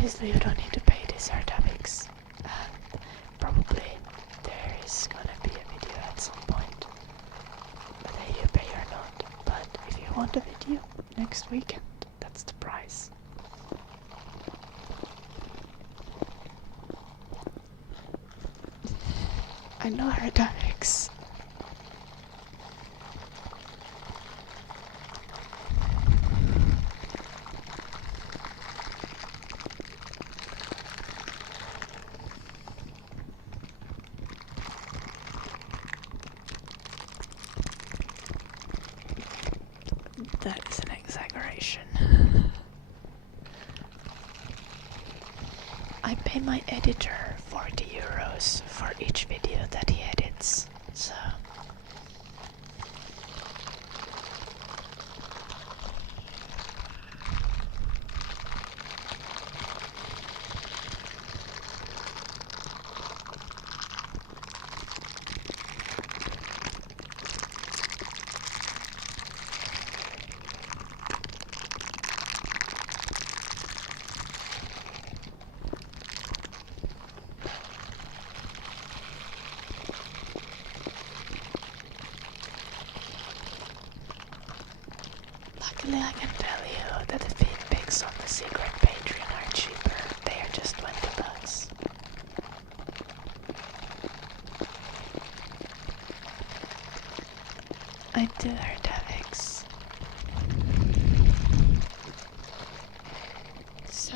obviously you don't need to pay these topics. Probably there is gonna be a video at some point, whether you pay or not. But if you want a video next weekend, that's the price. I know her topics. That is an exaggeration. I pay my editor 40 euros for each video that he edits, so... Luckily I can tell you that the feed pics on the secret Patreon are cheaper. They are just $20. I do her topics. So...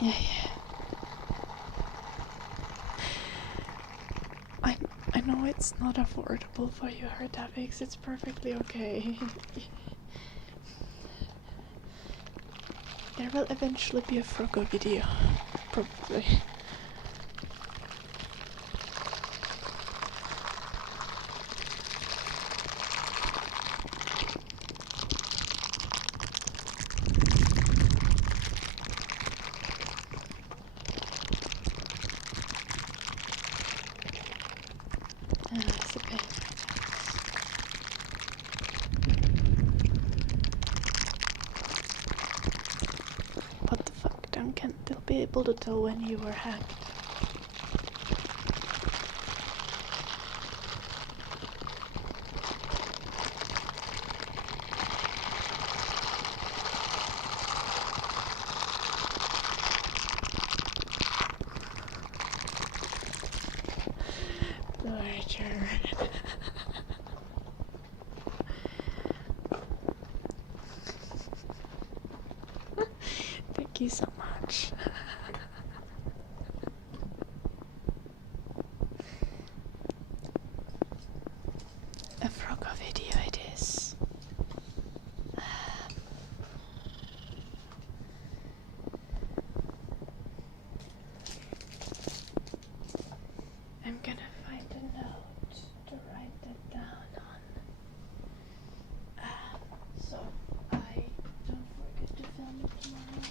Yeah. I know it's not affordable for you, her topics. It's perfectly okay. There will eventually be a Froco video, probably. It's a pain. What the fuck, Duncan? They'll be able to tell when you were hacked. Torture. Thank you so much. A Froco video it is. I'm gonna find a note to write that down on. So I don't forget to film it tomorrow.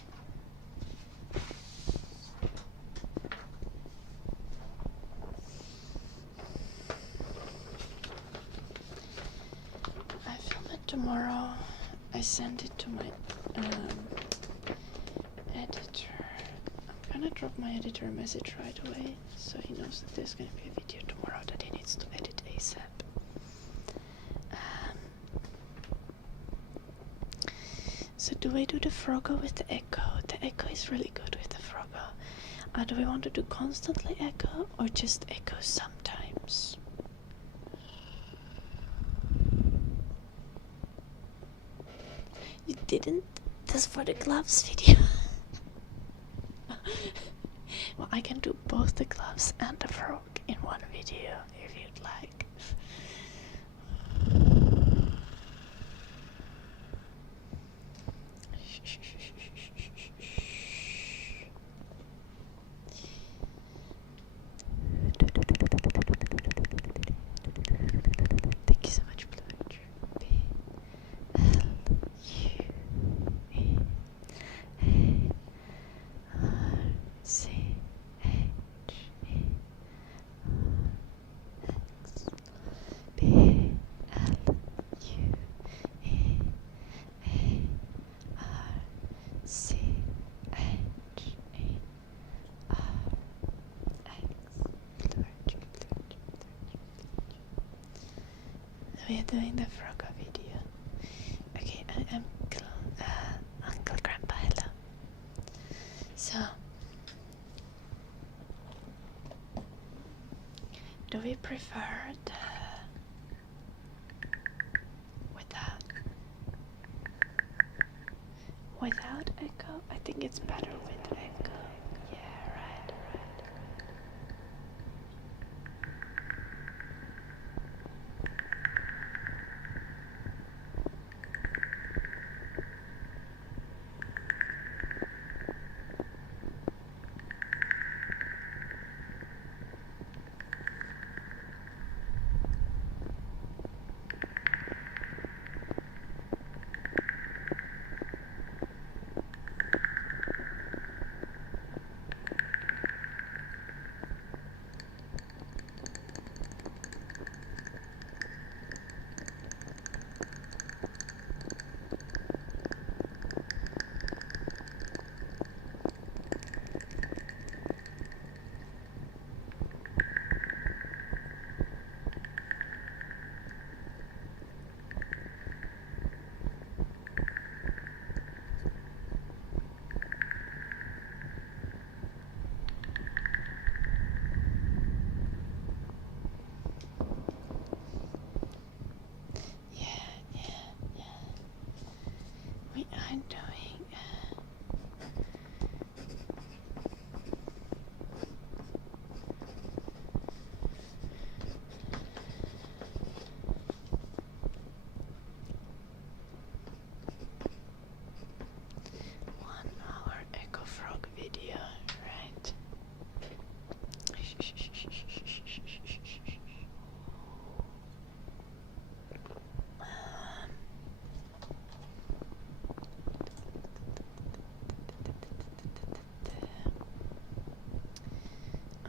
I film it tomorrow. I send it to my editor. I'm gonna drop my editor a message right away, so he knows that there's gonna be a video tomorrow that he needs to edit ASAP. So do we do the Froco with the echo? The echo is really good with the Froco. Do we want to do constantly echo or just echo sometimes? You didn't? That's for the gloves video. Well, I can do both the gloves and the frog in one video if you'd like. we're doing the Frogger video. Okay, I am Uncle Grandpa, hello. So, do we prefer the without echo? I think it's better with echo. Yeah, right. We are doing one-hour Echo Frog video, right?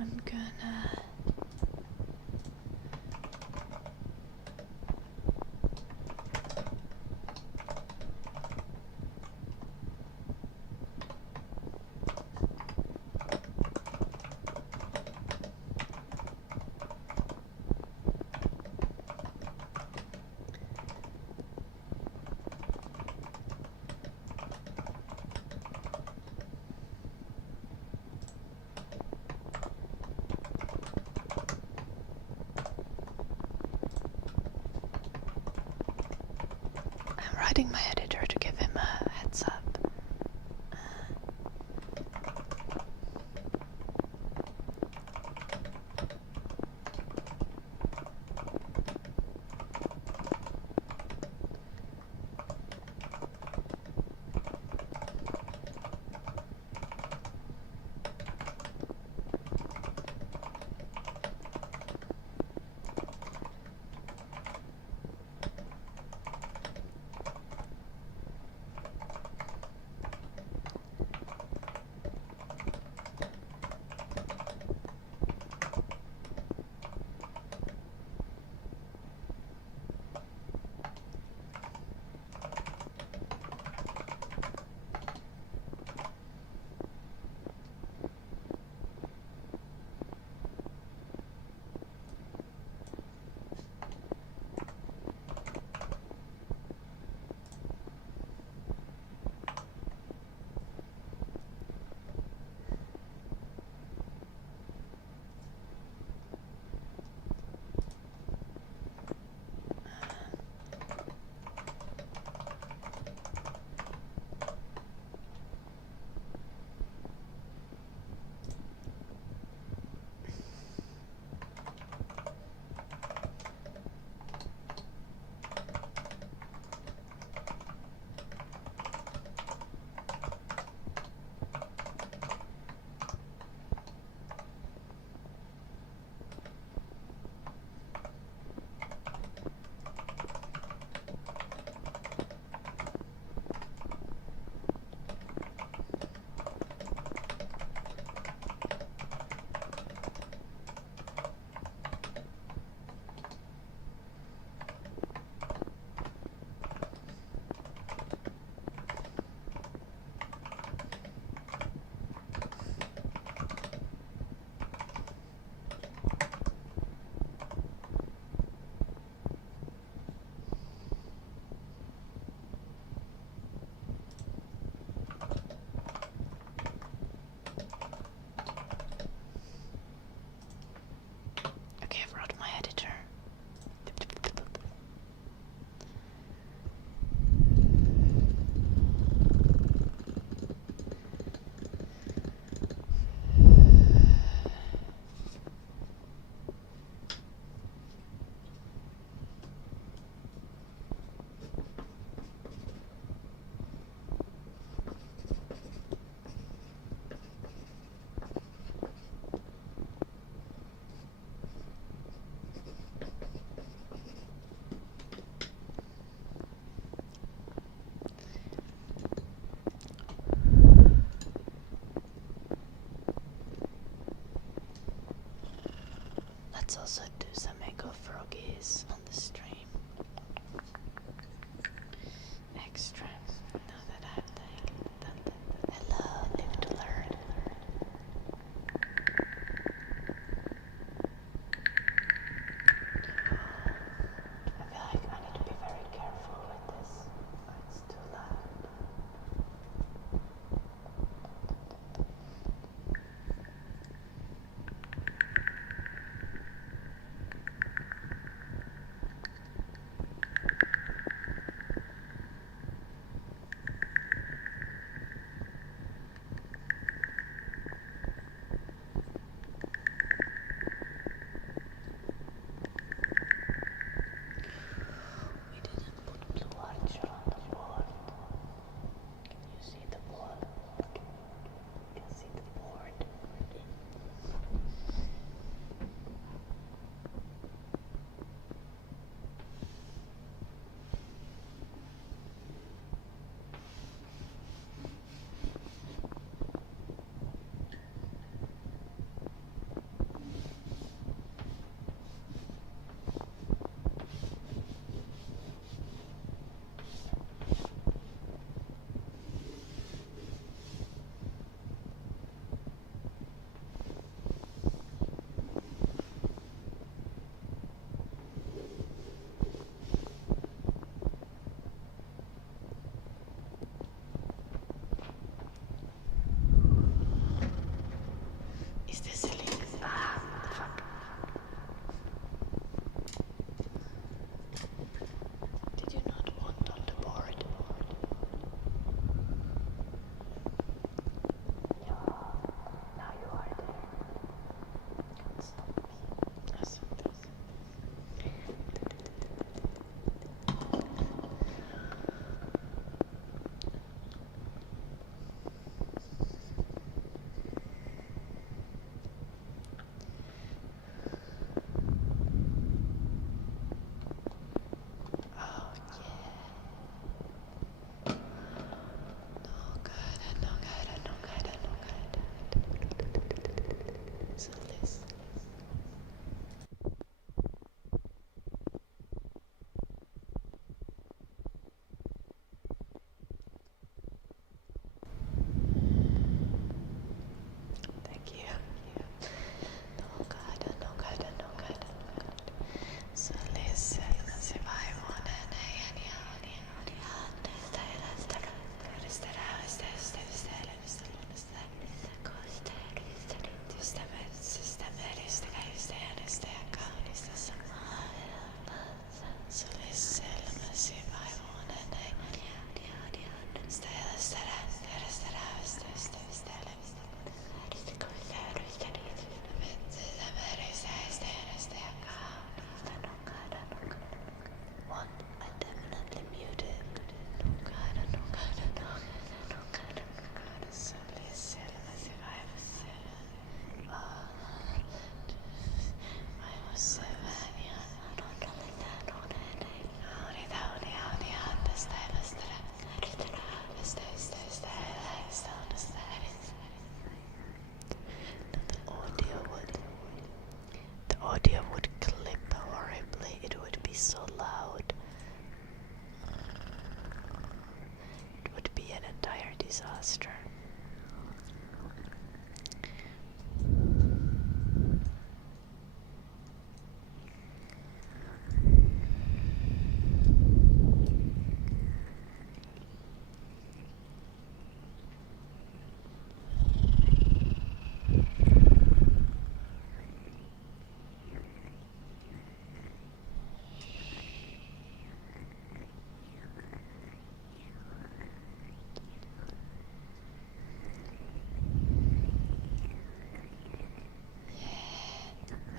I'm gonna writing my editor to give him a heads up. Let's also do some echo froggies on the stream. Extra. Now that I've done that. Hello, live to learn. I feel like I need to be very careful with this. It's too loud. We didn't put blue archer on the board. Can you see the board? You can see the board. Is this silly? Ah, fuck. Did you not want on the board? Yeah, now you are there. Can't stop me. Yes, oh yeah. No good, no good, no good, no good. So listen. Thank you. No good, no good, no good. So listen, as if I wanna What? I definitely muted. No gotta, no gotta, no gotta, no gotta, no gotta. So listen, as if I was 7. I was 7, yeah. The audio would clip horribly. It would be so loud. It would be an entire disaster.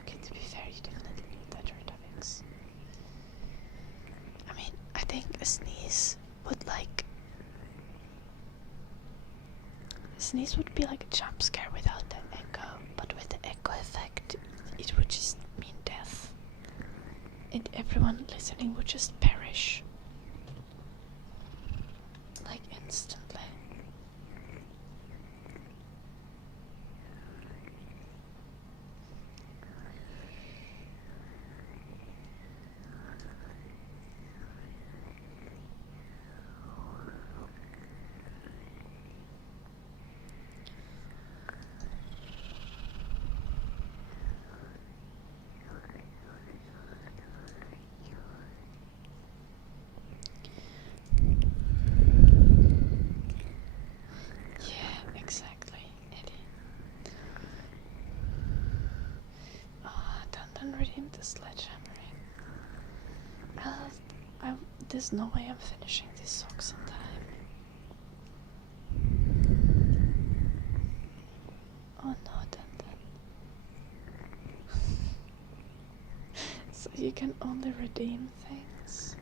Okay, to be fair, you definitely need better topics. I mean, I think a sneeze would be like a jump scare without the echo, but with the echo effect, it would just mean death. And everyone listening would just perish. Like instantly. There's no way I'm finishing these socks on time. Oh no, then. So you can only redeem things.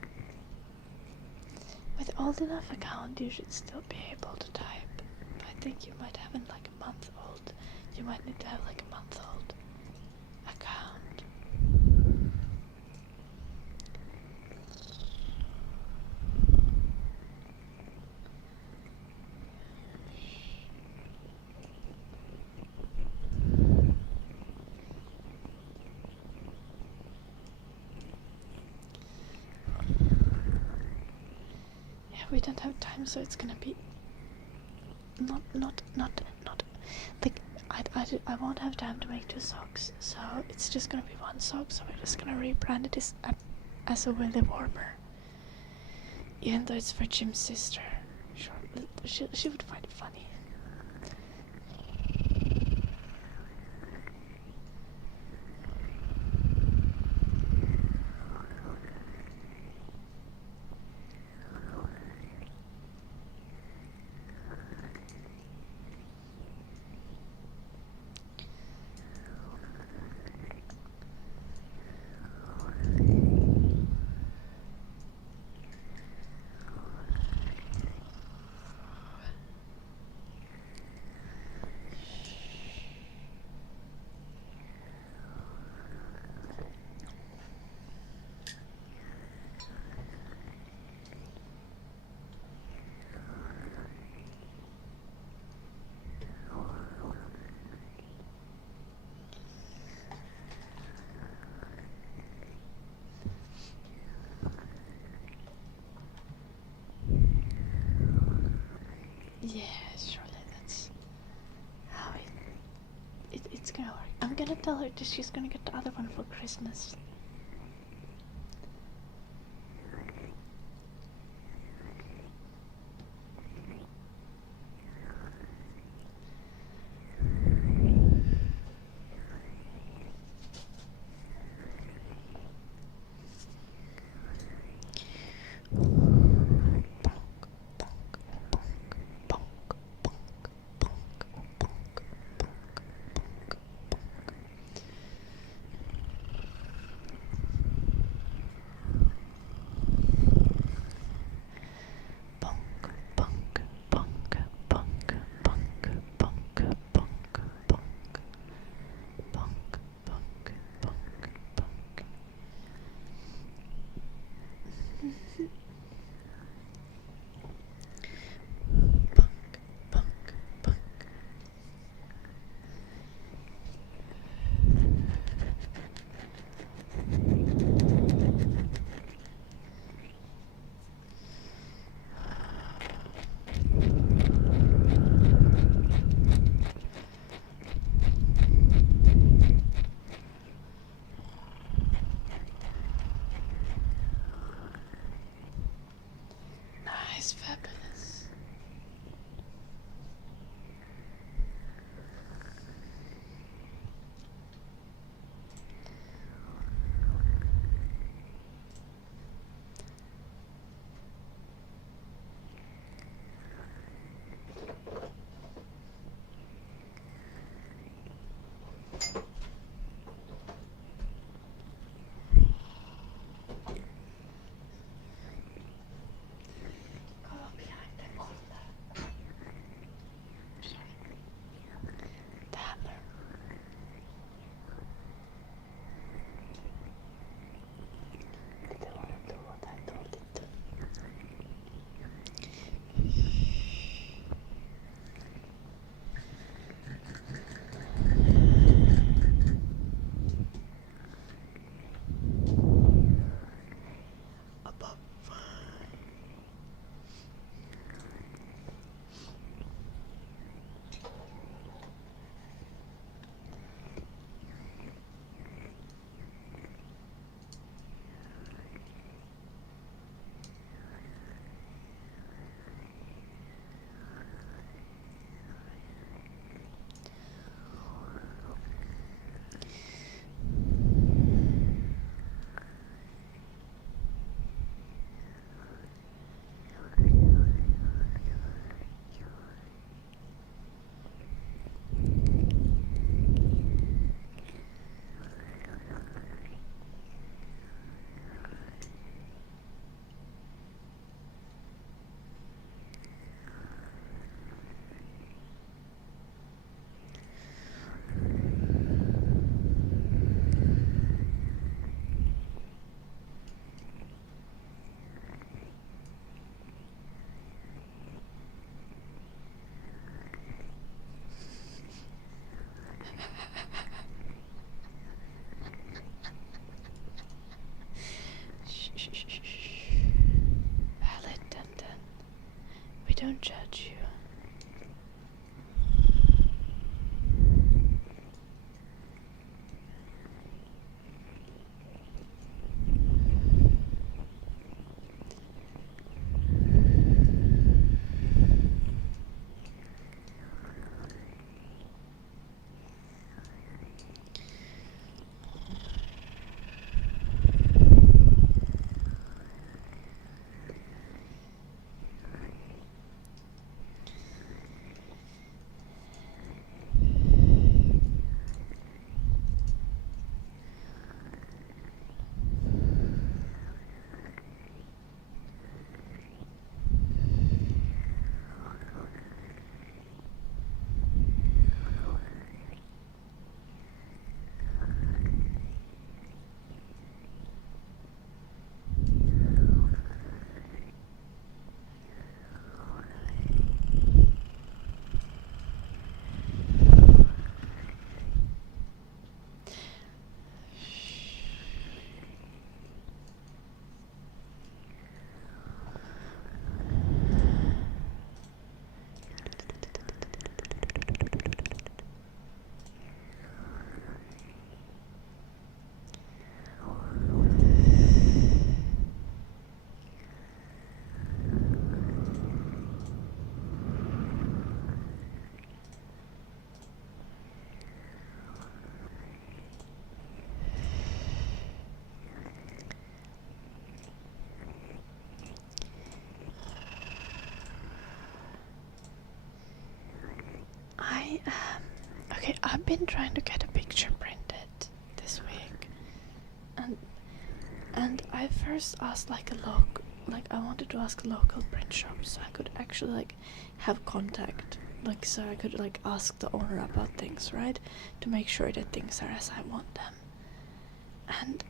With old enough account, you should still be able to type. But I think you might have like a month old. You might need to have like a month old account. Yeah, we don't have time, so it's gonna be not like I won't have time to make 2 socks, so it's just gonna be 1 sock. So we're just gonna rebrand it as a Willy Warmer, even though it's for Jim's sister. Sure, she would find it funny. Yeah, surely that's how it's gonna work. I'm gonna tell her that she's gonna get the other one for Christmas. Nice, fabulous. don't judge you. Okay, I've been trying to get a picture printed this week, and I first asked I wanted to ask a local print shop so I could actually have contact, so I could ask the owner about things, right, to make sure that things are as I want them. And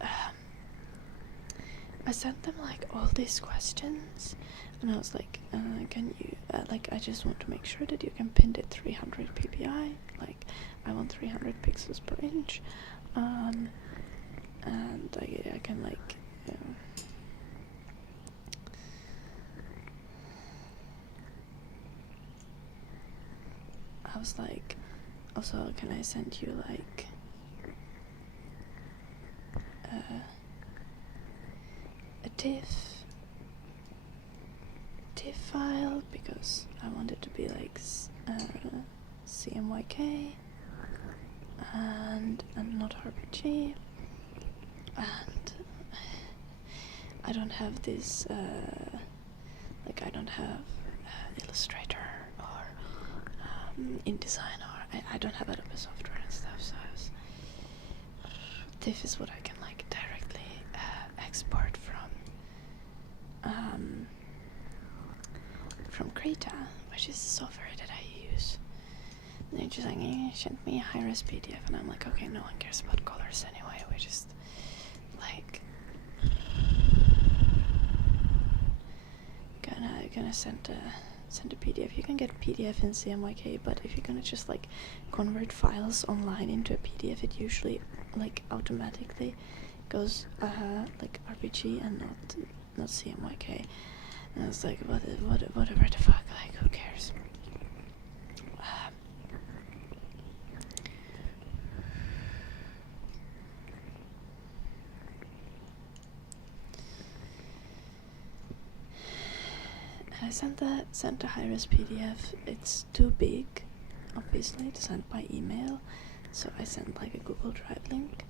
I sent them all these questions, and I was like, can you I just want to make sure that you can print it 300 ppi, I want 300 pixels per inch, and I can I was like, also can I send you a TIFF file, because I want it to be CMYK and not RPG, and I don't have this I don't have Illustrator or InDesign, or I don't have Adobe software and stuff, so TIFF is what I can directly export from Krita, which is the software that I use. And they're just send me a high-res PDF, and I'm like, okay, no one cares about colors anyway, we just gonna send a PDF. You can get PDF in CMYK, but if you're gonna just convert files online into a PDF, it usually automatically goes RPG and not CMYK. And I was like, whatever the fuck, who cares? I sent the high-res PDF. It's too big, obviously, to send by email, so I sent a Google Drive link,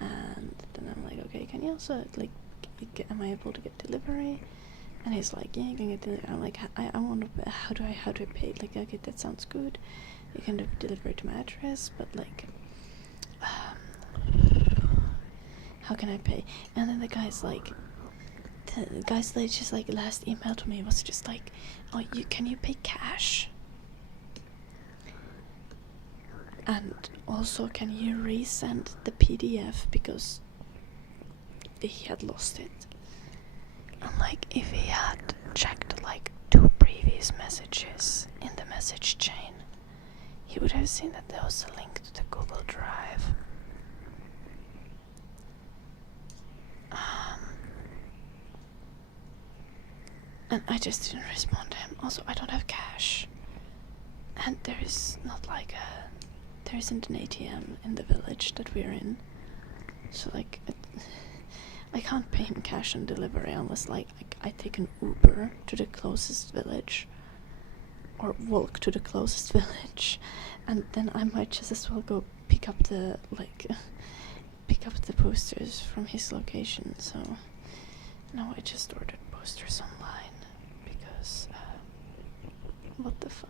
and then I'm like, okay, can you also am I able to get delivery? And he's like, yeah, you can get delivery. I'm like, I want to. How do I pay? Okay, that sounds good. You can deliver it to my address, but how can I pay? And then the guy's just last email to me was just oh, can you pay cash? And also, can you resend the PDF because he had lost it? And if he had checked 2 previous messages in the message chain, he would have seen that there was a link to the Google Drive. And I just didn't respond to him. Also, I don't have cash. And there isn't an ATM in the village that we're in. So like, I can't pay him cash on delivery unless like I take an Uber to the closest village. Or walk to the closest village. And then I might just as well go pick up the posters from his location. So now I just ordered posters online because what the fuck.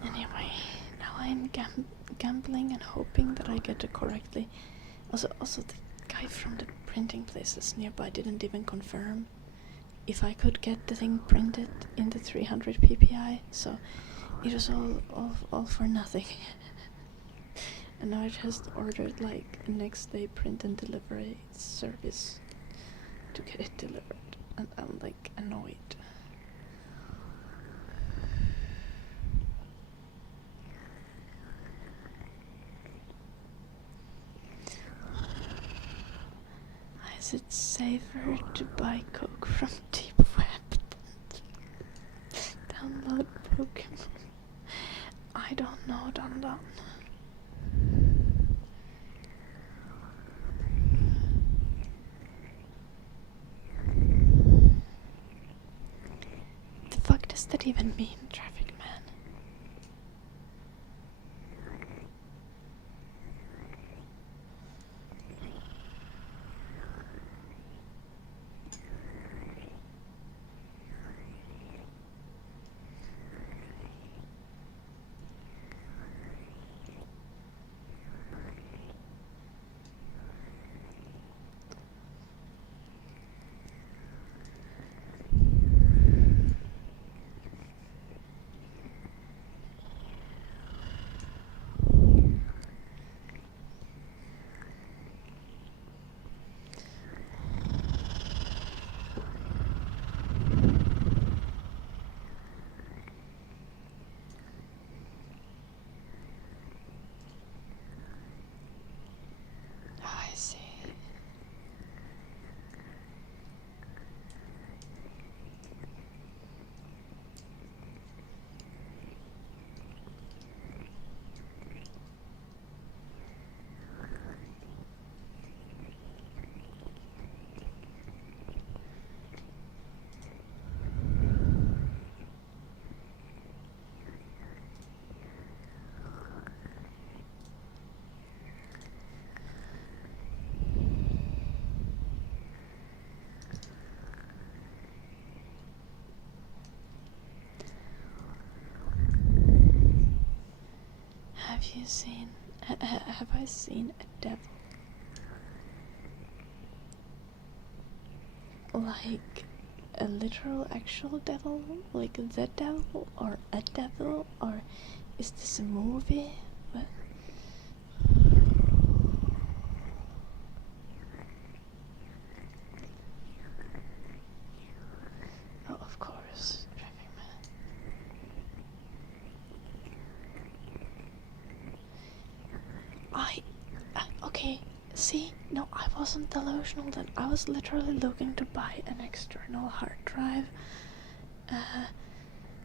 Anyway, now I'm gambling and hoping that I get it correctly. Also, the guy from the printing places nearby didn't even confirm if I could get the thing printed in the 300 ppi, so it was all for nothing. And now I just ordered like a next day print and delivery service to get it delivered, and I'm like annoyed. Is it safer to buy Coke from Deep Web than download Pokemon? I don't know, Don. The fuck does that even mean, traffic man? I see. Have I seen a devil? Like a literal actual devil? Like the devil? Or a devil? Or is this a movie? What? Oh, of course, traffic man. Okay, see, no, I wasn't delusional then. I was literally looking to buy an external hard drive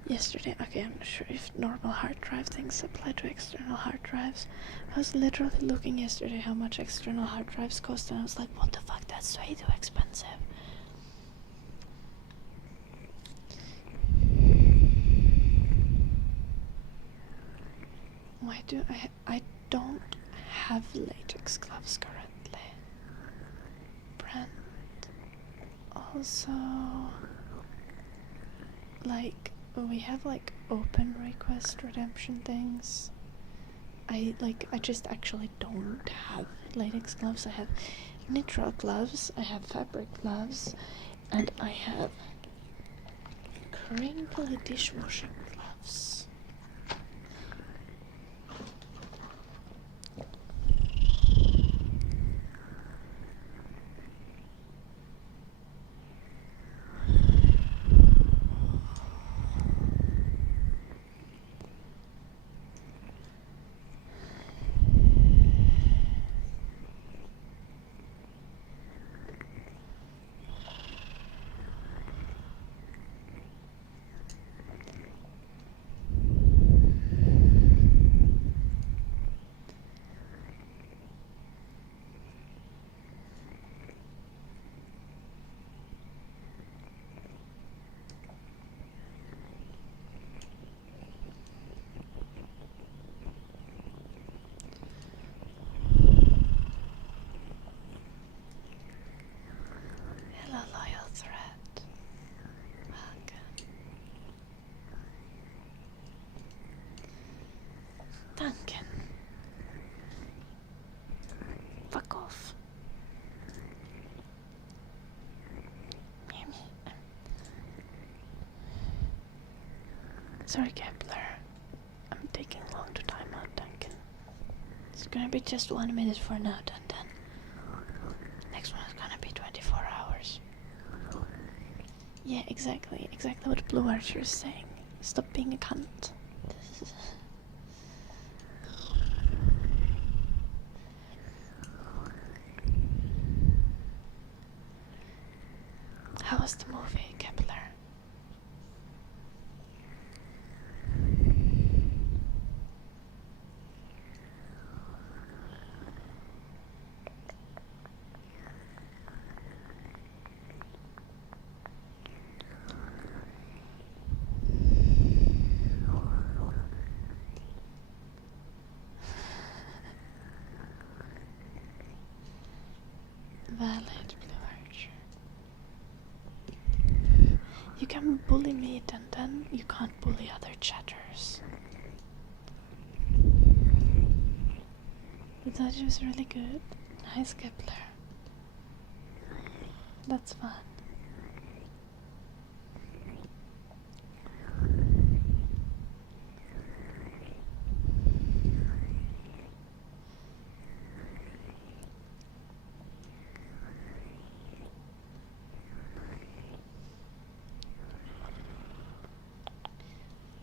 yesterday. Okay, I'm not sure if normal hard drive things apply to external hard drives. I was literally looking yesterday how much external hard drives cost, and I was like, what the fuck, that's way too expensive. Why do I don't have latex gloves currently. Brand. Also, like, we have like open request redemption things. I just actually don't have latex gloves. I nitrile gloves, I have fabric gloves, and I have crinkly dishwashing gloves. Hello, loyal threat. Welcome. Duncan. Fuck off. Sorry, Kepler. I'm taking long to time out, Duncan. It's gonna be just 1 minute for now, Duncan. Next one is gonna be 24 hours. Yeah, exactly what Blue Archer is saying. Stop being a cunt. How was the movie, Kepler? Valid, Blue Archer. You can bully me, Dun. You can't bully other chatters. I thought it was really good. Nice, Kepler. That's fun.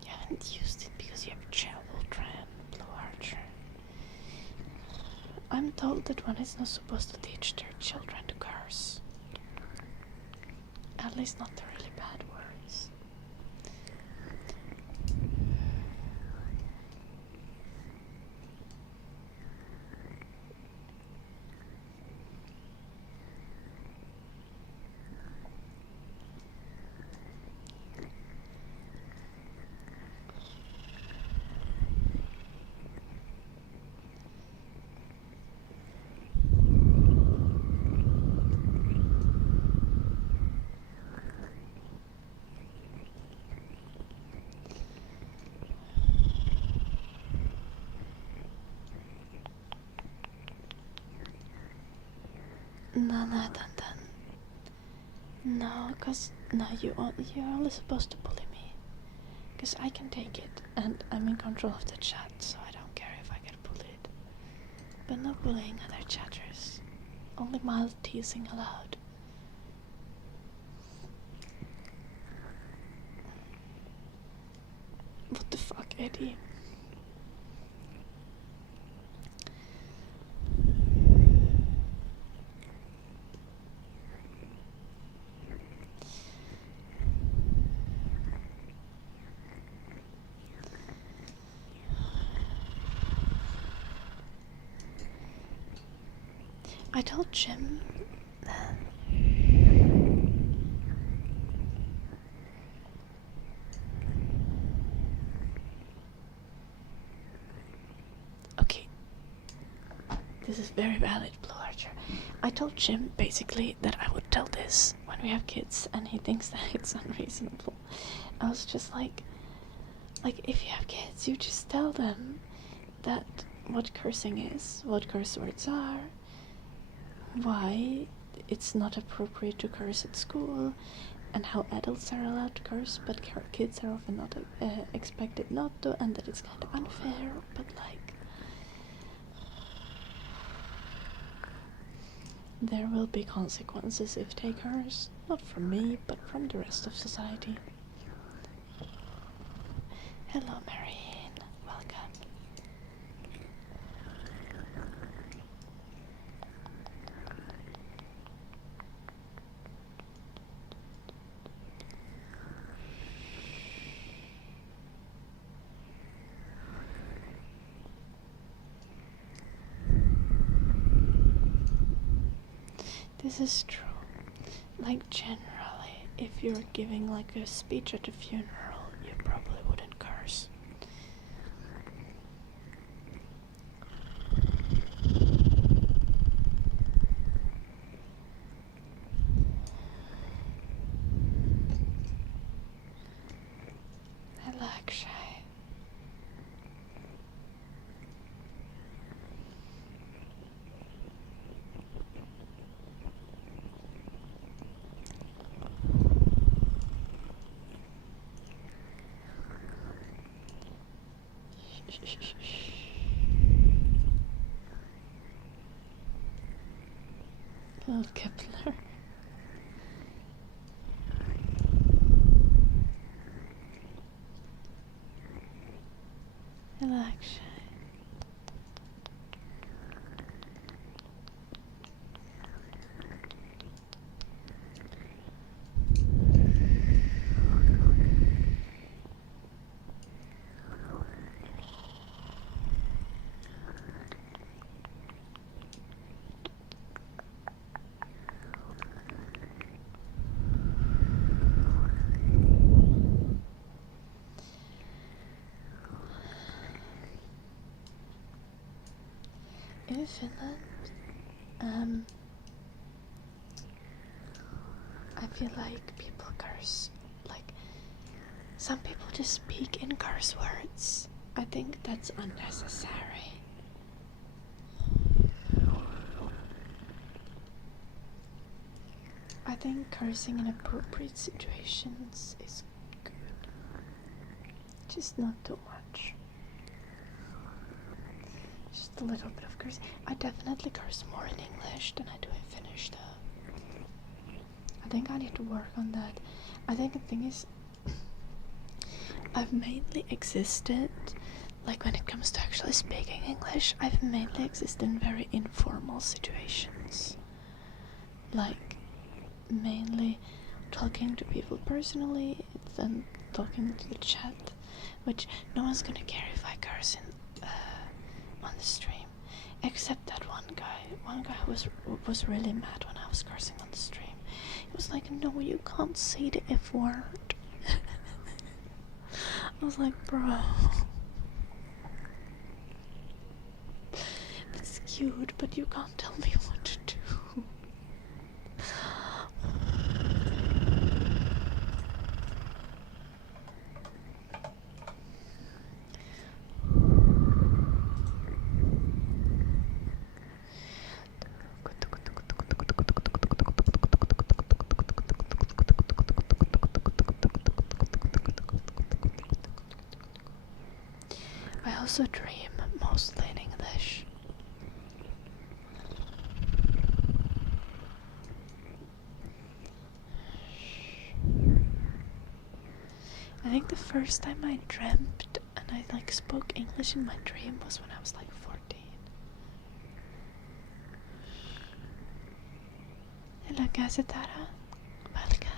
You haven't used it because you have travel trend, Blue Archer. I'm told that one is not supposed to teach their children to curse. At least not the really bad words. No, Dun. No, you're only supposed to bully me. Cause I can take it, and I'm in control of the chat, so I don't care if I get bullied. But no bullying other chatters. Only mild teasing allowed. What the fuck, Eddie? I told Jim that okay, this is very valid, Blue Archer. I told Jim basically that I would tell this when we have kids, and he thinks that it's unreasonable. I was just like if you have kids, you just tell them that what cursing is, what curse words are, why it's not appropriate to curse at school, and how adults are allowed to curse but kids are often not expected not to, and that it's kind of unfair, but like there will be consequences if they curse, not from me but from the rest of society. Hello Marianne, welcome. This is true. Like generally, if you're giving like a speech at a funeral, you probably wouldn't curse. Hello, Akshay. Little Kepler. Hello, Akshay. In Finland, I feel like people curse, like, some people just speak in curse words. I think that's unnecessary. I think cursing in appropriate situations is good. Just not too much. Just a little bit of cursing. I definitely curse more in English than I do in Finnish, though. I think I need to work on that. I think the thing is, I've mainly existed, like when it comes to actually speaking English, I've mainly existed in very informal situations. Like, mainly talking to people personally, then talking to the chat, which no one's gonna care if I curse on the stream, except that one guy was really mad when I was cursing on the stream. He was like, no, you can't say the F word. I was like, bro, it's cute, but you can't tell me what to do. I also dream mostly in English. I think the first time I dreamt and I like spoke English in my dream was when I was like 14. Hello, Gazetara. Welcome.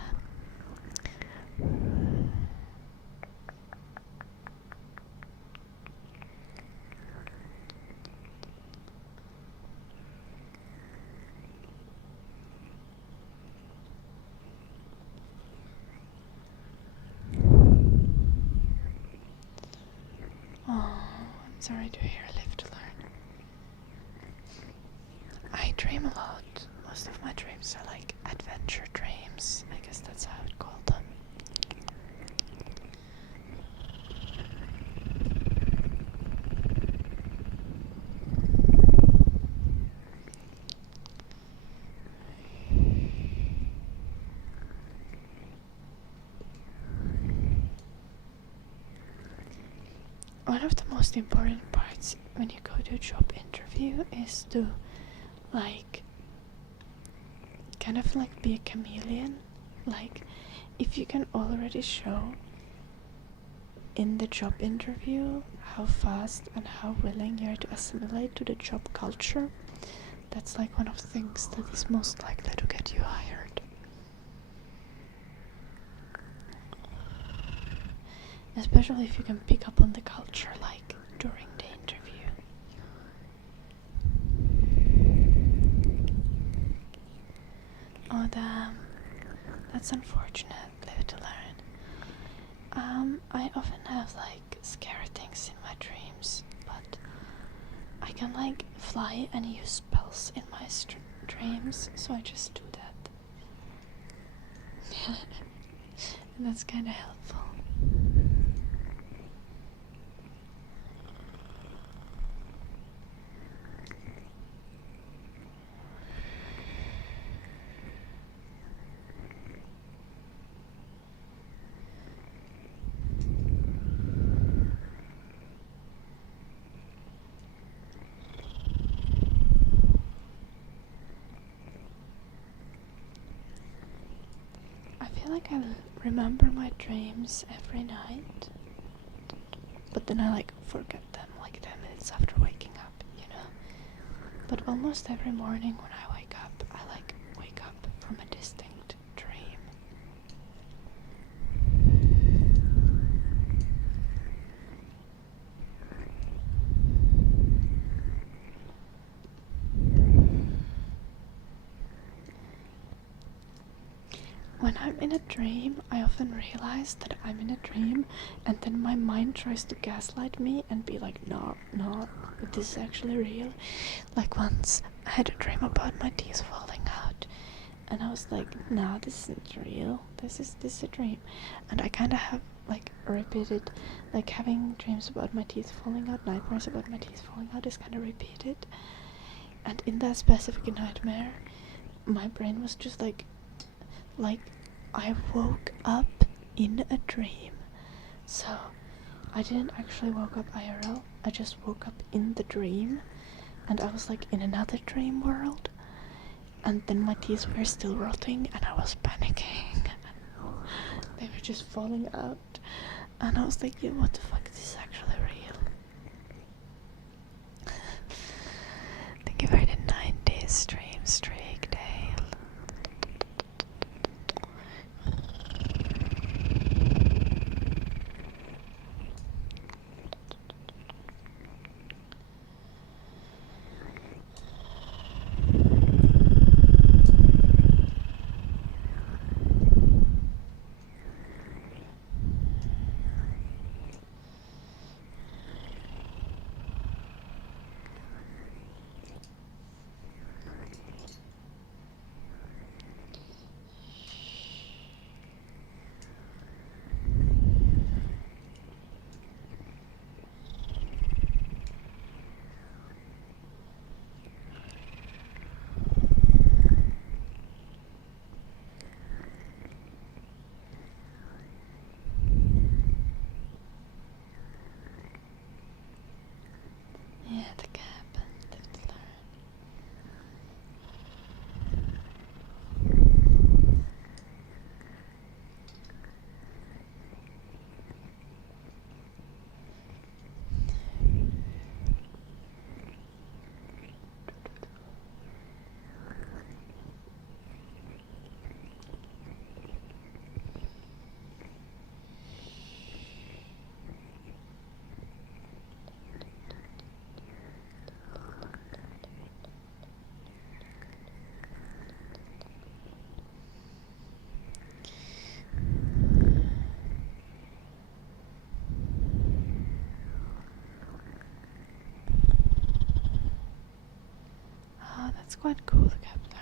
I'm sorry to hear live to learn. I dream a lot. Most of my dreams are like adventure dreams. I guess that's how I would call them. one of the most important parts when you go to a job interview is to like kind of like be a chameleon. Like if you can already show in the job interview how fast and how willing you are to assimilate to the job culture, that's like one of the things that is most likely to get you hired. Especially if you can pick up on the culture like during the interview. Oh damn, that's unfortunate. Live to learn. I often have like scary things in my dreams, but I can like fly and use spells in my dreams, so I just do that. And that's kind of helpful. Like I remember my dreams every night, but then I like forget them like 10 minutes after waking up, you know. But almost every morning when I wake up, I like wake up from a distinct dream. When I'm in a dream, I often realize that I'm in a dream, and then my mind tries to gaslight me and be like, no, this is actually real. Like once, I had a dream about my teeth falling out, and I was like, no, this isn't real. This is a dream. And I kind of have like repeated, like having dreams about my teeth falling out, nightmares about my teeth falling out is kind of repeated. And in that specific nightmare, my brain was just like I woke up in a dream. So I didn't actually woke up IRL, I just woke up in the dream, and I was like in another dream world, and then my teeth were still rotting and I was panicking. They were just falling out, and I was like, yeah, what the fuck, this is actually real. Thank you for the 90s stream streak, Dale. Yeah, the gap and live to learn. Oh, that's quite cool, the gap there.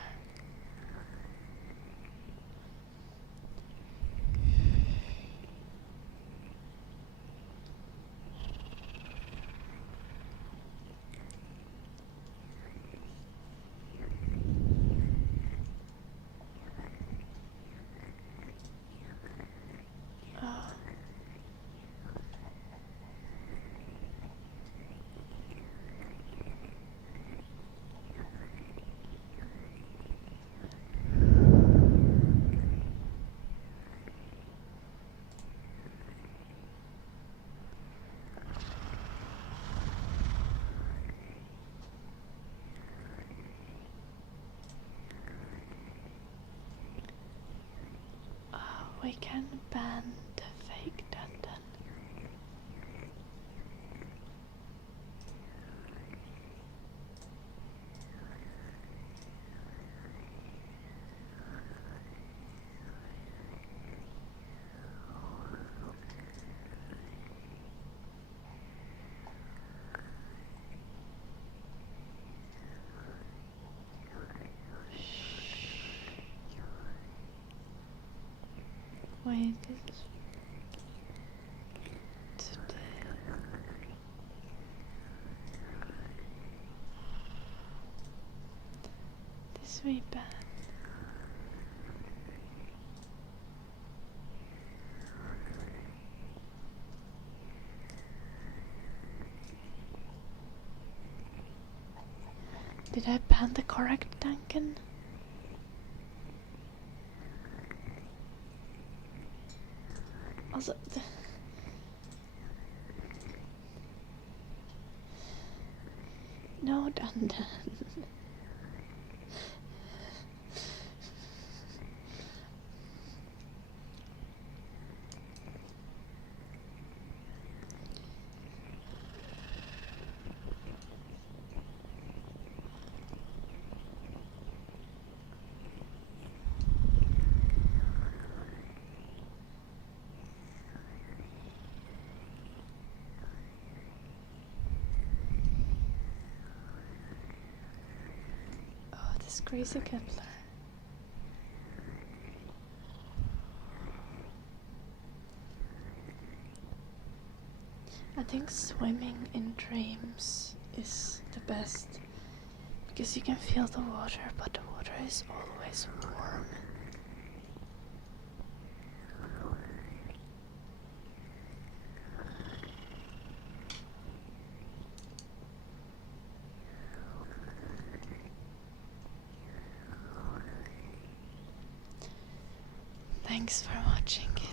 we can ban the fake Dundan. Wait, this way bad. Did I ban the correct Duncan? Also, no, Dundan. This crazy Kepler. I think swimming in dreams is the best because you can feel the water, but the water is always warm. Thanks for watching, Gilly.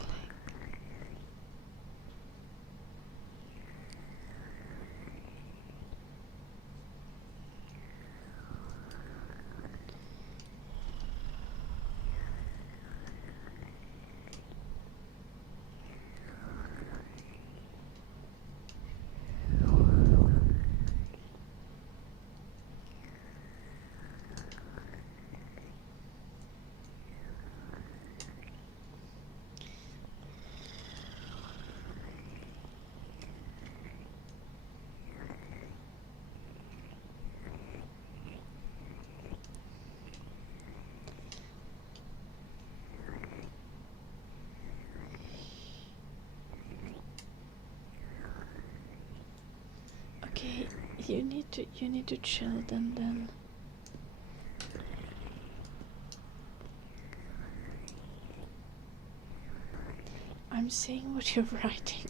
Okay, you need to chill then. I'm seeing what you're writing.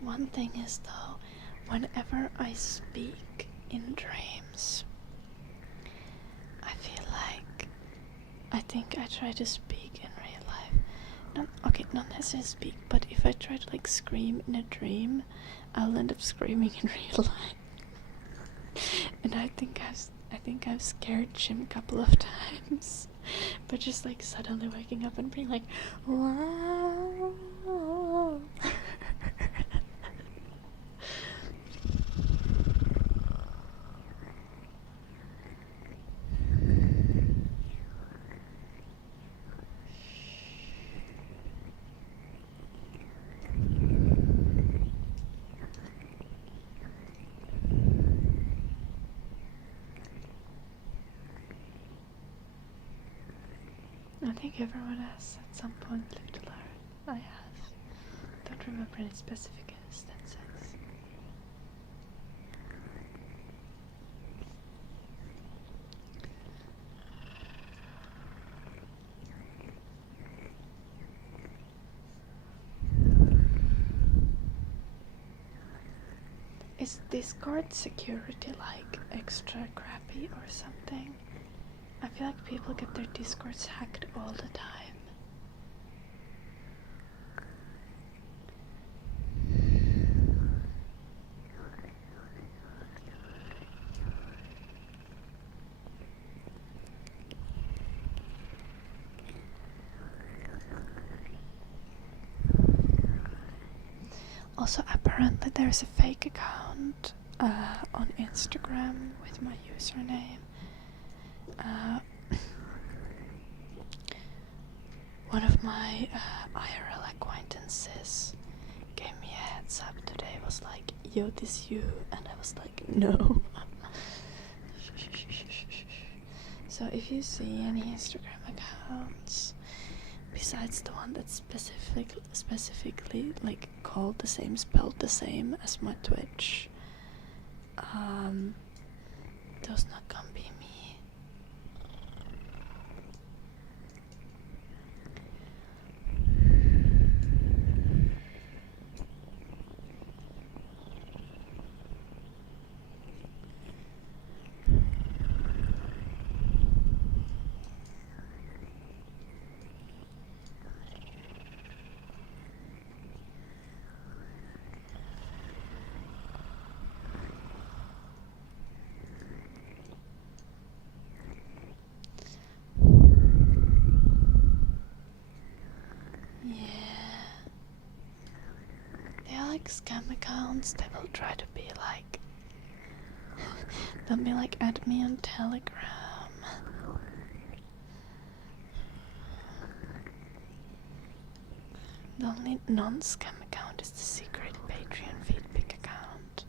One thing is though, whenever I speak in dreams, I think I try to speak in real life. Not necessarily speak, but if I try to like scream in a dream, I'll end up screaming in real life. And I think I've scared Jim a couple of times. But just like suddenly waking up and being like, wow. like everyone has at some point lived to learn. I have. Don't remember any specific instances. Is Discord security like extra crappy or something? I feel like people get their Discords hacked all the time. Also, apparently there's a fake account on Instagram with my username. One of my IRL acquaintances gave me a heads up today, was like, yo, this you, and I was like, no. So if you see any Instagram accounts besides the one that's specifically like called the same, spelled the same as my Twitch, does not gonna be me. Scam accounts, they will try to be like they'll be like, add me on Telegram. The only non-scam account is the secret Patreon feedback account.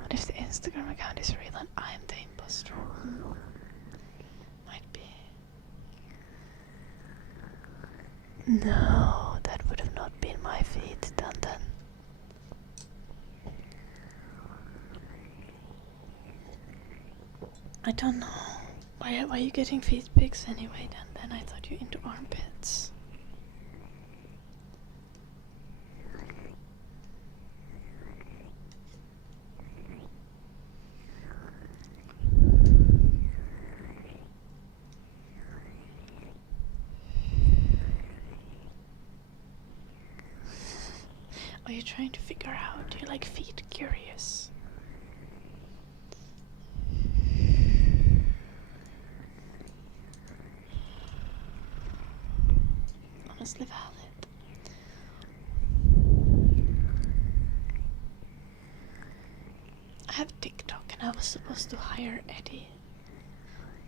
What if the Instagram account is real and I'm the imposter? Might be. No, that would have not been my feed done then. I don't know. Why are you getting feed pics anyway then? I thought you were into armpits. Are you trying to figure out? You're like feet curious. Honestly valid. I have TikTok and I was supposed to hire Eddie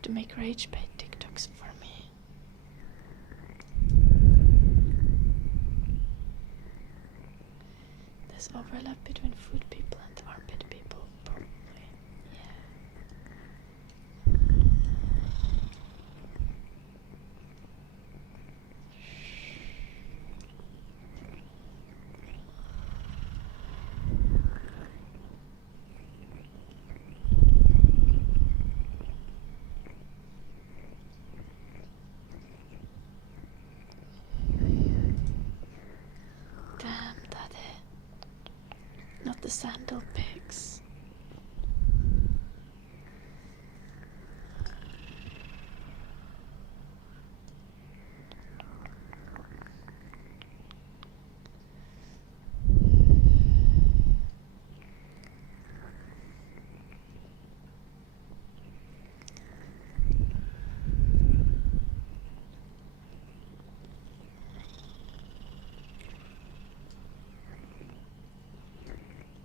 to make rage bait TikToks for me. There's overlap between food people and armpit people, probably. Yeah. Damn, Daddy. Not the sandal pigs.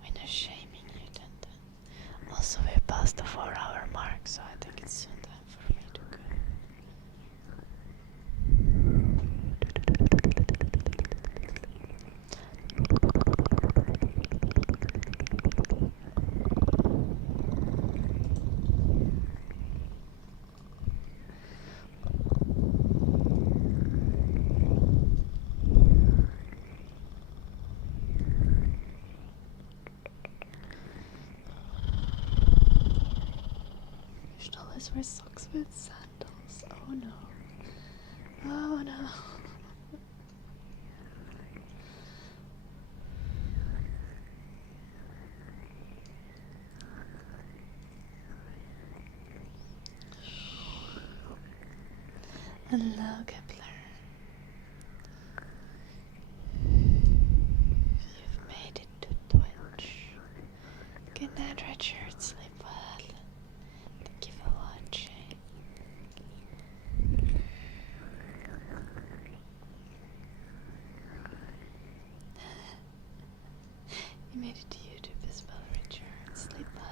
We're not shaming you then. wear socks with sandals. Oh no. Oh no. Hello, Kepler. You've made it to Twitch. Good night, Richard. Sleep well. Thank you for watching. You made it to YouTube as well, Richard. Sleep well.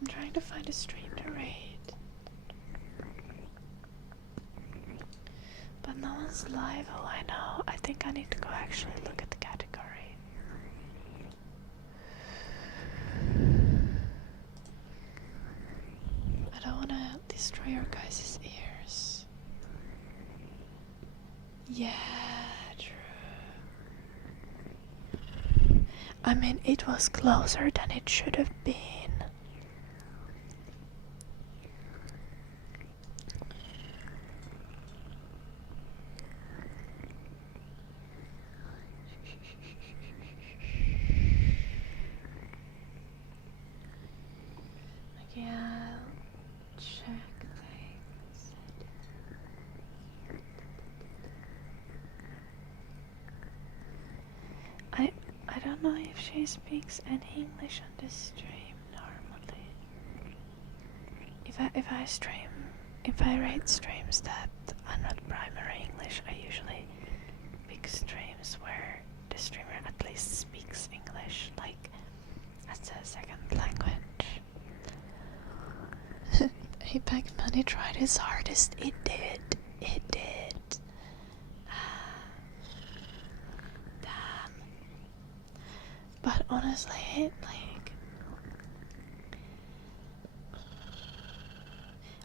I'm trying to find a stream to raid, but no one's live. Oh, I know. I think I need to go actually look at the category. I don't want to destroy your guys' ears. Yeah, true. I mean, it was closer than it should have been. Okay, I'll check things. I don't know if she speaks any English on this stream normally. If I rate streams that are not primary English, I usually pick streams where the streamer at least speaks English, like as a second language. APEC Money tried his hardest. It did. It did. Damn. But honestly, like,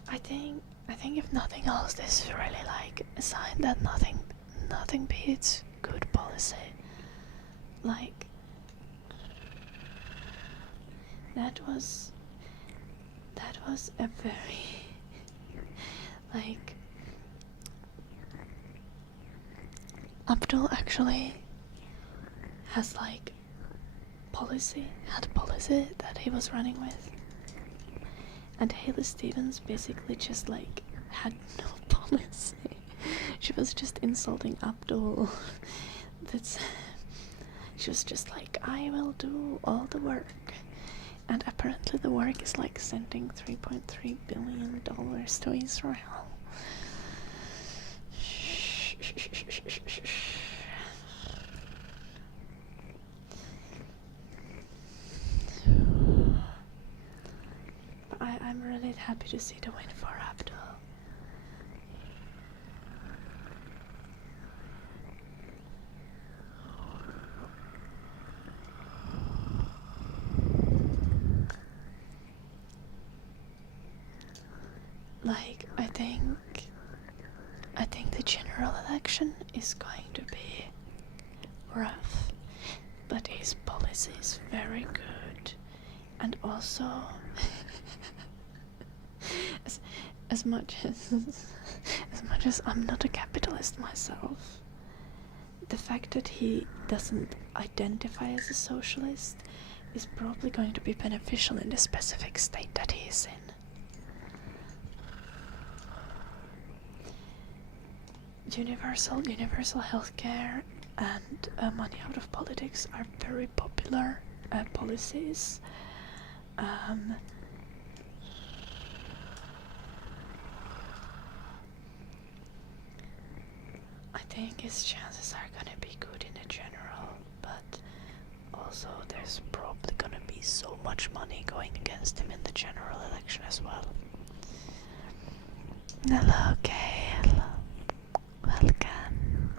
I think if nothing else, this is really like a sign that nothing beats good policy. Like, that was a very like, Abdul actually has like had a policy that he was running with, And Haley Stevens basically just like had no policy. She was just insulting Abdul. She was just like, I will do all the work. And apparently the work is like sending $3.3 billion to Israel. But I'm really happy to see the win for Abdul. Like, I think the general election is going to be rough, but his policy is very good. And also, as much as I'm not a capitalist myself, the fact that he doesn't identify as a socialist is probably going to be beneficial in the specific state that he is in. Universal healthcare and money out of politics are very popular policies. I think his chances are gonna be good in the general, but also there's probably gonna be so much money going against him in the general election as well. Hello, Kale. Welcome.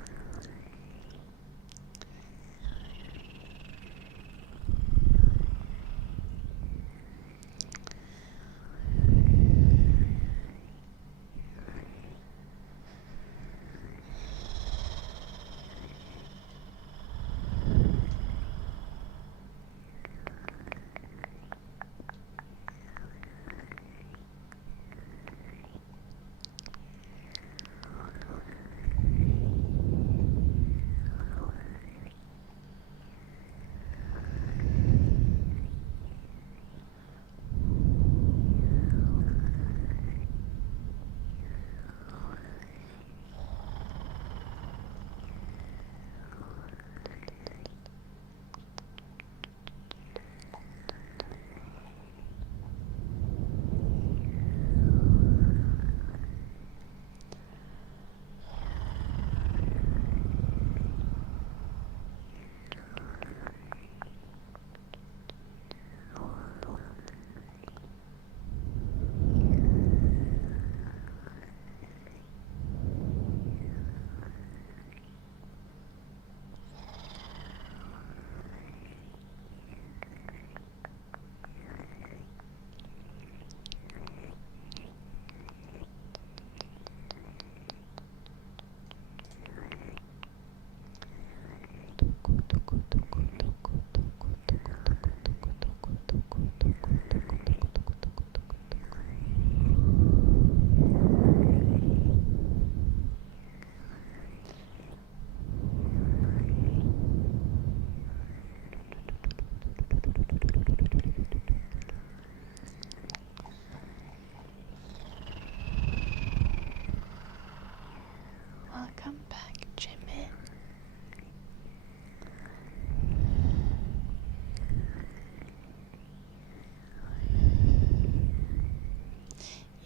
Welcome back, Jimmy.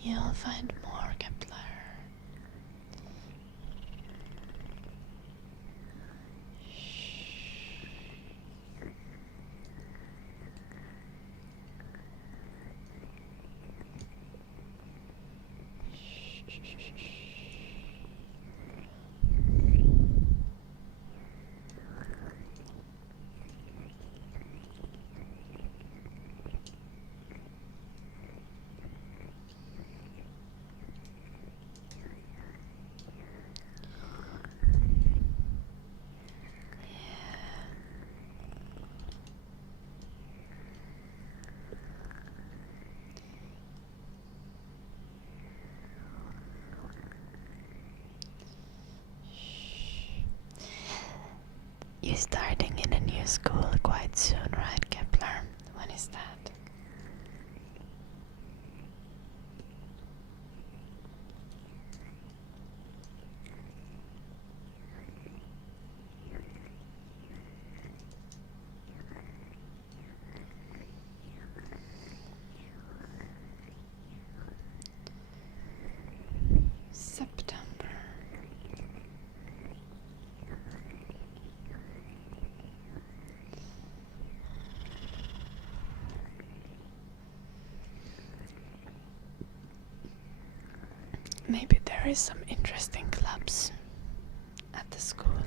You'll find more, Kepler. maybe there is some interesting clubs at the school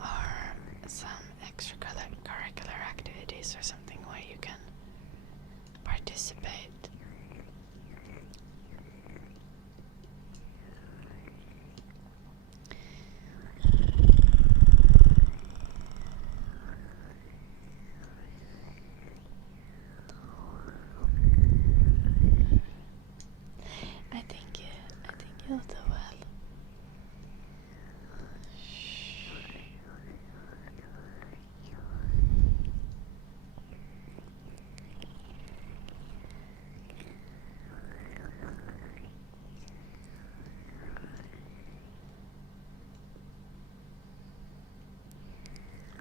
or some extracurricular activities or something where you can participate. I think you'll do well.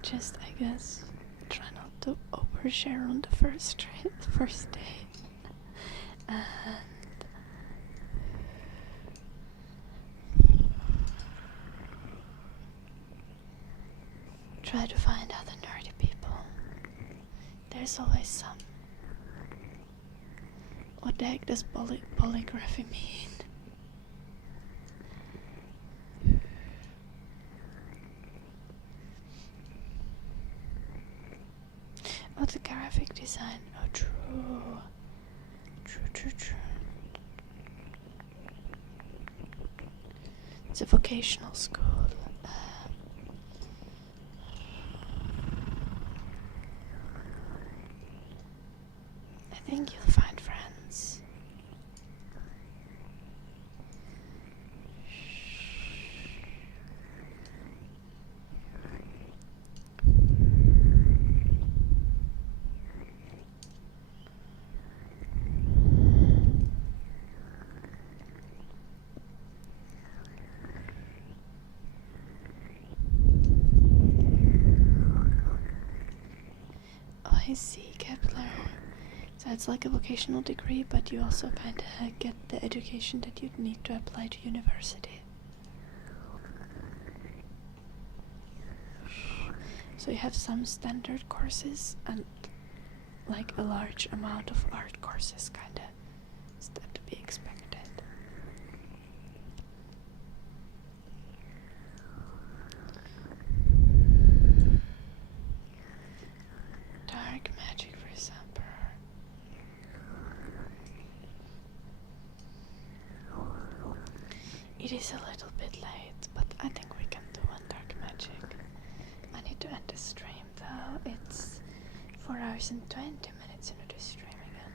Just, I guess, try not to overshare on the first day. And try to find other nerdy people. There's always some. What the heck does polygraphy mean? Oh, the graphic design. Oh, true. It's a vocational school. I think you'll find friends. I see, Kepler. So it's like a vocational degree, but you also kind of get the education that you'd need to apply to university. So you have some standard courses and like a large amount of art courses, kind of. Is that to be expected? Dark magic for example. It is a little bit late, but I think we can do one dark magic. I need to end the stream though. It's 4 hours and 20 minutes into the stream again.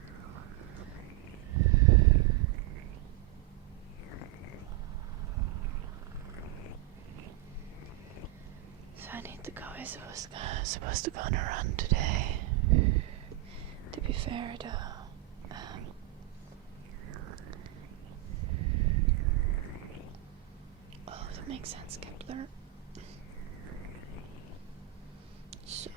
So I need to go. I was supposed to go on a run today. To be fair though, oh, that makes sense, Kepler. So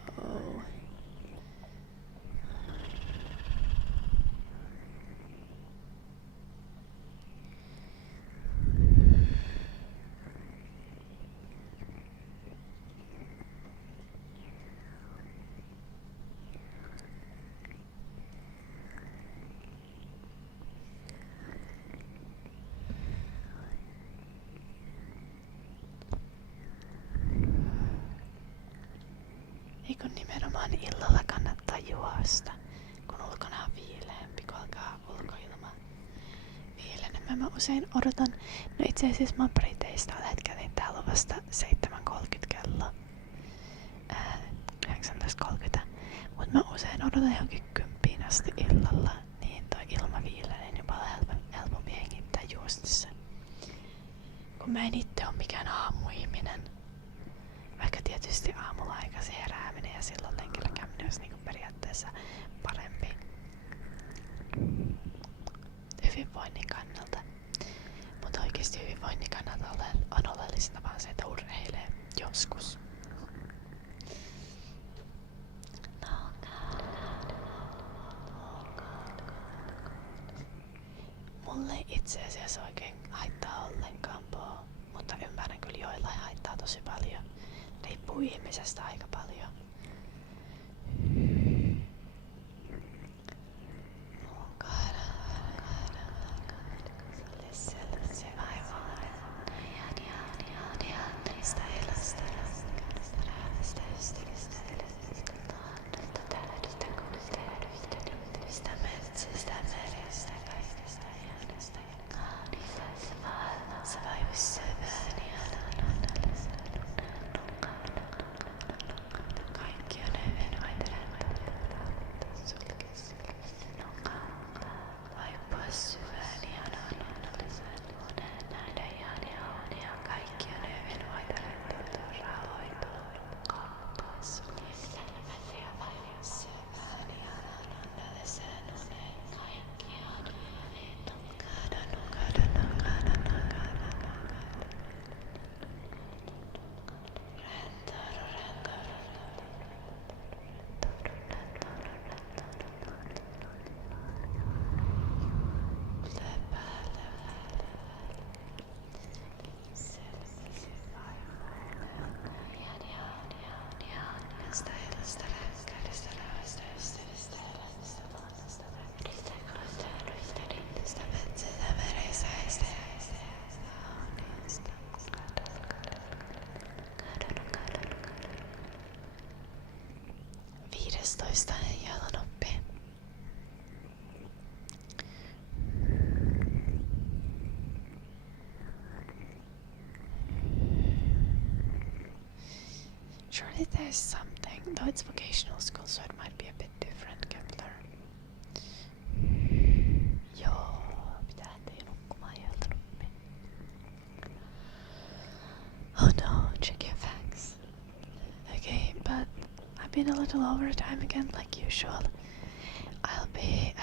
eikö nimenomaan illalla kannattaa juosta, kun ulkona on viileämpi, kun alkaa ulkoilma viilenemään. Mä usein odotan, no itse asiassa mä oon Briteistä tällä hetkellä, niin täällä on vasta 7:30 kello, 19:30, mut mä usein odotan johonkin 10 asti illalla, niin toi ilma viilenee, niin paljon helpompi hengittää juostessa. Kun mä en itse oo mikään aamuihminen. Vaikka tietysti aamulla aikaisin herääminen ja silloin lenkillä käyminen olisi niinku periaatteessa parempi hyvinvoinnin kannalta. Mutta oikeesti hyvinvoinnin kannalta on oleellista vaan se, että urheilee joskus. Mulle ei itse asiassa oikein haittaa ollenkaan mutta ymmärrän kyllä joillain haittaa tosi paljon. Riippuu ihmisestä aika paljon. 15 jalanoppi. Surely there's something, though it's vocational school, so it might be a bit different, Kepler. Joo, pitää lähteä nukkumaan jalanoppi. Oh no, check your facts. Okay, but I've been a little over time again, like usual. I'll be,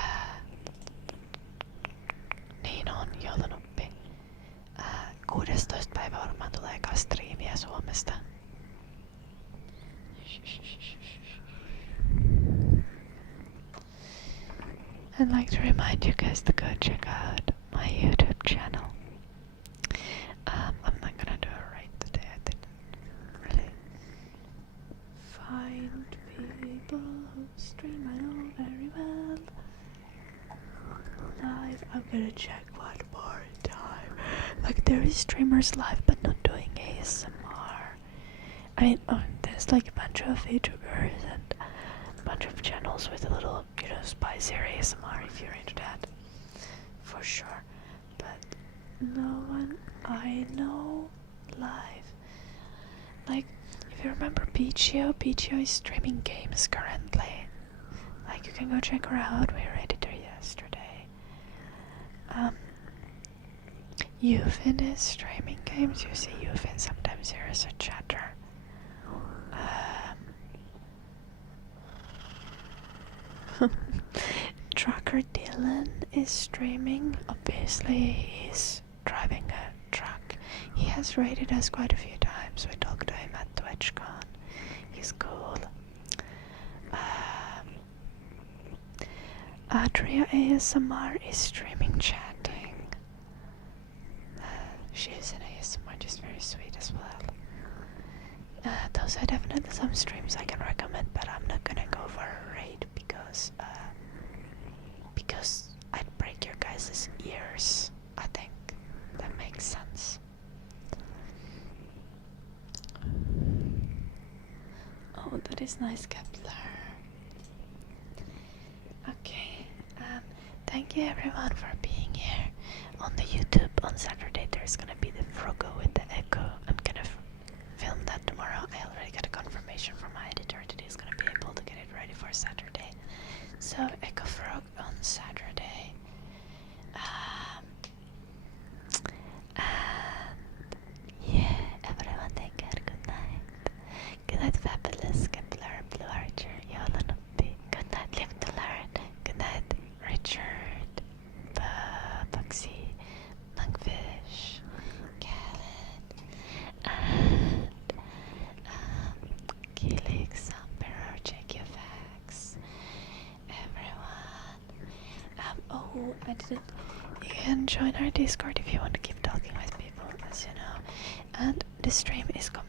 niin on, joulunoppi. 16. päivä varmaan tulee eka striimiä Suomesta. I'd like to remind you guys to go check out my YouTube channel. I'm not gonna do it right today. I didn't really find people who stream. I know very well. Live. I'm gonna check one more time. Like there is streamers live, but not doing ASMR. I mean, there's like a bunch of YouTubers and a bunch of channels with a little, you know, spicier ASMR if you're into that, for sure. But no one I know live. Like, if you remember Peachio is streaming games currently. Like, you can go check her out. We rated her yesterday. Yufin is streaming games. You see Yufin sometimes here as a chatter. Trucker Dylan is streaming. Obviously, he's driving a truck. He has rated us quite a few times. We talked to him at TwitchCon. He's cool. Adria ASMR is streaming chatting. She's an ASMR, just very sweet as well. Those are definitely some streams I can recommend, but I'm not gonna go for a raid because I'd break your guys' ears. I think that makes sense. Oh, that is nice, Kepler. Okay, thank you everyone for being here. On the YouTube on Saturday there's gonna be the Frogo with the echo. I'm gonna film that tomorrow. I already got a confirmation from my editor that he's gonna be able to get it ready for Saturday. So Echo Frog on Saturday. And yeah, everyone take care. Good night. Good night, Fabulous, Kepler, Blue Archer, Yolanoppi. Good night, Live to Learn. Good night, Richard, Bugsy, Monkfish, Khaled, and Keelix, Emperor, check your facts. Everyone. Oh, I didn't. You can join our Discord if you want to keep talking with people, as you know. And the stream is coming